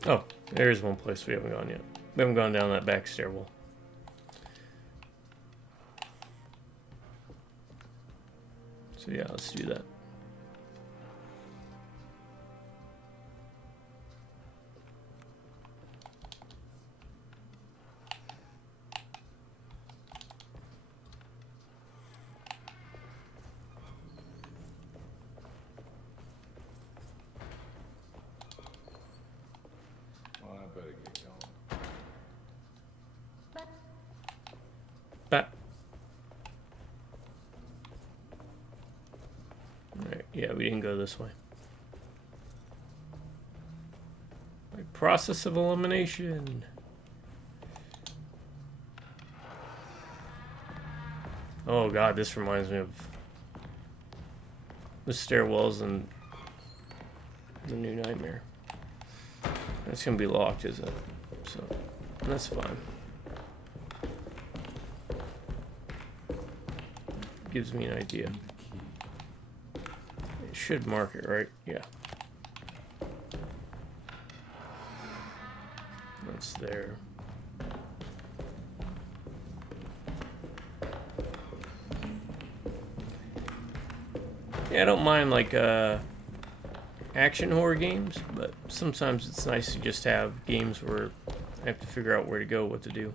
Oh, there's one place we haven't gone yet. We haven't gone down that back stairwell. So yeah, let's do that. Alright, yeah, we didn't go this way. Right, process of elimination. Oh god, this reminds me of the stairwells in the New Nightmare. That's gonna be locked, isn't it? So, that's fine. Gives me an idea. It should mark it, right? Yeah. That's there. Yeah, I don't mind like action horror games, but sometimes it's nice to just have games where I have to figure out where to go, what to do.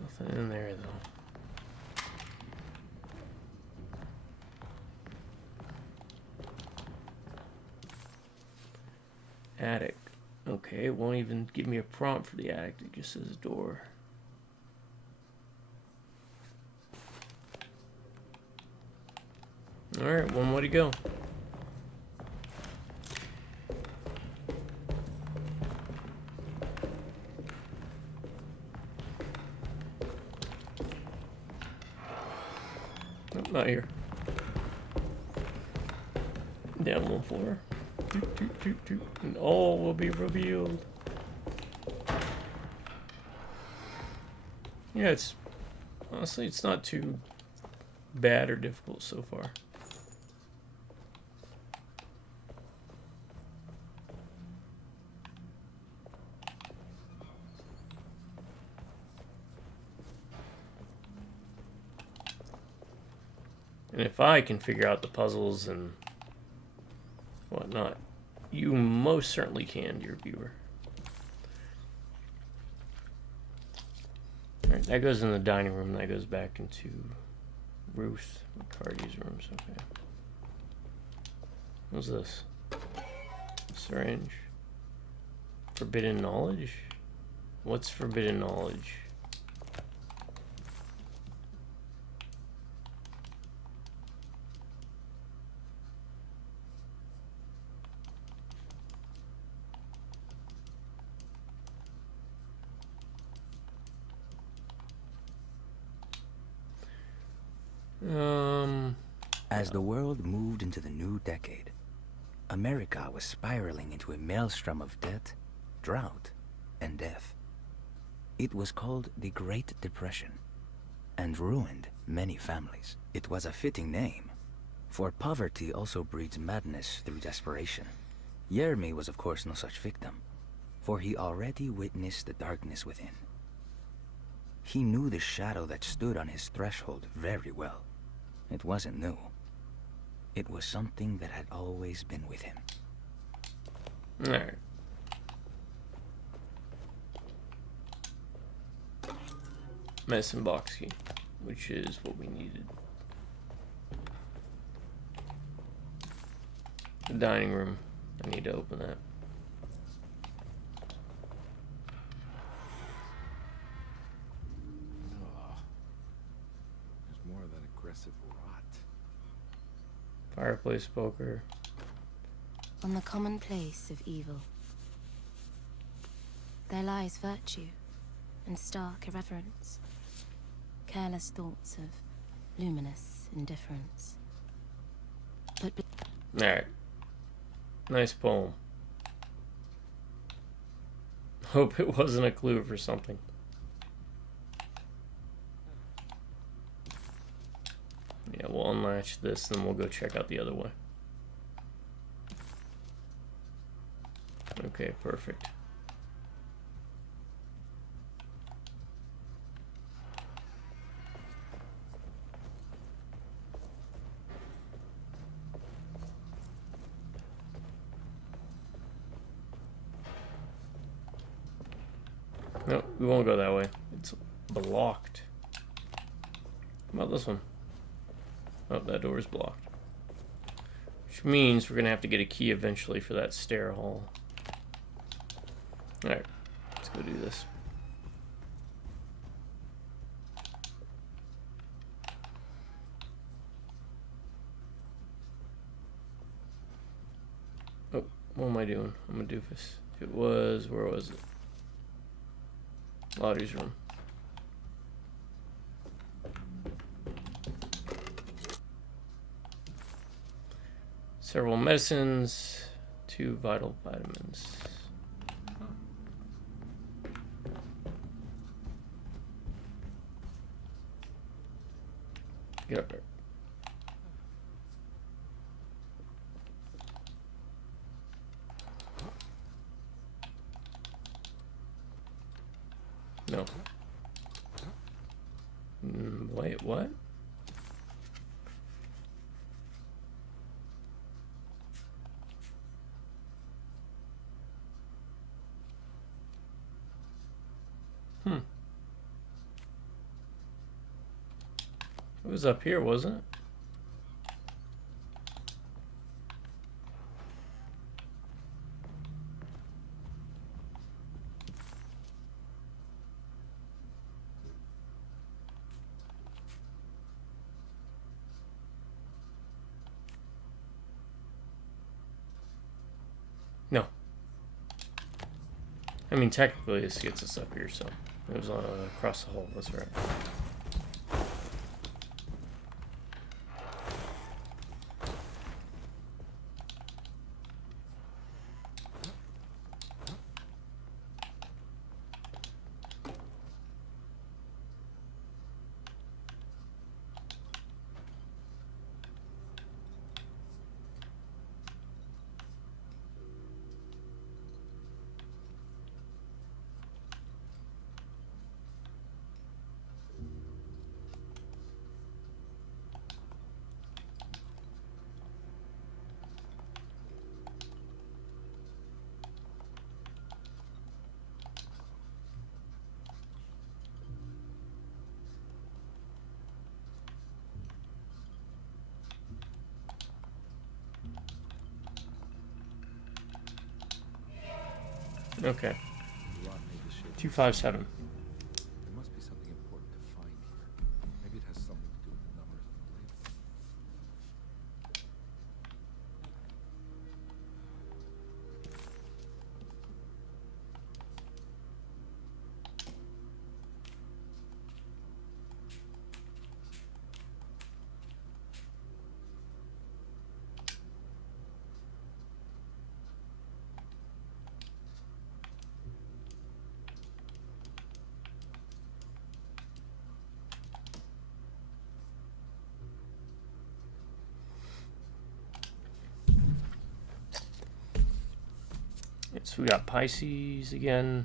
Nothing in there though. Attic. Okay, it won't even give me a prompt for the attic. It just says door. Alright, one way to go. Nope, not here. Down one floor. Toot, toot, toot, toot. And all will be revealed. Yeah, it's honestly, it's not too bad or difficult so far. And if I can figure out the puzzles and whatnot, you most certainly can, dear viewer. Alright, that goes in the dining room, that goes back into Ruth McCarty's rooms. Okay. What's this? Syringe. Forbidden knowledge? What's forbidden knowledge? As the world moved into the new decade, America was spiraling into a maelstrom of debt, drought, and death. It was called the Great Depression, and ruined many families. It was a fitting name, for poverty also breeds madness through desperation. Jeremy was of course no such victim, for he already witnessed the darkness within. He knew the shadow that stood on his threshold very well. It wasn't new. It was something that had always been with him. Alright. Medicine box key, which is what we needed. The dining room. I need to open that. There's more of that aggressive rot. Fireplace poker. On the commonplace of evil, there lies virtue and stark irreverence, careless thoughts of luminous indifference. But Alright. Nice poem. Hope it wasn't a clue for something. Yeah, we'll unlatch this, then we'll go check out the other way. Okay, perfect. No, we won't go that way. It's blocked. How about this one? Oh, that door is blocked. Which means we're going to have to get a key eventually for that stair hall. Alright, let's go do this. Oh, what am I doing? I'm a doofus. It was, where was it? Lottie's room. Several medicines, 2 vital vitamins. Get up there. No. Wait, what? It was up here, wasn't it? No. I mean, technically this gets us up here, so it was across the hall, that's right. Okay. 257. There must be something important to find here. Maybe it has something to do with the numbers on the label. So we got Pisces again.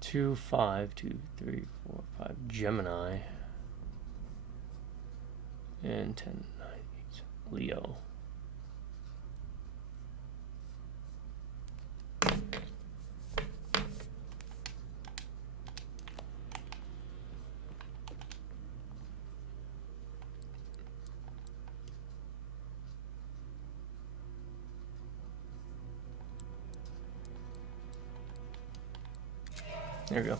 2, 5, 2, 3, 4, 5. Gemini. And 10, 9, 8. Leo. There we go.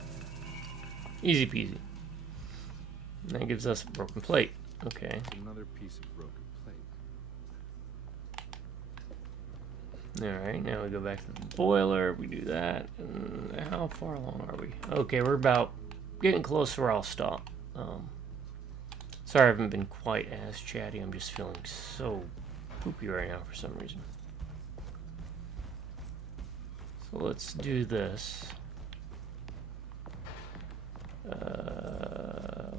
Easy peasy. And that gives us a broken plate. Okay. Another piece of broken plate. Alright, now we go back to the boiler. We do that. And how far along are we? Okay, we're about getting close to where I'll stop. Sorry I haven't been quite as chatty. I'm just feeling so poopy right now for some reason. So let's do this.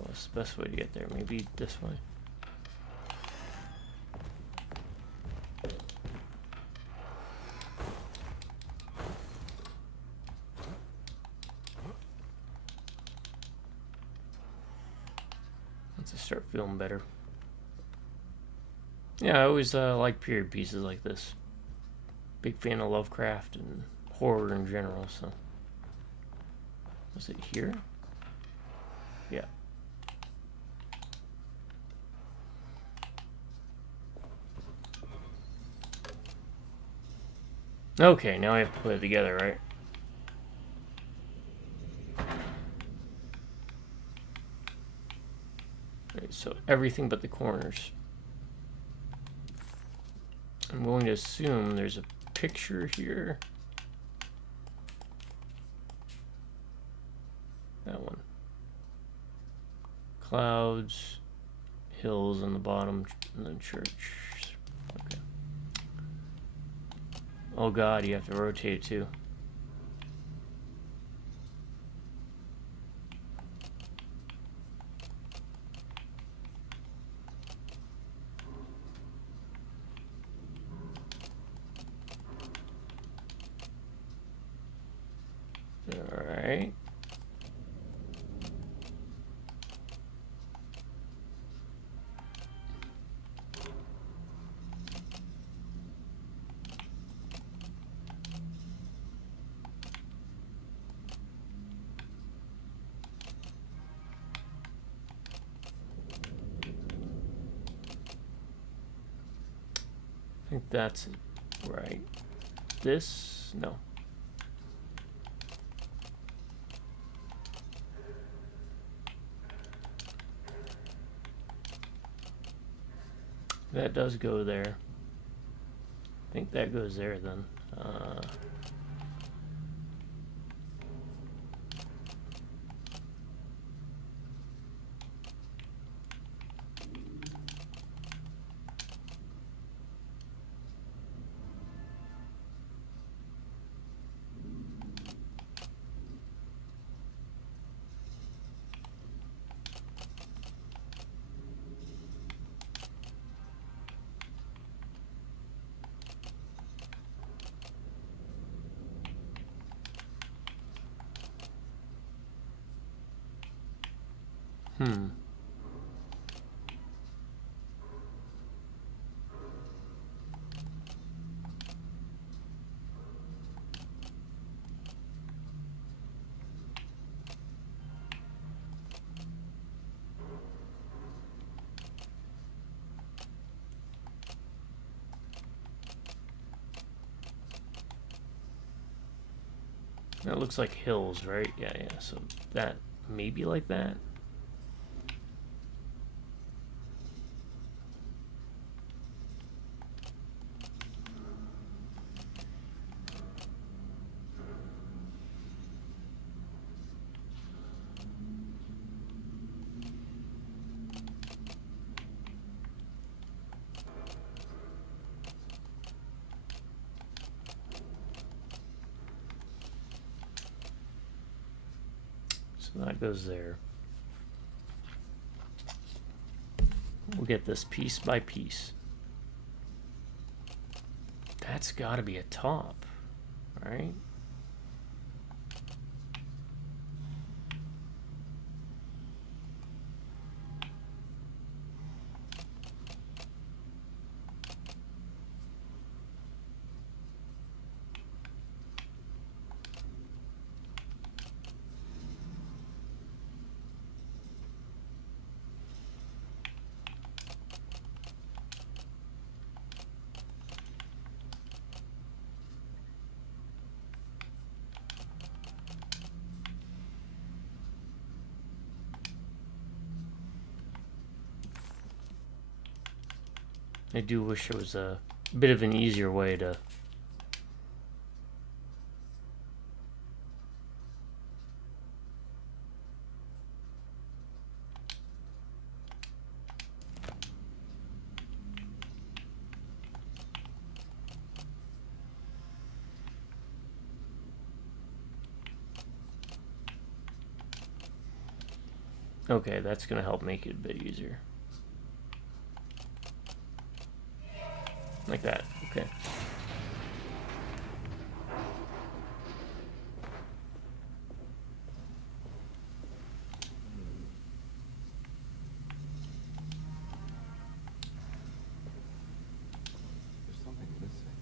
What's the best way to get there? Maybe this way. Once I start feeling better. Yeah, I always like period pieces like this. Big fan of Lovecraft and horror in general, so. Was it here? Yeah. Okay, now I have to put it together, right? Alright, so everything but the corners. I'm going to assume there's a picture here. That one. Clouds, hills on the bottom, and then church. Okay. Oh god, you have to rotate it too. Alright. I think that's it, right. This, no. That does go there. I think that goes there then. That looks like hills, right? Yeah, yeah. So that maybe like that. So that goes there. We'll get this piece by piece. that's got to be a top, right? I do wish there was a bit of an easier way to... Okay, that's going to help make it a bit easier. Like that, okay. There's something missing.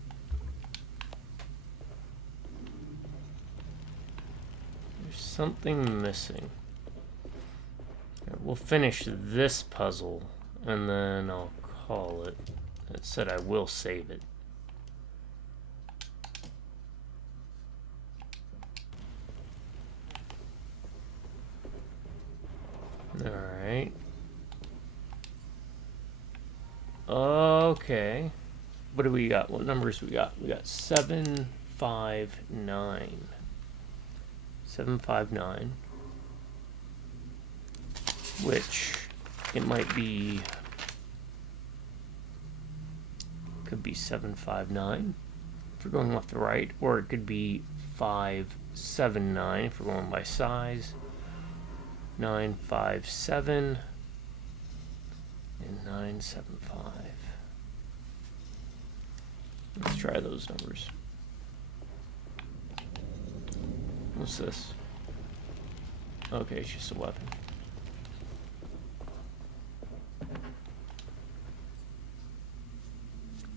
There's something missing. We'll finish this puzzle, and then I'll call it. It said I will save it. Alright. Okay. What do we got? What numbers we got? We got 759. 759. Which it might be, could be 759 if we're going left to right, or it could be 579 if we're going by size, 957 and 975. Let's try those numbers. What's this? Okay, it's just a weapon.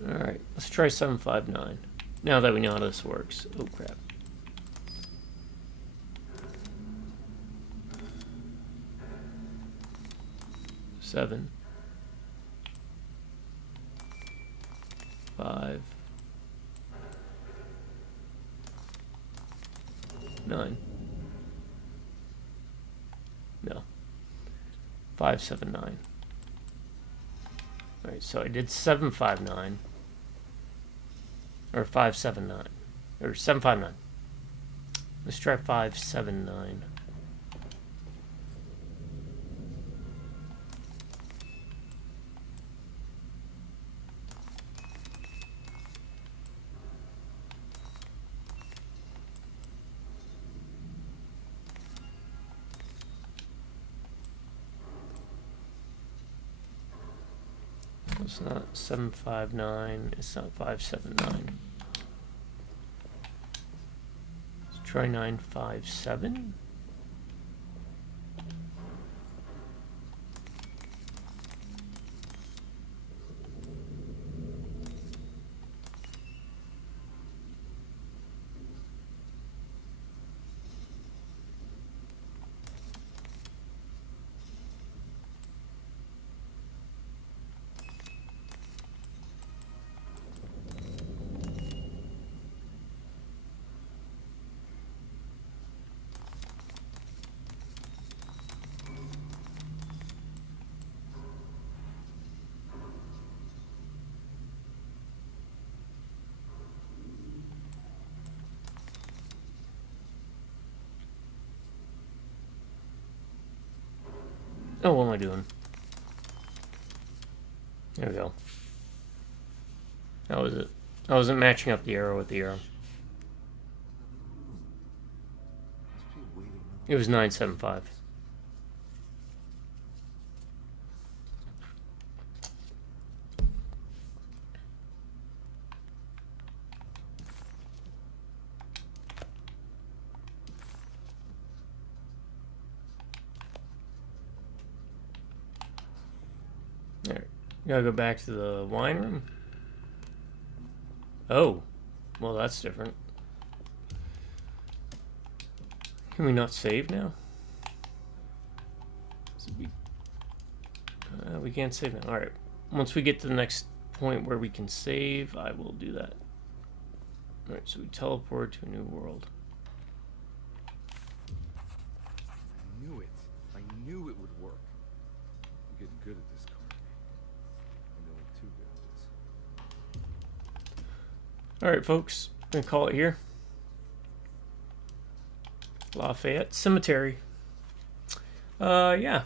Alright, let's try 759. Now that we know how this works. Oh crap. Seven. 5. 9. No. 579. Alright, so I did 759. Or 579. Or 759. Let's try 579. It's not 759, it's not 579. Let's try 957. Oh, what am I doing? There we go. That was it. I wasn't matching up the arrow with the arrow. It was 975. Gotta go back to the wine room. Oh, well, that's different. Can we not save now? We can't save now. Alright. Once we get to the next point where we can save, I will do that. Alright, so we teleport to a new world. I knew it. I knew it would work. I'm getting good at this, Carnby. I know I'm too good at this. Alright, folks. I'm going to call it here. Lafayette Cemetery. Yeah.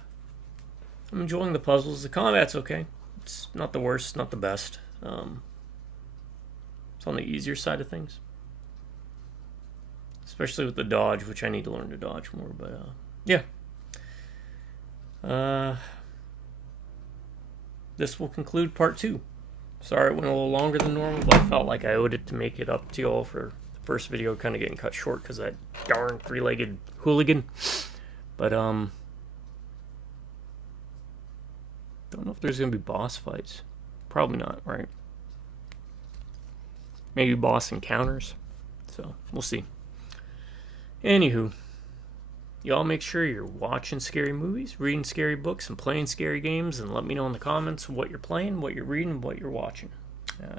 I'm enjoying the puzzles. The combat's okay. It's not the worst, not the best. It's on the easier side of things. Especially with the dodge, which I need to learn to dodge more, but yeah. This will conclude part 2. Sorry it went a little longer than normal, but I felt like I owed it to make it up to y'all for the first video kind of getting cut short because that darn three-legged hooligan. But don't know if there's going to be boss fights. Probably not, right? Maybe boss encounters. So, we'll see. Anywho, y'all make sure you're watching scary movies, reading scary books, and playing scary games, and let me know in the comments what you're playing, what you're reading, what you're watching.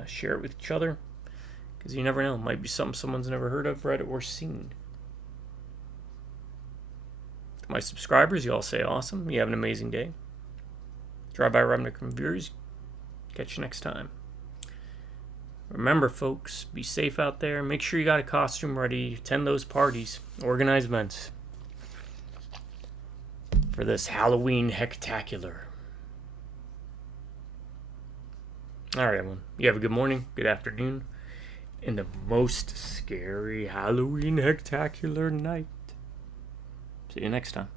Share it with each other, because you never know. It might be something someone's never heard of, read, or seen. To my subscribers, y'all say awesome. You have an amazing day. Drive by Remnick Reviewers. Catch you next time. Remember, folks, be safe out there. Make sure you got a costume ready. Attend those parties. Organize events for this Halloween Hecktacular. Alright, everyone. You have a good morning, good afternoon, and the most scary Halloween Hecktacular night. See you next time.